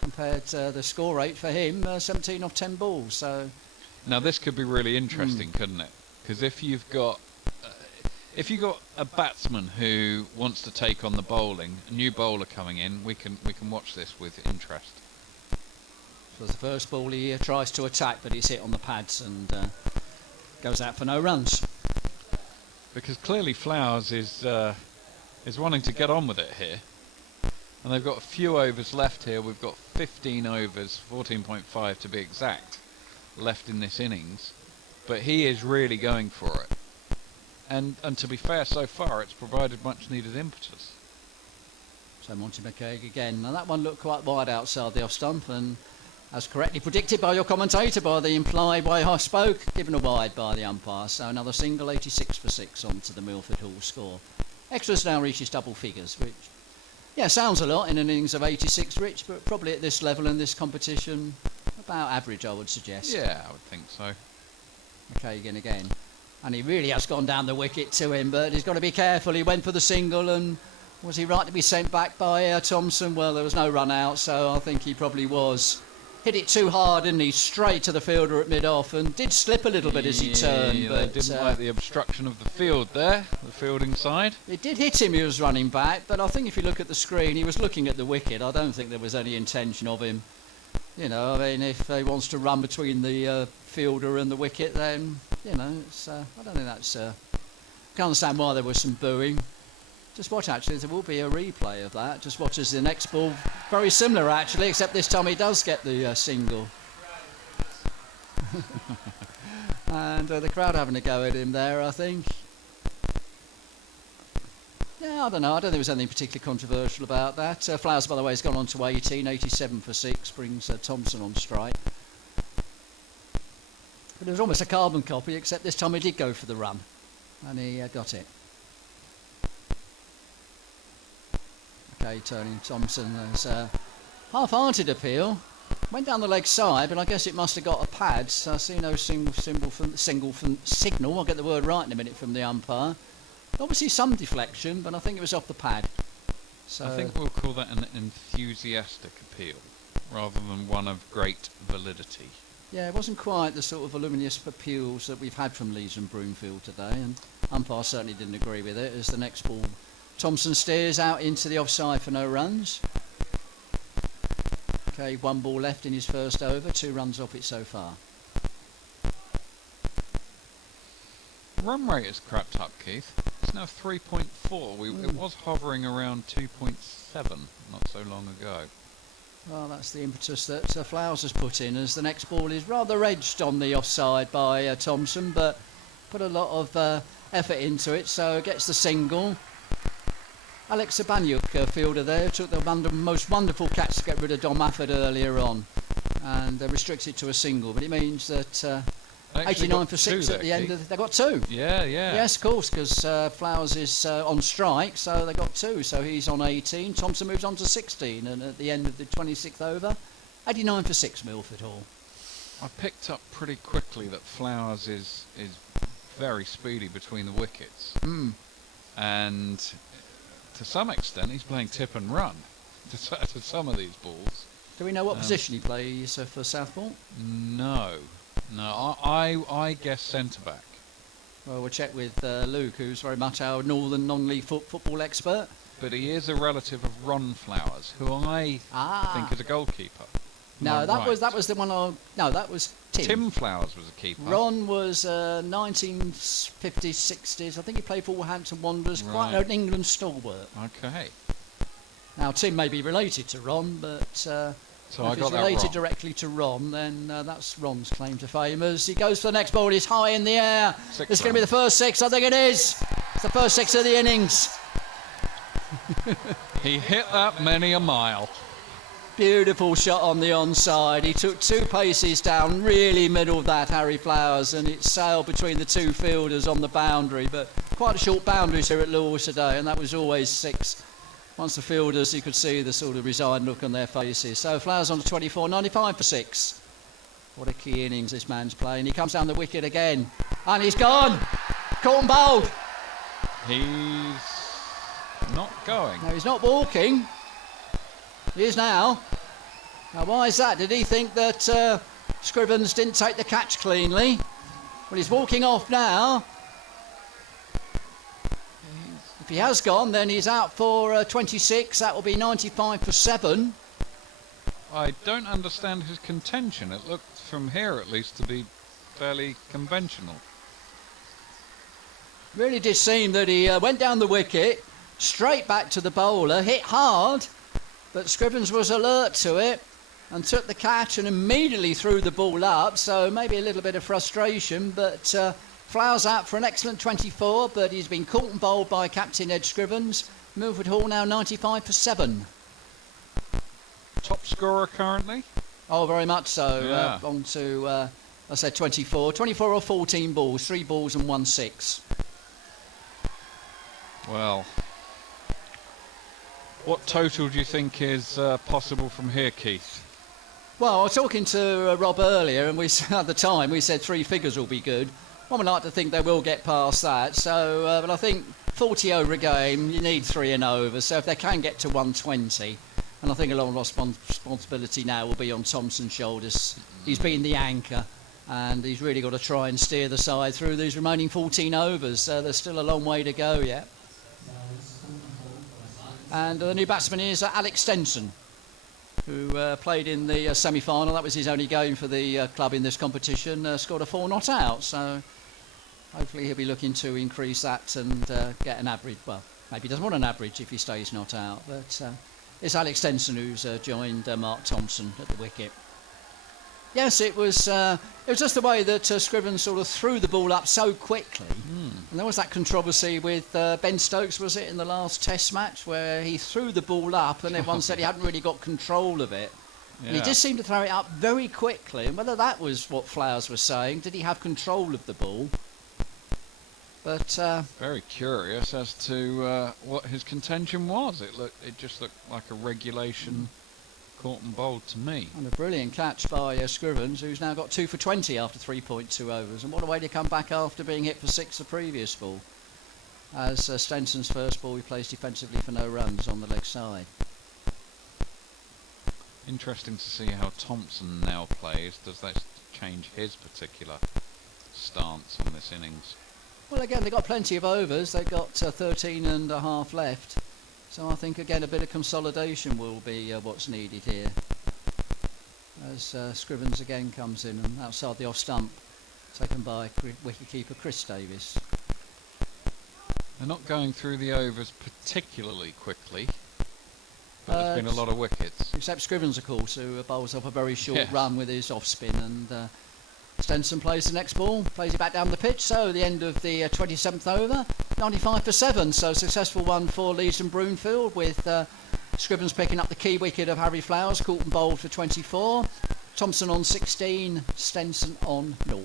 compared to the score rate for him, 17 off 10 balls. So. Now this could be really interesting, couldn't it? Because if you've got a batsman who wants to take on the bowling, a new bowler coming in, we can watch this with interest. So the first ball he tries to attack, but he's hit on the pads and goes out for no runs. Because clearly Flowers is wanting to get on with it here, and they've got a few overs left here. We've got 15 overs, 14.5 to be exact, left in this innings, but he is really going for it. And to be fair, so far it's provided much needed impetus. So Monty McCaig again. Now that one looked quite wide outside the off stump, and as correctly predicted by your commentator, by the implied way I spoke, given a wide by the umpire. So another single, 86 for 6 onto the Milford Hall score. Extras now reaches double figures, which, sounds a lot in an innings of 86, Rich, but probably at this level in this competition, about average, I would suggest. Yeah, I would think so. McCagan again. And he really has gone down the wicket to him, but he's got to be careful. He went for the single, and was he right to be sent back by Thompson? Well, there was no run out, so I think he probably was. Hit it too hard, didn't he? Straight to the fielder at mid-off, and did slip a little bit as he turned. But they didn't like the obstruction of the field there, the fielding side. It did hit him, he was running back, but I think if you look at the screen, he was looking at the wicket. I don't think there was any intention of him. If he wants to run between the fielder and the wicket, then, I don't think that's... I can understand why there was some booing. Just watch, actually, there will be a replay of that. Just watch as the next ball, very similar, actually, except this time he does get the single. And the crowd having a go at him there, I think. Yeah, I don't know. I don't think there was anything particularly controversial about that. Flowers, by the way, has gone on to 18, 87 for 6, brings Thompson on strike. But it was almost a carbon copy, except this time he did go for the run, and he got it. Okay, turning Thompson as half-hearted appeal. Went down the leg side, but I guess it must have got a pad. So I see no signal, I'll get the word right in a minute, from the umpire. Obviously some deflection, but I think it was off the pad. So I think we'll call that an enthusiastic appeal, rather than one of great validity. Yeah, it wasn't quite the sort of voluminous appeals that we've had from Leeds and Broomfield today, and umpire certainly didn't agree with it, as the next ball, Thompson steers out into the offside for no runs. Okay, 1 ball left in his first over, 2 runs off it so far. Run rate has crept up, Keith. It's now 3.4. It was hovering around 2.7 not so long ago. Well, that's the impetus that Flowers has put in, as the next ball is rather edged on the offside by Thompson, but put a lot of effort into it, so gets the single. Alex Abanyuk, fielder there, took the most wonderful catch to get rid of Dom Afford earlier on, and restricted to a single, but it means that 89 for 6 at the end of... They got two. Yeah. Yes, of course, because Flowers is on strike, so they got two. So he's on 18. Thompson moves on to 16, and at the end of the 26th over, 89 for 6, Milford Hall. I picked up pretty quickly that Flowers is very speedy between the wickets. And to some extent, he's playing tip and run to some of these balls. Do we know what position he plays for Southport? No, I guess centre-back. Well, we'll check with Luke, who's very much our northern non-league football expert. But he is a relative of Ron Flowers, who I think is a goalkeeper. No, that was the one. That was Tim. Tim Flowers was a keeper. Ron was 1950s, 60s. I think he played for Wolverhampton Wanderers. Right. Quite an England stalwart. Okay. Now Tim may be related to Ron, but So if I he's got that related wrong. directly to Ron, then that's Ron's claim to fame. As he goes for the next ball, he's high in the air. Six It's going to be the first six. I think it is. It's the first six of the innings. He hit that many a mile. Beautiful shot on the onside. He took two paces down, really middle of that, Harry Flowers, and it sailed between the two fielders on the boundary. But quite a short boundaries here at Lewis today, and that was always six. Once the fielders, you could see the sort of resigned look on their faces. So Flowers on to 24, 95 for 6. What a key innings this man's playing. He comes down the wicket again, and he's gone. Caught and bowled. He's not going. No, he's not walking. He is now. Now, why is that? Did he think that Scrivens didn't take the catch cleanly? Well, he's walking off now. If he has gone, then he's out for 26. That will be 95 for 7. I don't understand his contention. It looked, from here at least, to be fairly conventional. Really did seem that he went down the wicket, straight back to the bowler, hit hard, but Scrivens was alert to it and took the catch and immediately threw the ball up, so maybe a little bit of frustration, but Flowers out for an excellent 24, but he's been caught and bowled by Captain Ed Scrivens. Milford Hall now 95 for 7. Top scorer currently? Oh, very much so. Yeah. On to, I said 24. 24 or 14 balls, 3 balls and 1 6. Well, what total do you think is possible from here, Keith? Well, I was talking to Rob earlier, and we at the time we said 3 figures will be good. One would like to think they will get past that. So, but I think 40 over a game, you need 3 and over. So if they can get to 120, and I think a lot of responsibility now will be on Thompson's shoulders. He's been the anchor, and he's really got to try and steer the side through these remaining 14 overs. There's still a long way to go yet. And the new batsman is Alex Stenson, who played in the semi-final. That was his only game for the club in this competition. Scored a 4 not out, so hopefully he'll be looking to increase that and get an average. Well, maybe he doesn't want an average if he stays not out, but it's Alex Stenson who's joined Mark Thompson at the wicket. Yes, it was just the way that Scrivens sort of threw the ball up so quickly. And there was that controversy with Ben Stokes, was it, in the last Test match, where he threw the ball up and everyone said he hadn't really got control of it. Yeah. And he just seemed to throw it up very quickly. And whether that was what Flowers was saying, did he have control of the ball? But Very curious as to what his contention was. It just looked like a regulation caught and bowled to me. and a brilliant catch by Scrivens, who's now got 2 for 20 after 3.2 overs. And what a way to come back after being hit for 6 the previous ball. As Stenson's first ball, he plays defensively for no runs on the leg side. Interesting to see how Thompson now plays. Does that change his particular stance on this innings? Well, again, they've got plenty of overs. They've got 13 and a half left. So I think, again, a bit of consolidation will be what's needed here. As Scrivens again comes in and outside the off stump, taken by wicketkeeper Chris Davis. They're not going through the overs particularly quickly. But there's been a lot of wickets. Except Scrivens, of course, who bowls off a very short Yes. run with his off spin, and Stenson plays the next ball, plays it back down the pitch. So the end of the 27th over, 95 for 7. So successful one for Leeds and Broomfield, with Scrivens picking up the key wicket of Harry Flowers, caught and bowled for 24. Thompson on 16, Stenson on 0.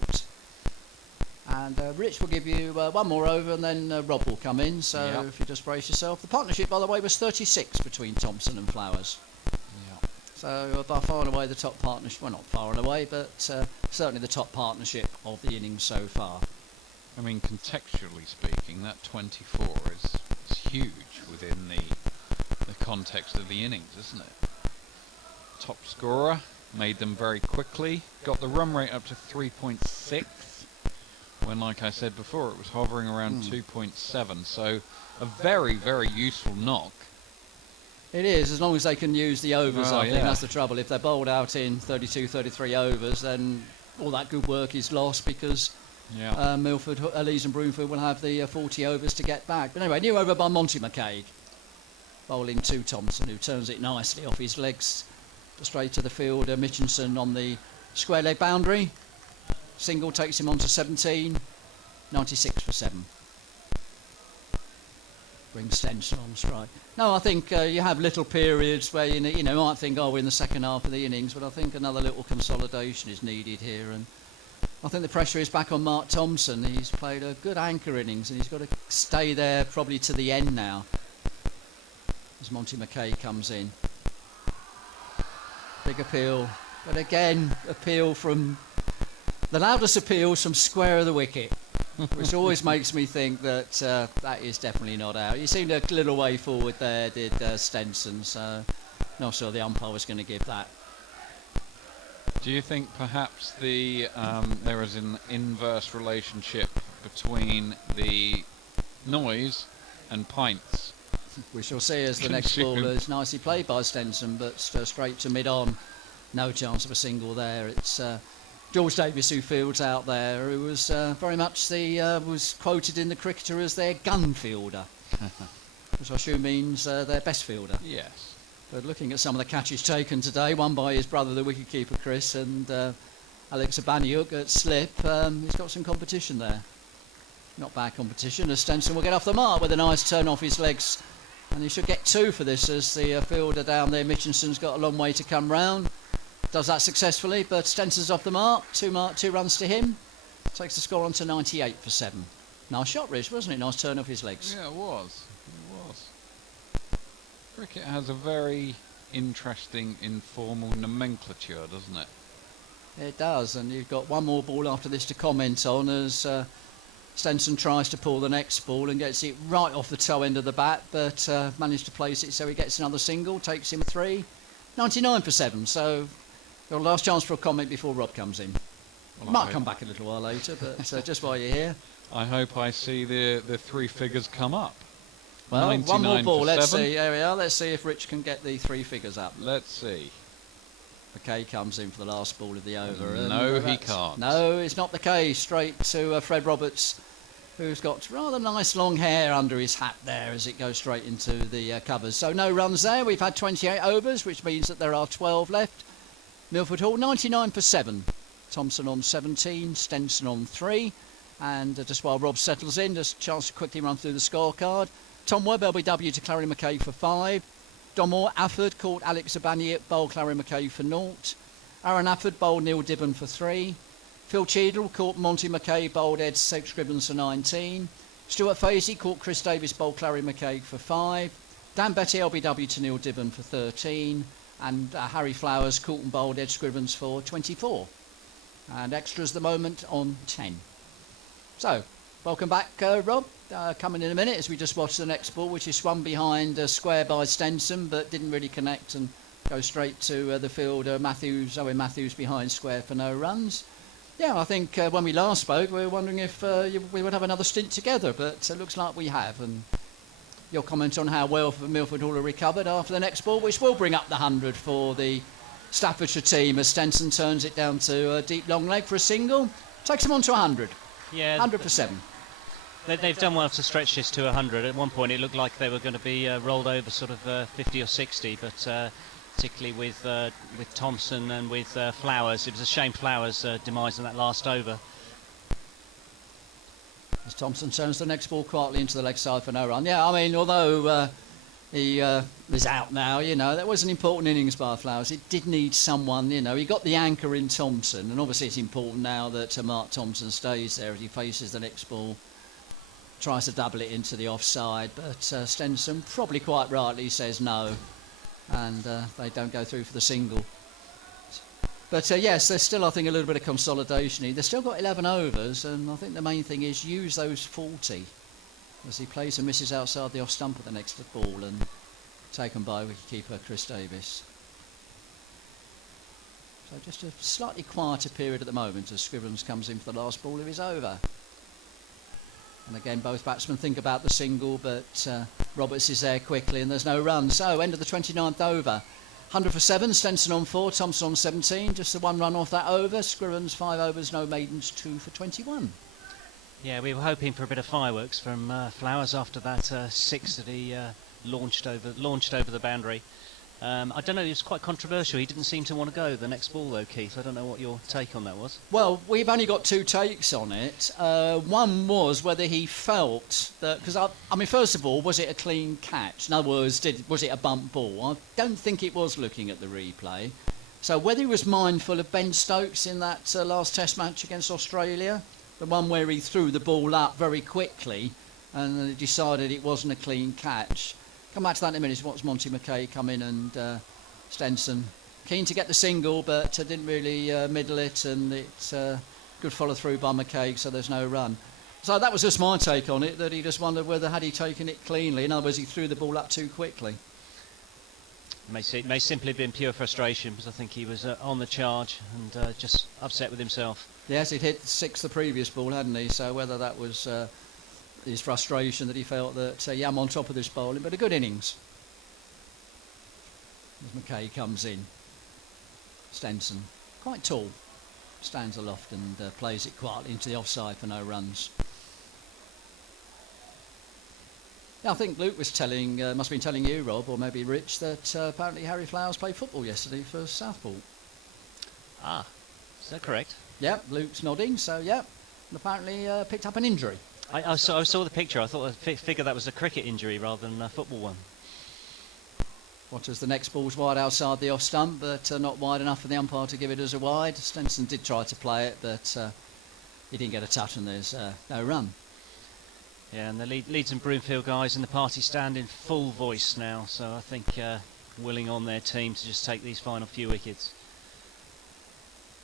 And Rich will give you one more over, and then Rob will come in. So Yep. if you just brace yourself. The partnership, by the way, was 36 between Thompson and Flowers. Yeah. So by far and away the top partnership, well, not far and away, but certainly the top partnership of the innings so far. I mean, contextually speaking, that 24 is huge within the context of the innings, isn't it? Top scorer, made them very quickly, got the run rate up to 3.6, when, like I said before, it was hovering around 2.7, so a very, very useful knock. It is, as long as they can use the overs, Oh, I think yeah. that's the trouble. If they're bowled out in 32, 33 overs, then all that good work is lost, because Yeah. Milford, Leeds and Broomfield will have the 40 overs to get back. But anyway, new over by Monty McCaig, bowling to Thompson, who turns it nicely off his legs, straight to the field. Mitchinson on the square leg boundary. Single takes him on to 17, 96 for 7. Brings Stenson on strike. No, I think you have little periods where you might think, oh, we're in the second half of the innings, but I think another little consolidation is needed here, and I think the pressure is back on Mark Thompson. He's played a good anchor innings, and he's got to stay there probably to the end now, as Monty McKay comes in. Big appeal, but again, appeal from the loudest appeals from square of the wicket, which always makes me think that that is definitely not out. He seemed a little way forward there, did Stenson, so not sure the umpire was going to give that. Do you think perhaps there is an inverse relationship between the noise and pints? We shall see as the next ball is nicely played by Stenson, but straight to mid-on. No chance of a single there. It's George Davis who fields out there, who was very much was quoted in the Cricketer as their gun fielder, which I assume means their best fielder. Yes. But looking at some of the catches taken today, one by his brother, the wicketkeeper Chris, and Alex Abaniuk at slip, he's got some competition there. Not bad competition, as Stenson will get off the mark with a nice turn off his legs. And he should get 2 for this, as the fielder down there, Mitchinson's got a long way to come round. Does that successfully, but Stenson's off the mark. 2 runs to him. Takes the score on to 98 for 7. Nice shot, Rich, wasn't it? Nice turn off his legs. Yeah, it was. It was. Cricket has a very interesting informal nomenclature, doesn't it? It does, and you've got one more ball after this to comment on, as Stenson tries to pull the next ball and gets it right off the toe end of the bat, but managed to place it so he gets another single, takes him 3. 99 for 7, so your last chance for a comment before Rob comes in. Well, Might come back a little while later, but just while you're here. I hope I see the 3 figures come up. Well, one more 99 ball, for let's 7. see. There we are, let's see if Rich can get the 3 figures up. Let's see. McKay comes in for the last ball of the over. No, and he can't. No, it's not the case. Straight to Fred Roberts, who's got rather nice long hair under his hat there as it goes straight into the covers. So no runs there. We've had 28 overs, which means that there are 12 left. Milford Hall 99 for 7. Thompson on 17, Stenson on 3. And just while Rob settles in, just a chance to quickly run through the scorecard. Tom Webb, LBW to Clary McKay for 5. Don Moore, Afford, caught Alex Abaniuk, bowled Clary McKay for 0. Aaron Afford, bowled Neil Dibben for 3. Phil Cheadle, caught Monty McKay, bowled Ed Scrivens for 19. Stuart Fazy, caught Chris Davis, bowled Clary McKay for 5. Dan Betty, LBW to Neil Dibben for 13. And Harry Flowers, caught and bowled Ed Scrivens for 24. And extras the moment on 10. So, welcome back, Rob. Coming in a minute as we just watch the next ball, which is swung behind square by Stenson, but didn't really connect and go straight to the fielder, Owen Matthews behind square for no runs. Yeah, I think when we last spoke, we were wondering if we would have another stint together, but it looks like we have. And your comment on how well Milford Hall are recovered after the next ball, which will bring up the 100 for the Staffordshire team as Stenson turns it down to a deep long leg for a single. Takes him on to 100. Yeah, 100 for 7. They've done well to stretch this to 100. At one point, it looked like they were going to be rolled over sort of 50 or 60, but particularly with Thompson and with Flowers, it was a shame Flowers' demise in that last over. As Thompson turns the next ball quietly into the leg side for no run. Yeah, I mean, although he is out now, that was an important innings by Flowers. It did need someone, he got the anchor in Thompson, and obviously it's important now that Mark Thompson stays there as he faces the next ball. Tries to double it into the offside, but Stenson probably quite rightly says no, and they don't go through for the single. But yes, there's still, I think, a little bit of consolidation. They've still got 11 overs, and I think the main thing is use those 40 as he plays and misses outside the off stump at the next ball and taken by wicketkeeper Chris Davis. So just a slightly quieter period at the moment as Scrivens comes in for the last ball of his over. And again, both batsmen think about the single, but Roberts is there quickly and there's no run. So, end of the 29th over. 100 for 7, Stenson on 4, Thompson on 17. Just the one run off that over. Scrivens 5 overs, no maidens, 2 for 21. Yeah, we were hoping for a bit of fireworks from Flowers after that 6 that he launched over the boundary. I don't know, it was quite controversial. He didn't seem to want to go the next ball though, Keith. I don't know what your take on that was. Well, we've only got 2 takes on it. One was whether he felt that, because I mean, first of all, was it a clean catch? In other words, was it a bump ball? I don't think it was, looking at the replay. So whether he was mindful of Ben Stokes in that last Test match against Australia, the one where he threw the ball up very quickly and decided it wasn't a clean catch. Come back to that in a minute. Watch Monty McKay come in, and Stenson keen to get the single, but didn't really middle it, and it's good follow through by McKay, so there's no run. So that was just my take on it, that he just wondered whether had he taken it cleanly. In other words, he threw the ball up too quickly. It may simply have been pure frustration, because I think he was on the charge and just upset with himself. Yes, he'd hit 6 the previous ball, hadn't he? So whether that was his frustration that he felt that, I'm on top of this bowling, but a good innings. As McKay comes in, Stenson, quite tall, stands aloft and plays it quietly into the offside for no runs. Yeah, I think Luke was must have been telling you, Rob, or maybe Rich, that apparently Harry Flowers played football yesterday for Southport. Ah, is that correct? Yep, Luke's nodding, so yep, and apparently picked up an injury. I saw the picture. I thought I figured that was a cricket injury rather than a football one. What as the next ball's wide outside the off stump, but not wide enough for the umpire to give it as a wide. Stenson did try to play it, but he didn't get a touch, and there's no run. Yeah, and the Leeds and Broomfield guys in the party stand in full voice now, so I think willing on their team to just take these final few wickets.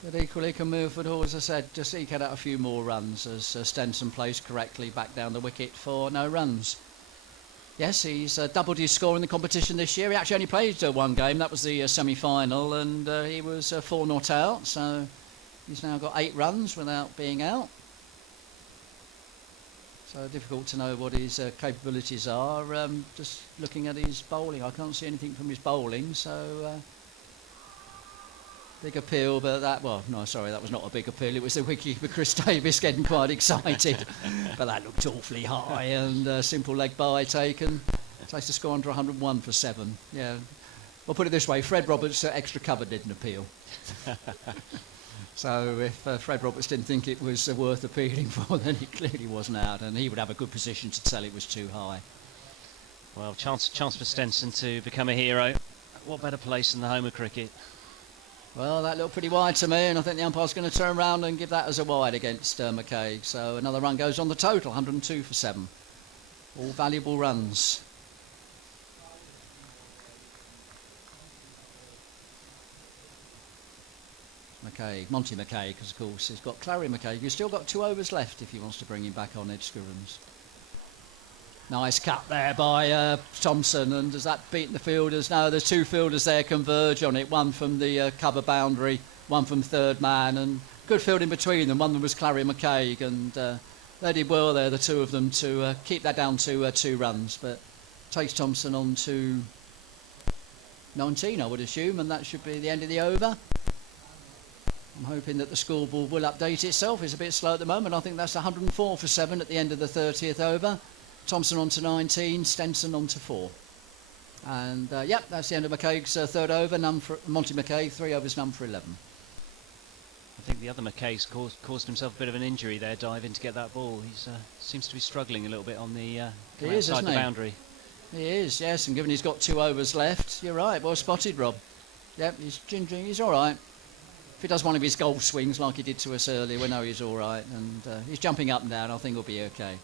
But equally, can Milford, as I said, just eke out a few more runs as Stenson plays correctly back down the wicket for no runs. Yes, he's doubled his score in the competition this year. He actually only played one game, that was the semi-final, and he was 4 not out, so he's now got 8 runs without being out. So difficult to know what his capabilities are. Just looking at his bowling, I can't see anything from his bowling, so... big appeal, but that was not a big appeal. It was the wicketkeeper Chris Davis getting quite excited. But that looked awfully high, and simple leg by taken. Takes the score under 101 for 7. Yeah. We'll put it this way, Fred Roberts' extra cover didn't appeal. So if Fred Roberts didn't think it was worth appealing for, then it clearly wasn't out, and he would have a good position to tell it was too high. Well, chance for Stenson to become a hero. What better place than the home of cricket? Well, that looked pretty wide to me, and I think the umpire's going to turn around and give that as a wide against McKay. So another run goes on the total, 102 for 7. All valuable runs. Monty McKay, because of course he's got Clary McKay, who's still got 2 overs left if he wants to bring him back on Ed Scrivens. Nice cut there by Thompson, and does that beat the fielders? No, there's 2 fielders there converge on it, one from the cover boundary, one from third man, and good fielding between them. One of them was Clary McKay, and they did well there, the 2 of them, to keep that down to 2 runs, but takes Thompson on to 19, I would assume, and that should be the end of the over. I'm hoping that the scoreboard will update itself. It's a bit slow at the moment. I think that's 104 for 7 at the end of the 30th over. Thompson on to 19, Stenson on to 4. And that's the end of McCaig's third over. None for Monty McCaig, 3 overs, none for 11. I think the other McKay's caused himself a bit of an injury there, diving to get that ball. He seems to be struggling a little bit on the outside the boundary. He is, yes, and given he's got 2 overs left, you're right, well spotted, Rob. Yep, he's all right. If he does one of his golf swings like he did to us earlier, we know he's all right, and he's jumping up and down. I think he'll be okay.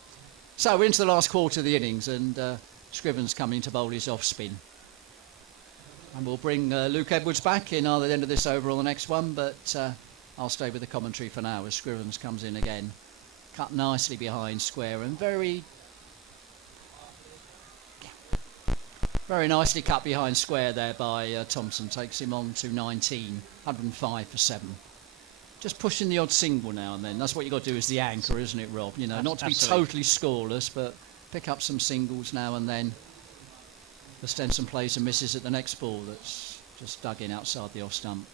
So we're into the last quarter of the innings, and Scriven's coming to bowl his off spin. And we'll bring Luke Edwards back in either the end of this over or the next one, but I'll stay with the commentary for now as Scrivens comes in again. Cut nicely behind square and very nicely cut behind square there by Thompson. Takes him on to 19, 105 for 7. Just pushing the odd single now and then. That's what you've got to do as the anchor, isn't it, Rob? You know, not to be totally scoreless, but pick up some singles now and then. The Stenson plays and misses at the next ball that's just dug in outside the off stump.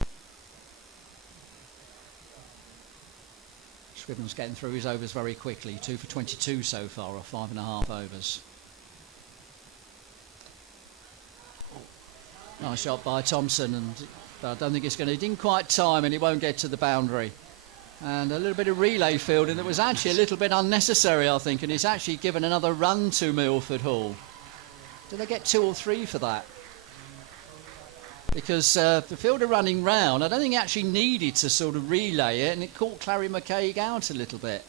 Scriven's getting through his overs very quickly. 2 for 22 so far, or 5.5 overs. Nice shot by Thompson, but I don't think it's going to. He didn't quite time, and he won't get to the boundary. And a little bit of relay fielding that was actually a little bit unnecessary, I think, and it's actually given another run to Milford Hall. Did they get 2 or 3 for that? Because the fielder running round, I don't think he actually needed to sort of relay it, and it caught Clary McCaig out a little bit.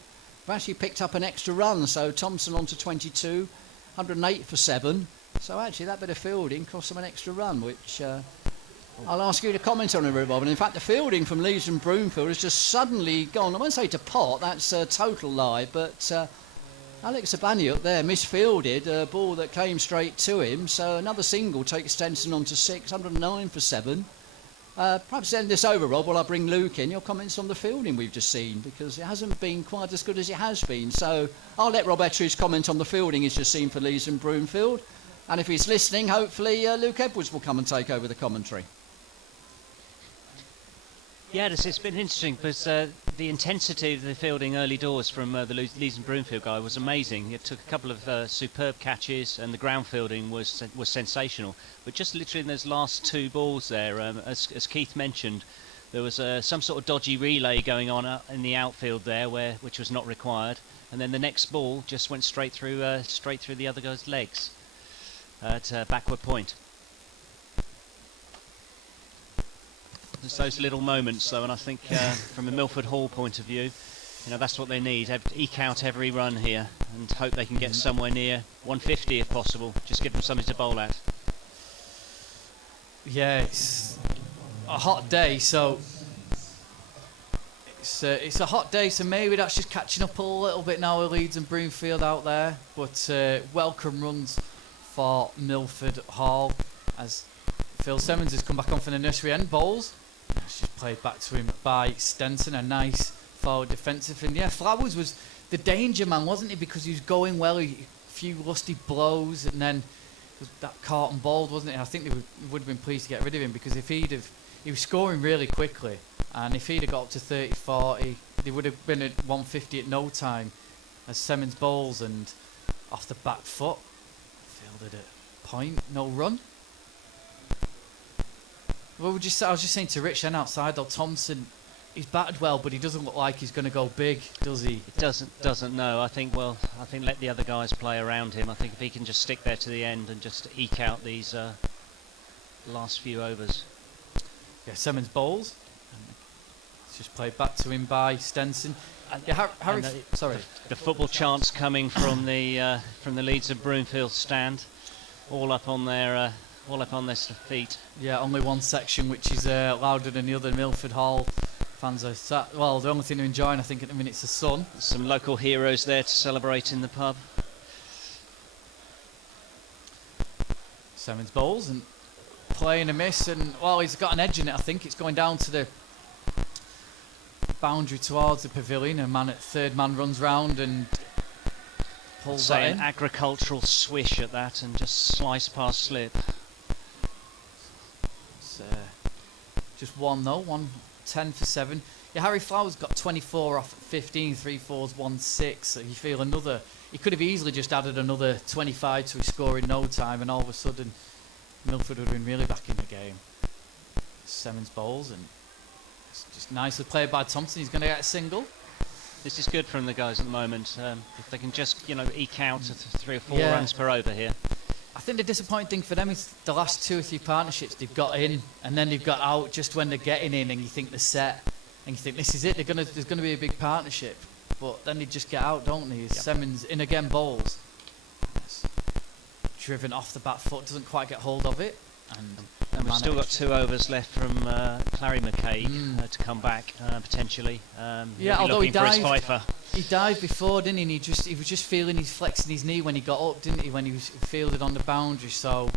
We've actually picked up an extra run, so Thompson on to 22, 108 for 7. So actually that bit of fielding cost them an extra run, which I'll ask you to comment on it, Bob. And in fact, the fielding from Leeds and Broomfield has just suddenly gone. I won't say to pot, that's a total lie, but Alex Abaniuk there misfielded a ball that came straight to him. So another single takes Stenson on to 6, 109 for 7. Perhaps end this over, Rob, while I bring Luke in. Your comments on the fielding we've just seen, because it hasn't been quite as good as it has been. So I'll let Rob Ettridge comment on the fielding he's just seen for Leeds and Broomfield. And if he's listening, hopefully Luke Edwards will come and take over the commentary. Yeah, it's been interesting because the intensity of the fielding early doors from the Leeds and Broomfield guy was amazing. It took a couple of superb catches, and the ground fielding was sensational. But just literally in those last 2 balls there, as Keith mentioned, there was some sort of dodgy relay going on in the outfield there, which was not required. And then the next ball just went straight through the other guy's legs at backward point. It's those little moments, though, and I think from a Milford Hall point of view, that's what they need. Eke out every run here and hope they can get somewhere near 150 if possible. Just give them something to bowl at. Yeah, it's a hot day, so it's a hot day, so maybe that's just catching up a little bit now with Leeds and Broomfield out there. But welcome runs for Milford Hall as Phil Simmons has come back on for the nursery end bowls. She's played back to him by Stenson, a nice forward defensive. And yeah, Flowers was the danger man, wasn't he? Because he was going well, a few lusty blows, and then that caught and bowled, wasn't it? I think they would have been pleased to get rid of him, because if he was scoring really quickly, and if he'd have got up to 30, 40, they would have been at 150 at no time as Simmons bowls, and off the back foot, fielded at point, no run. Well, I was just saying to Rich then outside, though, Thompson, he's batted well, but he doesn't look like he's going to go big, does he? It doesn't. No, I think let the other guys play around him. I think if he can just stick there to the end and just eke out these last few overs. Yeah, Simmons bowls. It's just played back to him by Stenson. Yeah, Harry. Sorry. The football chants coming from the Leeds and Broomfield stand, all up on their feet. Yeah, only one section which is louder than the other. Milford Hall fans are the only thing they're enjoying, I think, at the minute is the sun. Some local heroes there to celebrate in the pub. Simmons bowls and playing a miss, and he's got an edge in it. I think it's going down to the boundary towards the pavilion. Third man runs round and pulls that in. An agricultural swish at that and just slice past slip. Just one though, 110 for 7. Yeah, Harry Flowers got 24 off 15, 3 fours, 1 6. So you feel another. He could have easily just added another 25 to his score in no time, and all of a sudden, Milford would have been really back in the game. Semmens bowls, and it's just nicely played by Thompson. He's going to get a single. This is good from the guys at the moment. If they can just, eke out 3 or 4 Yeah. runs per over here. I think the disappointing thing for them is the last 2 or 3 partnerships they've got in, and then they've got out just when they're getting in, and you think they're set, and you think this is it. There's going to be a big partnership, but then they just get out, don't they? Semmens in again bowls, it's driven off the back foot, doesn't quite get hold of it, and we've still got 2 overs left from Clary McCaig to come back potentially. Yeah, although he looking for his dived. fifer. He dived before, didn't he? And he was just feeling he's flexing his knee when he got up, didn't he? When he was fielded on the boundary. So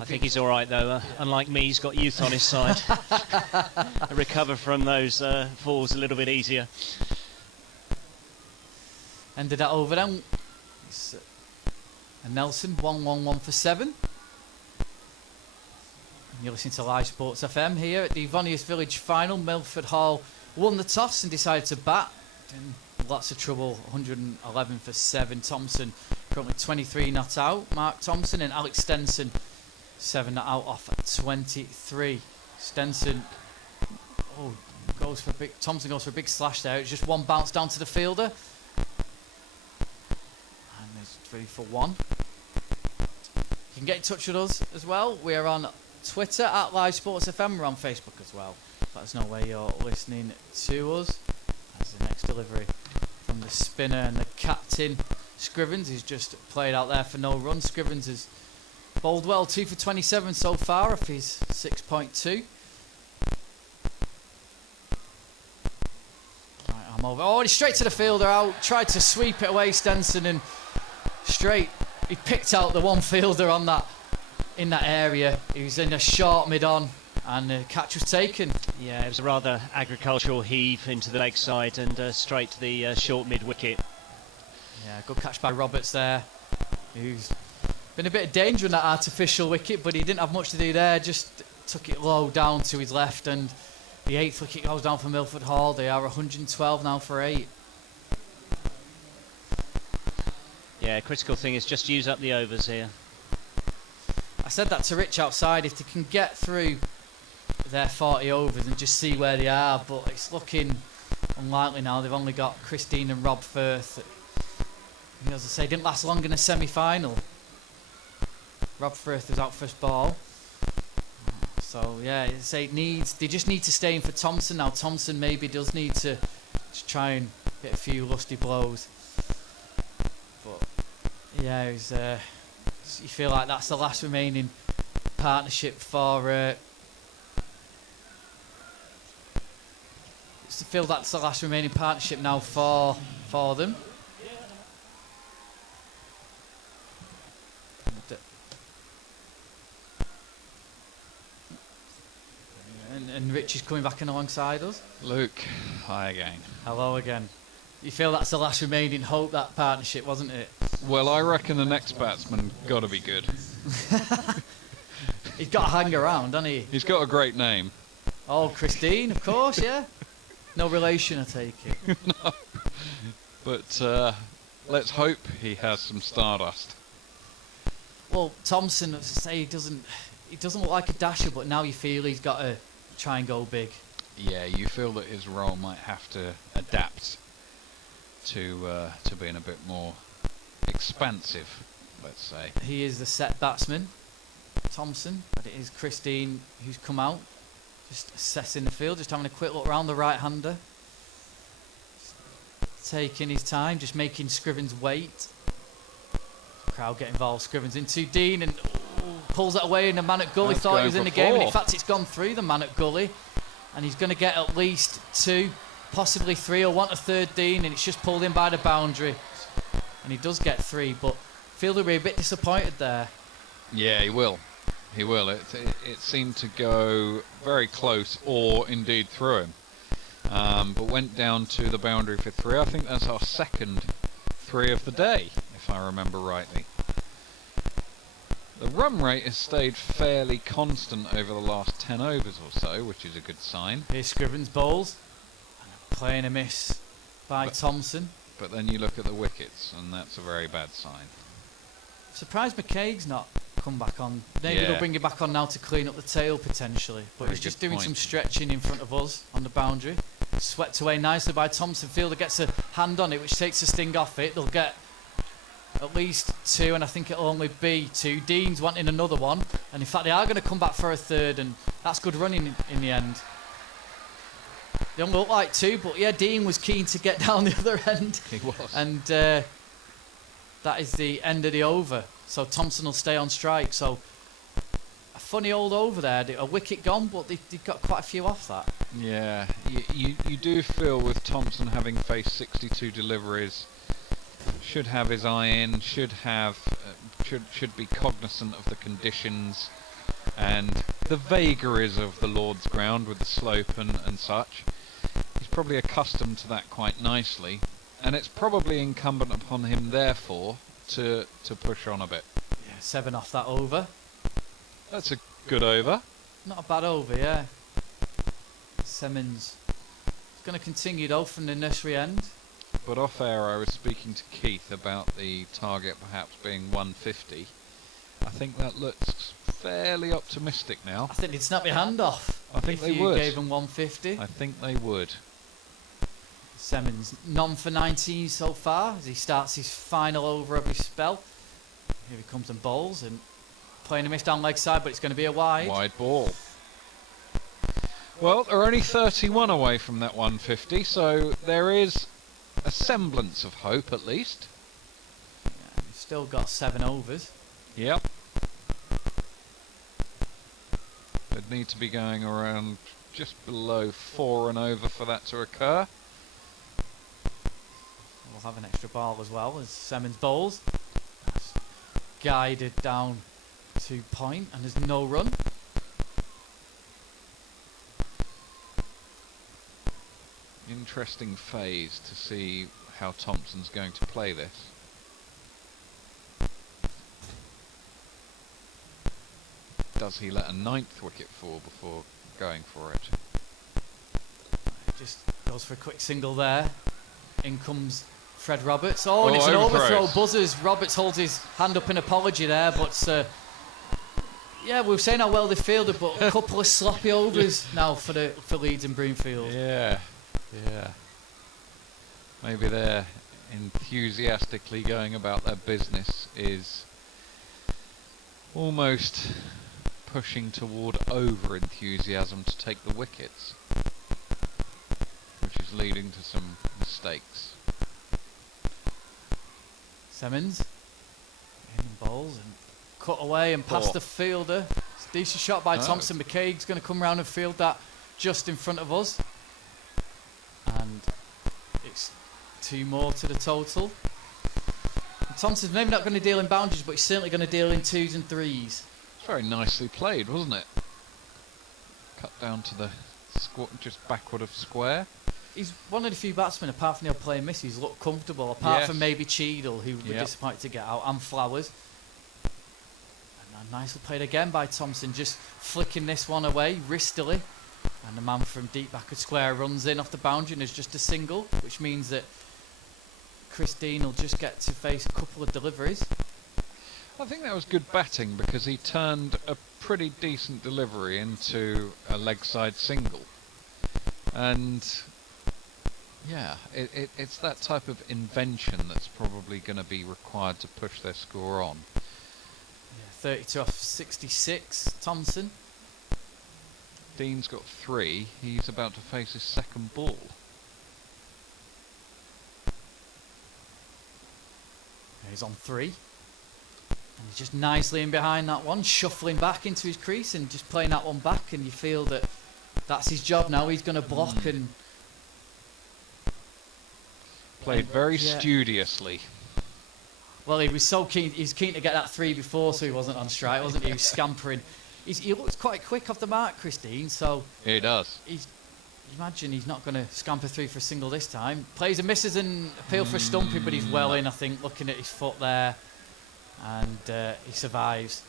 I think he's all right though. Unlike me, he's got youth on his side. Recover from those falls a little bit easier. ended that over then. And Nelson 1-1-1 for 7. And you're listening to Live Sports FM here at the Voneus Village final. Milford Hall won the toss and decided to bat. In lots of trouble, 111 for 7. Thompson currently 23 not out. Mark Thompson and Alex Stenson 7 not out off 23. Stenson Thompson goes for a big slash there. It's just one bounce down to the fielder. And there's 3 for 1. You can get in touch with us as well. We're on Twitter at Live Sports FM. We're on Facebook as well. Let us know where you're listening to us. That's the next delivery from the spinner and the captain. Scrivens, who's just played out there for no run. Scrivens has bowled well, 2 for 27 so far off his 6.2. Right, I'm over. Oh, he's straight to the fielder out. Tried to sweep it away, Stenson, and straight. He picked out the one fielder on that in that area. He was in a short mid-on, and the catch was taken. Yeah, it was a rather agricultural heave into the leg side and straight to the short mid-wicket. Yeah, good catch by Roberts there, who's been a bit of danger in that artificial wicket, but he didn't have much to do there, just took it low down to his left, and the 8th wicket goes down for Milford Hall. They are 112 now for 8. Yeah, critical thing is just use up the overs here. I said that to Rich outside, if they can get through their 40 overs and just see where they are, but it's looking unlikely now. They've only got Christine and Rob Firth. As I say, didn't last long in a semi-final. Rob Firth was out first ball. So yeah, they just need to stay in for Thompson now. Thompson maybe does need to try and get a few lusty blows. But yeah, you feel like that's the last remaining partnership for. I feel that's the last remaining partnership now for them. And Rich is coming back in alongside us. Luke, hi again. Hello again. You feel that's the last remaining hope, that partnership, wasn't it? Well, I reckon the next batsman got to be good. He's got to hang around, hasn't he? He's got a great name. Oh, Christine, of course, yeah. No relation, I take it. No. But let's hope he has some stardust. Well, Thompson, as I say, he doesn't look like a dasher, but now you feel he's got to try and go big. Yeah, you feel that his role might have to adapt to being a bit more expansive, let's say. He is the set batsman, Thompson, but it is Christine who's come out, just assessing the field, just having a quick look around the right-hander. Taking his time, just making Scrivens wait. Crowd get involved, Scrivens into Dean and pulls it away, and the man at Gully That's thought he was in the going for game, and 4. in fact it's gone through the man at Gully, and he's going to get at least 2, possibly 3, or want a third Dean, and it's just pulled in by the boundary, and he does get 3, but Fielder will be a bit disappointed there. Yeah, he will. He will. It seemed to go very close, or indeed through him, but went down to the boundary for 3. I think that's our second 3 of the day, if I remember rightly. The run rate has stayed fairly constant over the last 10 overs or so, which is a good sign. Here's Scrivens bowls. Playing a miss by Thompson. But then you look at the wickets, and that's a very bad sign. Surprised McKaig's not come back on. Maybe Yeah. they'll bring it back on now to clean up the tail potentially. But Very he's just good doing point. some stretching in front of us on the boundary. Swept away nicely by Thompson. Fielder gets a hand on it, which takes the sting off it. They'll get at least 2, and I think it'll only be 2. Dean's wanting another one, and in fact they are going to come back for a third, and that's good running in the end. They don't look like 2, but yeah, Dean was keen to get down the other end. He was. And that is the end of the over. So Thompson will stay on strike. So a funny old over there. A wicket gone, but they got quite a few off that. Yeah, you do feel with Thompson having faced 62 deliveries, should have his eye in, should be cognizant of the conditions and the vagaries of the Lord's ground with the slope and such. He's probably accustomed to that quite nicely, and it's probably incumbent upon him therefore to push on a bit. Yeah, 7 off that over. That's a good over. Not a bad over, yeah. Semmens is going to continue though from the nursery end. But off air I was speaking to Keith about the target perhaps being 150. I think that looks fairly optimistic now. I think they'd snap your hand off. I think if they you would. gave him 150. I think they would. Semmens none for 19 so far as he starts his final over of his spell. Here he comes and bowls and playing a miss down leg side, but it's going to be a wide. Wide ball. Well, they're only 31 away from that 150, so there is a semblance of hope at least. Yeah, he's still got 7 overs. Yep. They'd need to be going around just below 4 and over for that to occur. We'll have an extra ball as well as Semmens bowls. That's guided down to point and there's no run. Interesting phase to see how Thompson's going to play this. Does he let a 9th wicket fall before going for it? Just goes for a quick single there. In comes Fred Roberts. Oh, and Oh, it's an overthrow. overthrows. Buzzers. Roberts holds his hand up in apology there, but yeah, we were saying how well they fielded, but a couple of sloppy overs now for Leeds and Broomfield. Yeah. Maybe they're enthusiastically going about their business is almost pushing toward over-enthusiasm to take the wickets, which is leading to some mistakes. Semmens in bowls and cut away and past Four. the fielder. It's a decent shot by No. Thompson. McKaig's going to come round and field that just in front of us. And it's 2 more to the total. And Thompson's maybe not going to deal in boundaries, but he's certainly going to deal in 2s and 3s. It's very nicely played, wasn't it? Cut down to the just backward of square. He's one of the few batsmen, apart from the odd play misses, look comfortable, apart Yes. from maybe Cheadle, who were Yep. disappointed to get out, and Flowers. And nicely played again by Thompson, just flicking this one away, wristily. And the man from deep backward square runs in off the boundary and is just a single, which means that Chris Dean will just get to face a couple of deliveries. I think that was good batting because he turned a pretty decent delivery into a leg side single. And yeah, it's that type of invention that's probably going to be required to push their score on. Yeah, 32 off 66, Thompson. Dean's got 3. He's about to face his second ball. He's on 3. And he's just nicely in behind that one, shuffling back into his crease and just playing that one back, and you feel that that's his job now. He's going to block and... Played very yeah. studiously. Well, he was so keen. He's keen to get that 3 before, so he wasn't on strike, wasn't he? He was scampering. He looks quite quick off the mark, Christine, so... He does. Imagine he's not going to scamper 3 for a single this time. Plays and misses and appeal for a stumping, but he's well in, I think, looking at his foot there. And he survives.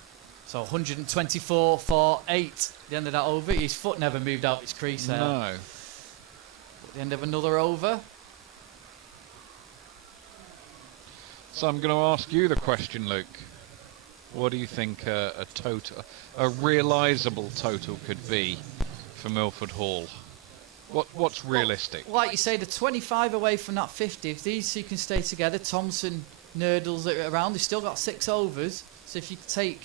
So 124 for 8 at the end of that over. His foot never moved out his crease there. No. At the end of another over. So I'm going to ask you the question, Luke. What do you think a realisable total could be for Milford Hall? What's realistic? Well, like you say, the 25 away from that 50. If these two can stay together, Thompson nurdles it around. They've still got 6 overs. So if you take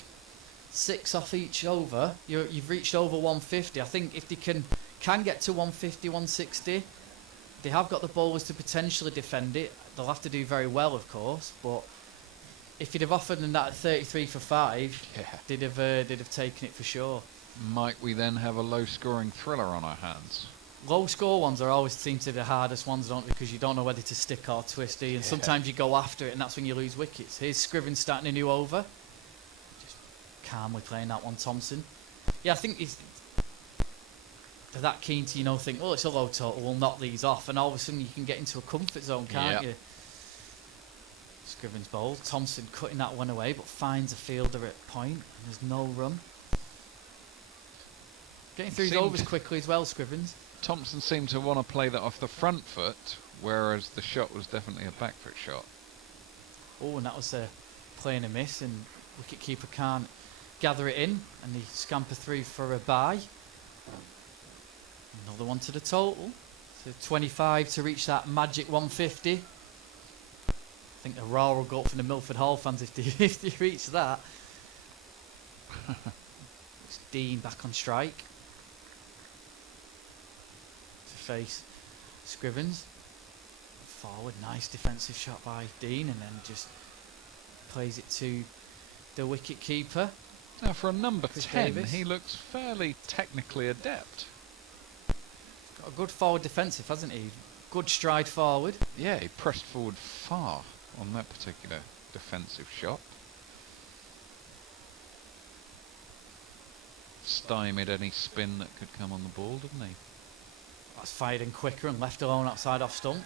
6 off each over, you've reached over 150. I think if they can get to 150, 160, they have got the bowlers to potentially defend it. They'll have to do very well, of course, but if you'd have offered them that at 33 for 5, they'd have taken it for sure. Might we then have a low-scoring thriller on our hands? Low-score ones are always seem to be the hardest ones, don't they? Because you don't know whether to stick or twist, do you? And sometimes you go after it, and that's when you lose wickets. Here's Scriven starting a new over. Just calmly playing that one, Thompson. Yeah, I think they're that keen to, think, oh, it's a low total, we'll knock these off, and all of a sudden you can get into a comfort zone, can't you? Scriven's bowled. Thompson cutting that one away, but finds a fielder at point, and there's no run. Getting through his overs quickly as well, Scrivens. Thompson seemed to want to play that off the front foot, whereas the shot was definitely a back foot shot. Oh, and that was playing a miss, and wicketkeeper can't gather it in, and he scamper through for a bye. Another one to the total. So 25 to reach that magic 150. I think the roar will go up from the Milford Hall fans if they reach that. It's Dean back on strike. To face Scrivens. Forward, nice defensive shot by Dean, and then just plays it to the wicket keeper. Now for a number Chris 10, Davis. he looks fairly technically adept. Got a good forward defensive, hasn't he? Good stride forward. Yeah, he pressed forward far on that particular defensive shot. Stymied any spin that could come on the ball, didn't he? That's fired in quicker and left alone outside off stump.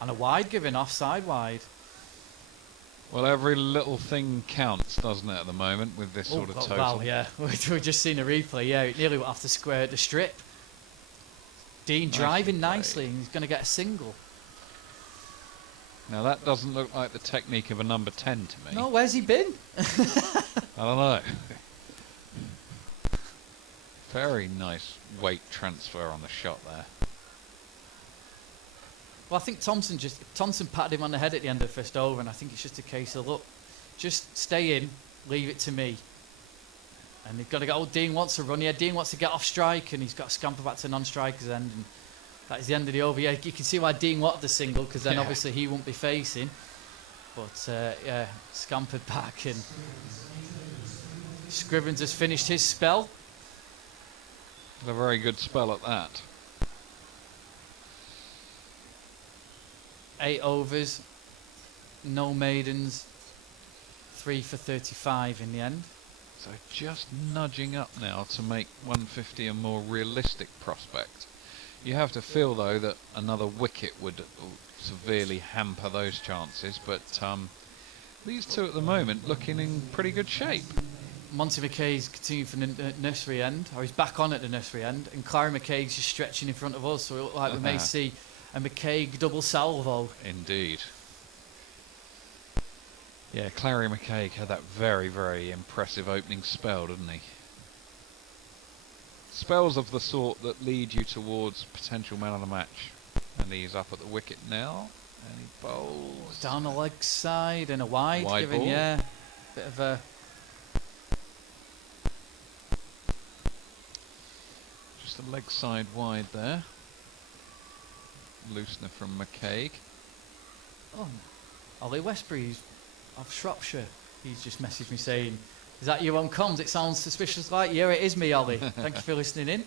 And a wide given offside wide. Well, every little thing counts, doesn't it, at the moment with this sort of total? Well, yeah, we've just seen a replay. Yeah, it nearly went off the strip. Dean driving nicely, and he's going to get a single. Now that doesn't look like the technique of a number 10 to me. No, where's he been? I don't know. Very nice weight transfer on the shot there. Well, I think Thompson patted him on the head at the end of the first over, and I think it's just a case of, look, just stay in, leave it to me. And they've got to go, Dean wants to run. Yeah, Dean wants to get off strike, and he's got to scamper back to non-striker's end. And that is the end of the over. Yeah, you can see why Dean wanted the single, because then obviously he won't be facing. But, yeah, scampered back, and Scrivens has finished his spell. A very good spell at that. 8 overs, no maidens, 3 for 35 in the end. So just nudging up now to make 150 a more realistic prospect. You have to feel, though, that another wicket would severely hamper those chances, but these two at the moment looking in pretty good shape. Monty McKay's continuing from the nursery end, or he's back on at the nursery end, and Clara McKay's just stretching in front of us, so it looks like we may see a McKay double salvo. Indeed. Yeah, Clary McKay had that very, very impressive opening spell, didn't he? Spells of the sort that lead you towards potential man of the match. And he's up at the wicket now, and he bowls. Down the leg side and a wide given, ball. yeah. Bit of a... Just a leg side wide there. Loosener from McCaig. Oh, Ollie Westbury of Shropshire. He's just messaged me saying, is that you on comms? It sounds suspicious like, yeah, it is me, Ollie. Thank you for listening in.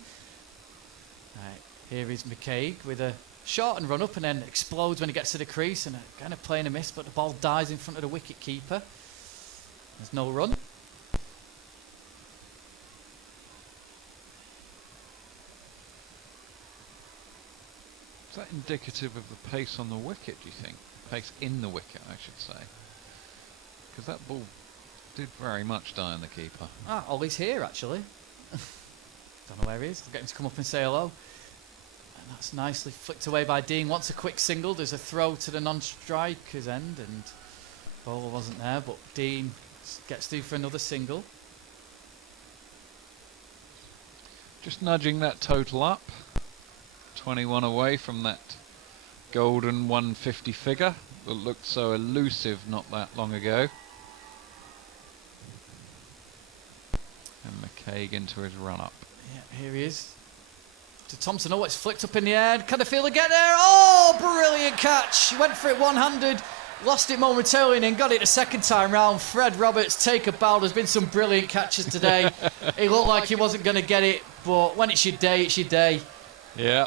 Right, here is McCaig with a shot and run up, and then explodes when he gets to the crease, and kind of playing a miss, but the ball dies in front of the wicket keeper. There's no run. Is that indicative of the pace on the wicket, do you think? Pace in the wicket, I should say. Because that ball did very much die on the keeper. Ah, Ollie's here, actually. Don't know where he is. I'll get him to come up and say hello. And That's nicely flicked away by Dean. Wants a quick single. There's a throw to the non-striker's end, and bowler wasn't there, but Dean gets through for another single. Just nudging that total up. 21 away from that golden 150 figure that looked so elusive not that long ago. And McCaig into his run-up. Yeah, here he is. To Thompson. Oh, it's flicked up in the air. Can the fielder get there? Oh, brilliant catch. He went for it one-handed. Lost it momentarily and then got it a second time round. Fred Roberts, take a bow. There's been some brilliant catches today. It looked like he wasn't going to get it, but when it's your day, it's your day. Yeah,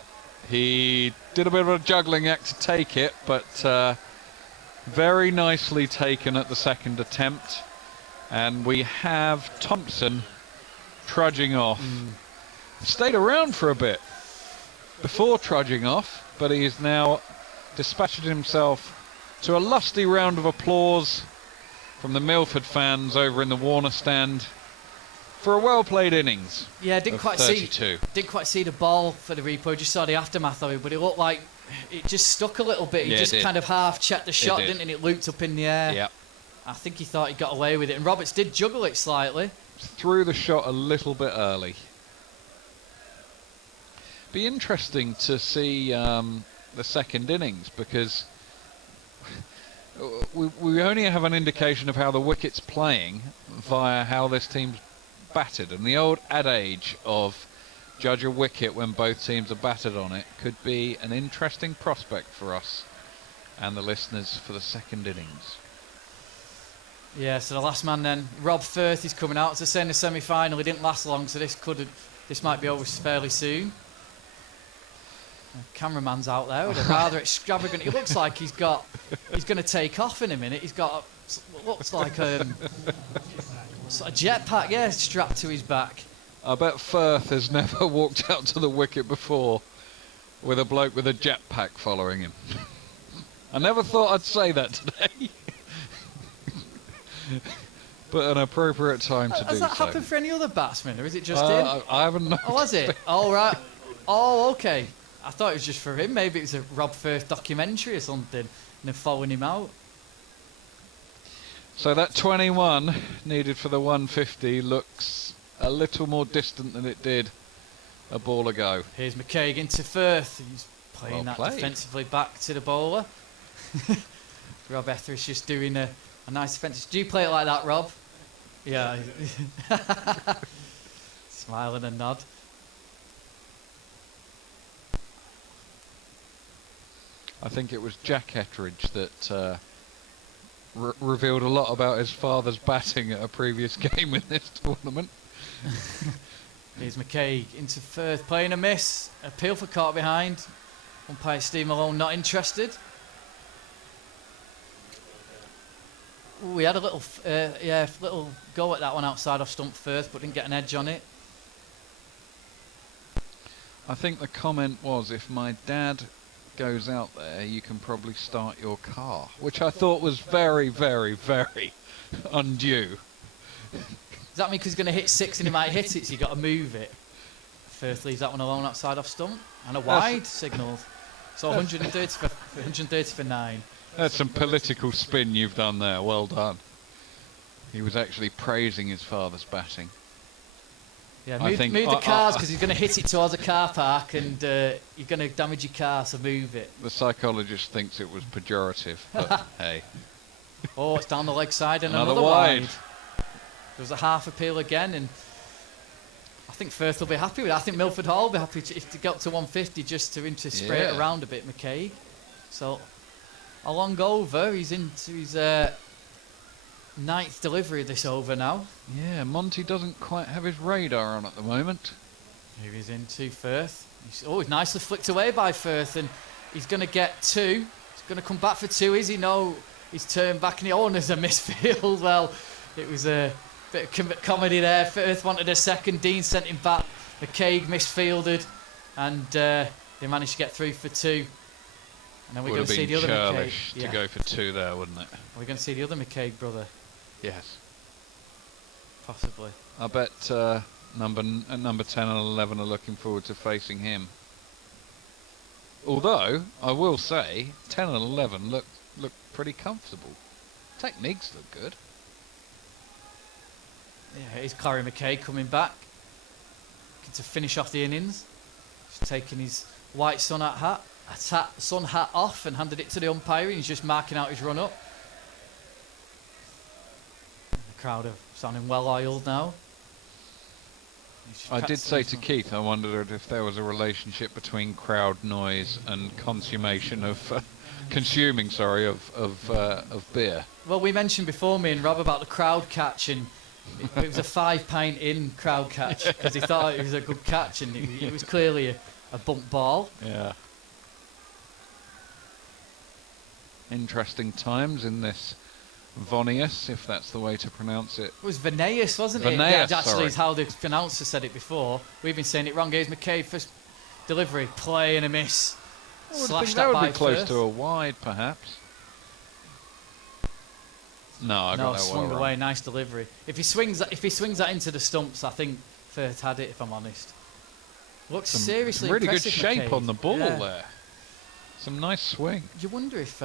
he did a bit of a juggling act to take it, but very nicely taken at the second attempt. And we have Thompson trudging off. Stayed around for a bit before trudging off, but he is now dispatched himself to a lusty round of applause from the Milford fans over in the Warner stand for a well-played innings. Yeah, didn't quite 32. see the ball for the replay. Just saw the aftermath of it, but it looked like it just stuck a little bit. He just kind of half checked the shot, didn't he? And it looped up in the air. Yeah. I think he thought he got away with it, and Roberts did juggle it slightly. Threw the shot a little bit early. Be interesting to see the second innings, because we only have an indication of how the wicket's playing via how this team's batted, and the old adage of judge a wicket when both teams are battered on it could be an interesting prospect for us and the listeners for the second innings. Yeah, so the last man then, Rob Firth, is coming out. As I say, in the semi-final, he didn't last long, so this might be over fairly soon. The cameraman's out there with a rather extravagant. It looks like he's going to take off in a minute. He's got looks like a jetpack, yeah, strapped to his back. I bet Firth has never walked out to the wicket before with a bloke with a jetpack following him. I never thought I'd say that today. But an appropriate time to do so. Has that happened for any other batsman, or is it just him? I haven't noticed. Oh, was it? Oh, right. Oh, okay. I thought it was just for him. Maybe it was a Rob Firth documentary or something, and they're following him out. So that 21 needed for the 150 looks a little more distant than it did a ball ago. Here's McCaig into Firth. He's playing Well that played. defensively back to the bowler. Rob Etheridge just doing a nice defence. Do you play it like that, Rob? Yeah. Smile and a nod. I think it was Jack Etheridge that revealed a lot about his father's batting at a previous game in this tournament. Here's McCaig into Firth, playing a miss. Appeal for caught behind. Umpire Steve Malone not interested. Ooh, we had a little go at that one outside off stump Firth, but didn't get an edge on it. I think the comment was, if my dad goes out there, you can probably start your car, which I thought was very, very, very undue. Does that mean because he's going to hit six and he might hit it, so you've got to move it? Firth leaves that one alone outside off stump. And a wide signal. So 130 for 9. That's some political spin you've done there. Well done. He was actually praising his father's batting. Yeah, move the cars because he's going to hit it towards a car park and you're going to damage your car, so move it. The psychologist thinks it was pejorative, but hey. Oh, it's down the leg side and another wide. There was a half appeal again, and I think Firth will be happy with it. I think Milford Hall will be happy if they get up to 150 just to spray it around a bit, McCaig. So, a long over. He's into his 9th delivery of this over now. Yeah, Monty doesn't quite have his radar on at the moment. Here he's into Firth. He's nicely flicked away by Firth, and he's going to get 2. He's going to come back for 2. Is he? No, he's turned back, and there's a misfield. Well, it was a bit of comedy there. Firth wanted a second. Dean sent him back. McCaig misfielded, and they managed to get through for 2. And then we're going to see the other McCaig. Would have been churlish to go for 2 there, wouldn't it? We're going to see the other McCaig brother. Yes. Possibly. I bet number 10 and 11 are looking forward to facing him. Although, I will say, 10 and 11 look pretty comfortable. Techniques look good. Yeah, here's Clary McKay coming back. Looking to finish off the innings. He's taking his white sun hat off and handed it to the umpire. He's just marking out his run up. The crowd are sounding well oiled now. I did say to Keith, I wondered if there was a relationship between crowd noise and consuming of beer. Well, we mentioned before, me and Rob, about the crowd catch, and it was a 5-pint in crowd catch because he thought it was a good catch, and it was clearly a bump ball. Yeah. Interesting times in this Voneus, if that's the way to pronounce it. It was Voneus, wasn't it? Voneus, That actually sorry. is how the announcer said it before. We've been saying it wrong. Here's McKay, first delivery, play and a miss. I would Slashed think that that would by be close first. to a wide, perhaps. No, I got that swung well away. wrong. Nice delivery. If he swings that into the stumps, I think Firth had it. If I'm honest, looks Some seriously really good impressive, shape McKay. on the ball Yeah. there. Some nice swing. You wonder if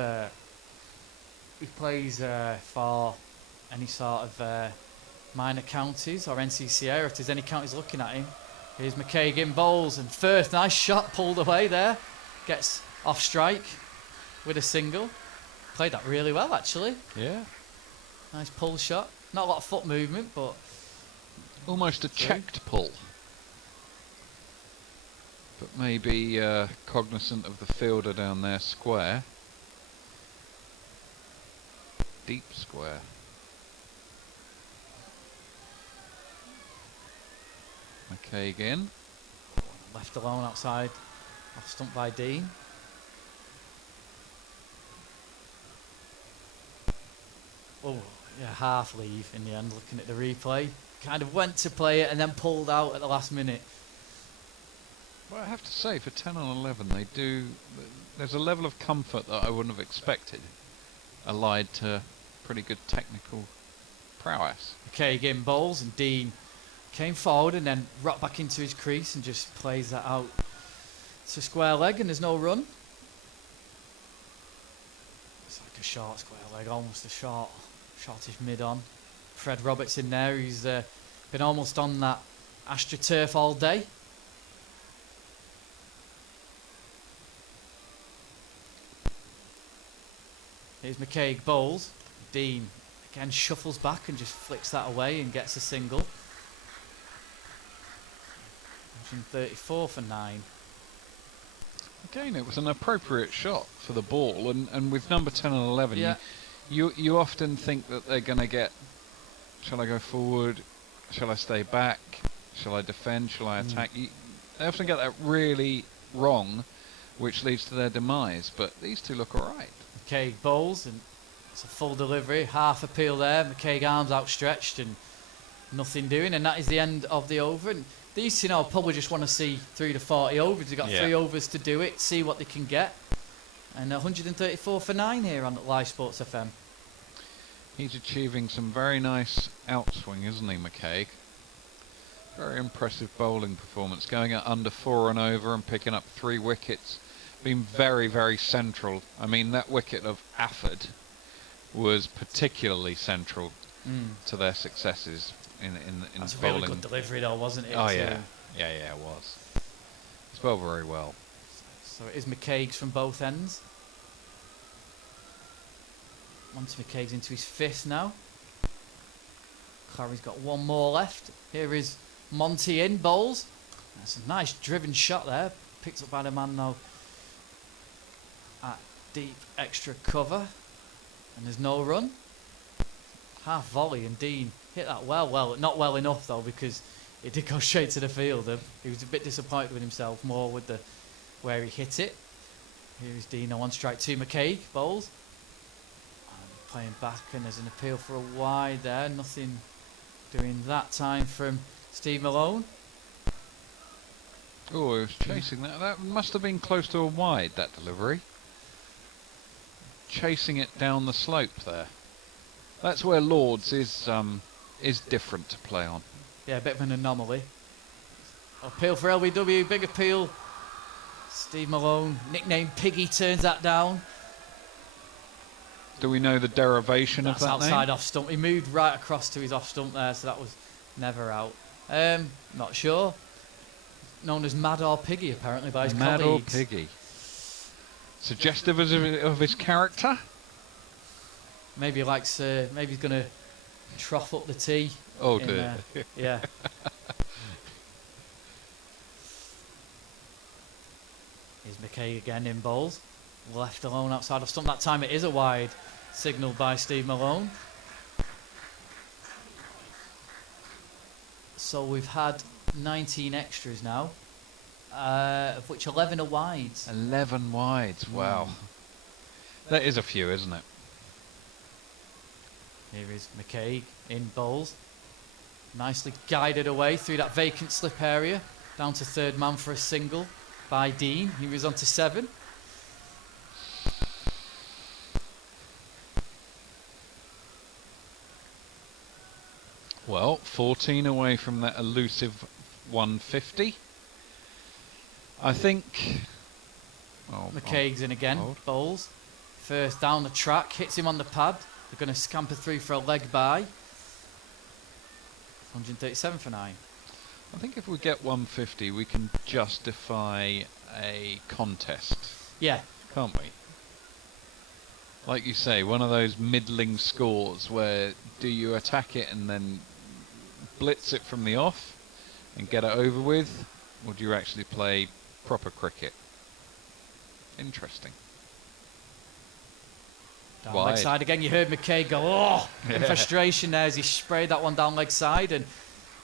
he plays for any sort of minor counties or NCCA, or if there's any counties looking at him. Here's McKay in bowls, and Firth, nice shot, pulled away there. Gets off strike with a single. Played that really well, actually. Yeah. Nice pull shot. Not a lot of foot movement, but Almost a checked pull. But maybe cognizant of the fielder down there square. Deep square. McKay again. left alone outside. Off stump by Dean. Oh, yeah, half leave in the end, looking at the replay. Kind of went to play it and then pulled out at the last minute. Well, I have to say, for 10 and 11, there's a level of comfort that I wouldn't have expected, allied to pretty good technical prowess. Okay, game bowls, and Dean came forward and then rocked back into his crease and just plays that out to square leg, and there's no run. It's like a short square leg, almost a shortish mid on. Fred Roberts in there, who's been almost on that AstroTurf all day. Here's McKay bowls. Dean again shuffles back and just flicks that away and gets a single. 134 for 9. Again, it was an appropriate shot for the ball, and with number 10 and 11, Yeah. you often think that they're going to get, shall I go forward, shall I stay back, shall I defend, shall I attack? They often get that really wrong, which leads to their demise, but these two look alright. McKay bowls, and it's a full delivery, half appeal there. McKay arms outstretched and nothing doing, and that is the end of the over. And these two now probably just want to see 3 to 40 overs. They've got 3 overs to do it, see what they can get. And 134 for 9 here on Live Sports FM. He's achieving some very nice outswing, isn't he, McKay? Very impressive bowling performance, going at under 4 and over and picking up 3 wickets. Been very, very central. I mean, that wicket of Afford was particularly central to their successes in That's a bowling. really good delivery though, wasn't it? Oh yeah, it was. It's well, very well. So it is McKaig's from both ends. Onto McKaig's into his 5th now. Clary's got 1 more left. Here is Monty in bowls. That's a nice driven shot there. Picked up by the man now at deep extra cover. And there's no run. Half volley, and Dean hit that well, not well enough though, because it did go straight to the fielder. He was a bit disappointed with himself more with the where he hit it. Here's Dean on 1 strike 2. McKay bowls. And playing back, and there's an appeal for a wide there. Nothing doing that time from Steve Malone. Oh, he was chasing that. That must have been close to a wide, that delivery. Chasing it down the slope there. That's where Lords is different to play on. Yeah, a bit of an anomaly. Appeal for LBW, big appeal. Steve Malone, nicknamed Piggy, turns that down. Do we know the derivation That's of that outside name? off stump. He moved right across to his off stump there, so that was never out. Not sure. Known as Mad or Piggy, apparently, by his Mad colleagues. or Piggy. Suggestive of his character? Maybe he likes. Maybe he's gonna trough up the tea. Oh dear. Yeah. Here's McKay again in bowls. Left alone outside of stump. That time it is a wide, signalled by Steve Malone. So we've had 19 extras now, of which 11 are wides. 11 wides, wow. That is a few, isn't it? Here is McKay in bowls. Nicely guided away through that vacant slip area. Down to third man for a single by Dean. He was on to 7. Well, 14 away from that elusive 150. I think... Oh, McKaig's in again, hold. bowls. First down the track, hits him on the pad. They're going to scamper through for a leg by. 137 for 9. I think if we get 150, we can justify a contest, Yeah, can't we? Like you say, one of those middling scores where do you attack it and then blitz it from the off and get it over with, or do you actually play proper cricket? Interesting. down Wide. leg side again. You heard McKay go, oh, in Yeah. frustration there as he sprayed that one down leg side. And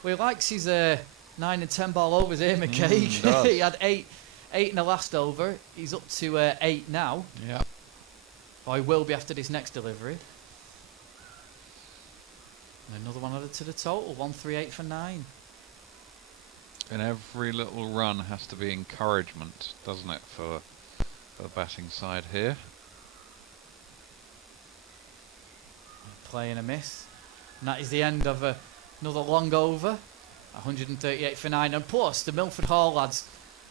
well, he likes his 9 and 10 ball overs here, McKay. does. He had 8 in the last over. He's up to 8 now. Yeah. Or he will be after this next delivery. And another one added to the total, 138 for 9. And every little run has to be encouragement, doesn't it, for the batting side here? Play and a miss. And that is the end of another long over. 138 for 9. And plus, the Milford Hall lads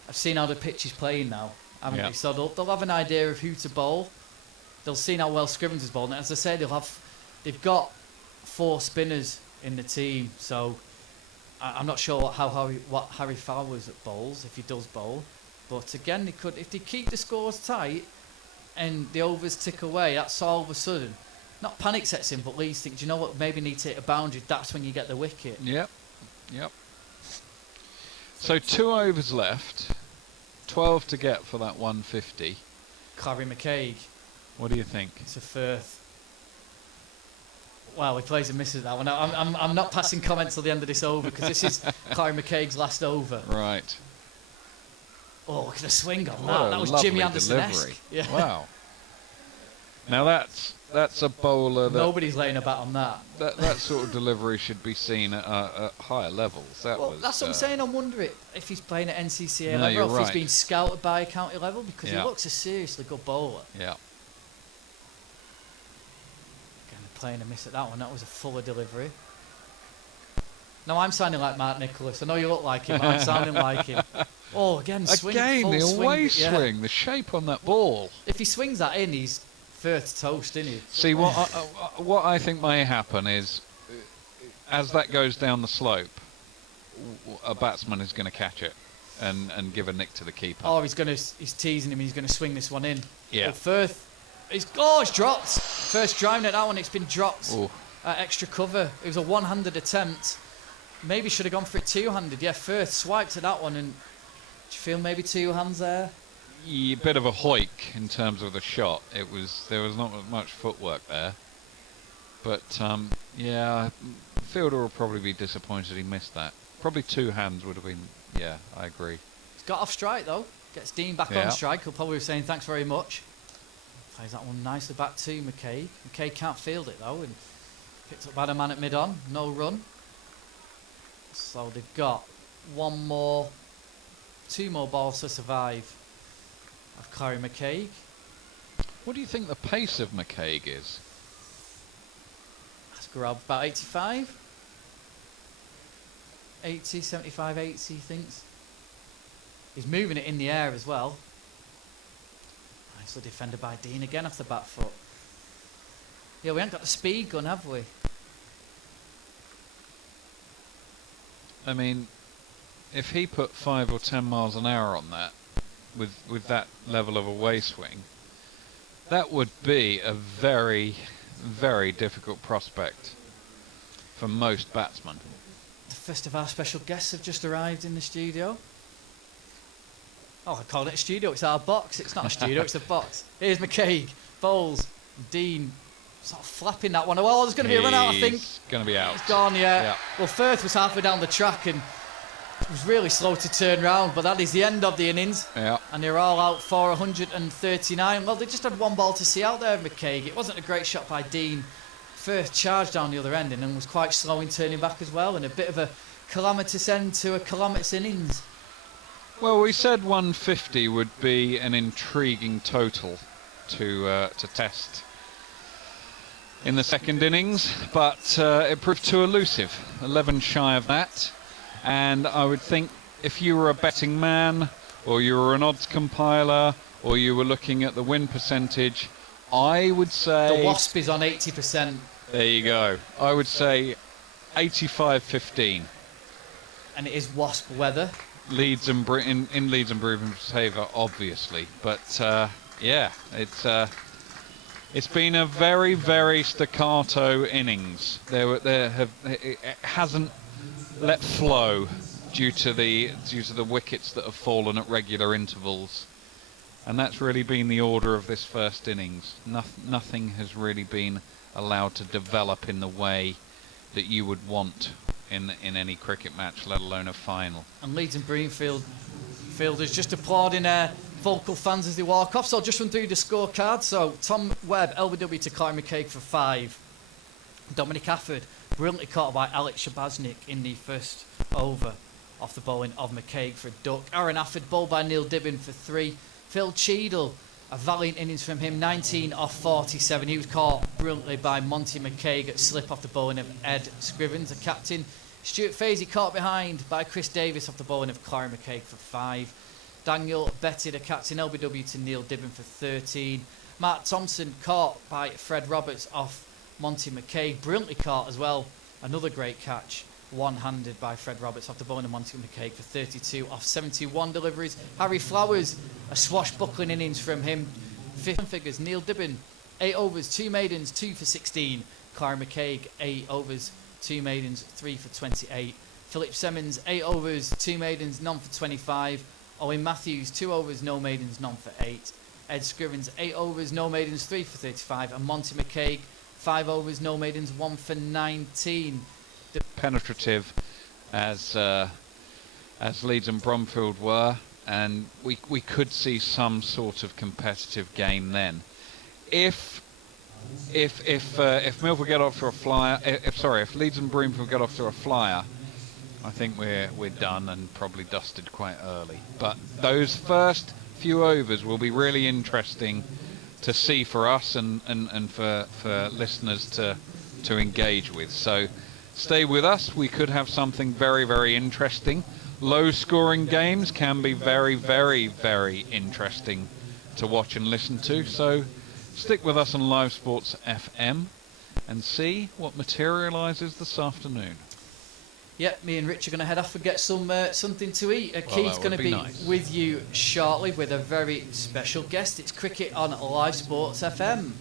have seen how the pitch is playing now, haven't Yeah. they? So they'll have an idea of who to bowl. They'll see how well Scrivens is bowling. As I say, they've got 4 spinners in the team. So I'm not sure what Harry Fowler's at bowls, if he does bowl. But again, they could, if they keep the scores tight and the overs tick away, that's all of a sudden, not panic sets in, but Leeds think, do you know what, maybe need to hit a boundary, that's when you get the wicket. Yep. Yep. So 2 overs left, 12 to get for that 150. Clary McKaig, What do you think? it's a Firth. Well, he plays and misses that one. I'm not passing comments till the end of this over, because this is Clary McKaig's last over. Right. Oh, look at the swing on What that. a That was lovely Jimmy Anderson-esque. delivery. Yeah. Wow. Now that's a bowler that Nobody's laying a bat on that. that sort of delivery should be seen at higher levels. That Well, was, that's what I'm saying. I'm wondering if he's playing at NCCA No, level, you're or if right. he's been scouted by a county level, because Yeah. he looks a seriously good bowler. Yeah. Again, playing a miss at that one. That was a fuller delivery. No, I'm sounding like Mark Nicholas. I know you look like him, but I'm sounding like him. Oh, again, swing. Again, full the away yeah. swing, the shape on that ball. If he swings that in, he's Firth toast, isn't he? See, what I think may happen is, as that goes down the slope, a batsman is going to catch it and give a nick to the keeper. Oh, he's teasing him. He's going to swing this one in. Yeah. Well, Firth, it's dropped. First driving at that one, it's been dropped. Ooh. Extra cover. It was a one-handed attempt. Maybe should have gone for it two-handed. Yeah, Firth swiped at that one, and do you feel maybe 2 hands there? Yeah, bit of a hoik in terms of the shot. There was not much footwork there, but yeah, fielder will probably be disappointed he missed that. Probably 2 hands would have been. Yeah, I agree. He's got off strike though. Gets Dean back Yeah. on strike. He'll probably be saying thanks very much. Plays that one nicely back to McKay. McKay can't field it though, and picked up by the man at mid-on. No run. So they've got 2 more balls to survive of Clary McKaig. What do you think the pace of McKaig is? That's grab about 85. 80, 75, 80 he thinks. He's moving it in the air as well. So defended by Dean again off the back foot. Yeah, we haven't got the speed gun, have we? I mean, if he put 5 or 10 miles an hour on that, with that level of away swing, that would be a very, very difficult prospect for most batsmen. The first of our special guests have just arrived in the studio. Oh, I called it a studio. It's our box. It's not a studio, it's a box. Here's McCaig, Bowles, Dean, sort of flapping that one. Oh, there's going to be a run out, I think. He's going to be out. It's gone, yeah. Yeah. Well, Firth was halfway down the track and was really slow to turn round, but that is the end of the innings. Yeah. And they're all out for 139. Well, they just had one ball to see out there, McCaig. It wasn't a great shot by Dean. Firth charged down the other end and was quite slow in turning back as well, and a bit of a calamitous end to a calamitous innings. Well, we said 150 would be an intriguing total to test in the second innings, but it proved too elusive. 11 shy of that, and I would think if you were a betting man, or you were an odds compiler, or you were looking at the win percentage, I would say... The Wasp is on 80%. There you go. I would say 85-15. And it is Wasp weather. Leeds and in Leeds and Broomfield's favour, obviously, but yeah, it's been a very, very staccato innings. It hasn't let flow due to the wickets that have fallen at regular intervals, and that's really been the order of this first innings. Nothing has really been allowed to develop in the way that you would want in any cricket match, let alone a final. And Leeds and Broomfield fielders just applauding vocal fans as they walk off. So I'll just run through the scorecard. So Tom Webb, LBW to Clark McCaig for 5. Dominic Afford, brilliantly caught by Alex Shabaznik in the first over off the bowling of McCaig for a duck. Aaron Afford bowled by Neil Dibbin for 3. Phil Cheadle, a valiant innings from him, 19 off 47. He was caught brilliantly by Monty McCaig at slip off the bowling of Ed Scrivens, the captain. Stuart Fazy caught behind by Chris Davis off the bowling of Clark McCaig for 5. Daniel Betty, the captain, LBW to Neil Dibbin for 13. Mark Thompson caught by Fred Roberts off Monty McCaig, brilliantly caught as well. Another great catch, one-handed by Fred Roberts off the bowling of Monty McCaig for 32 off 71 deliveries. Harry Flowers, a swashbuckling innings from him. 15 figures, Neil Dibbin, 8 overs, 2 maidens, 2 for 16. Clark McCaig, 8 overs, 2 maidens, 3 for 28. Philip Semmons, 8 overs, 2 maidens, none for 25. Owen Matthews, 2 overs, no maidens, none for 8. Ed Scrivens, 8 overs, no maidens, 3 for 35. And Monty McCaig, 5 overs, no maidens, 1 for 19. Penetrative as Leeds and Bromfield were, and we could see some sort of competitive game then. If Milford get off to a flyer, if Leeds and Broomfield get off to a flyer, I think we're done and probably dusted quite early. But those first few overs will be really interesting to see for us and for listeners to engage with. So stay with us. We could have something very, very interesting. Low scoring games can be very, very, very interesting to watch and listen to. So stick with us on Live Sports FM and see what materialises this afternoon. Yeah, me and Rich are going to head off and get something to eat. Keith's going to be nice. with you shortly with a very special guest. It's cricket on Live Sports FM.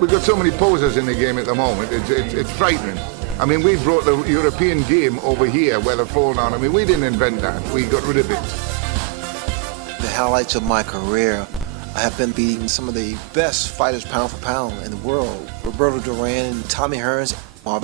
We've got so many posers in the game at the moment, it's frightening. I mean, we brought the European game over here where they're falling on. I mean, we didn't invent that. We got rid of it. The highlights of my career, I have been beating some of the best fighters pound for pound in the world. Roberto Duran, Tommy Hearns,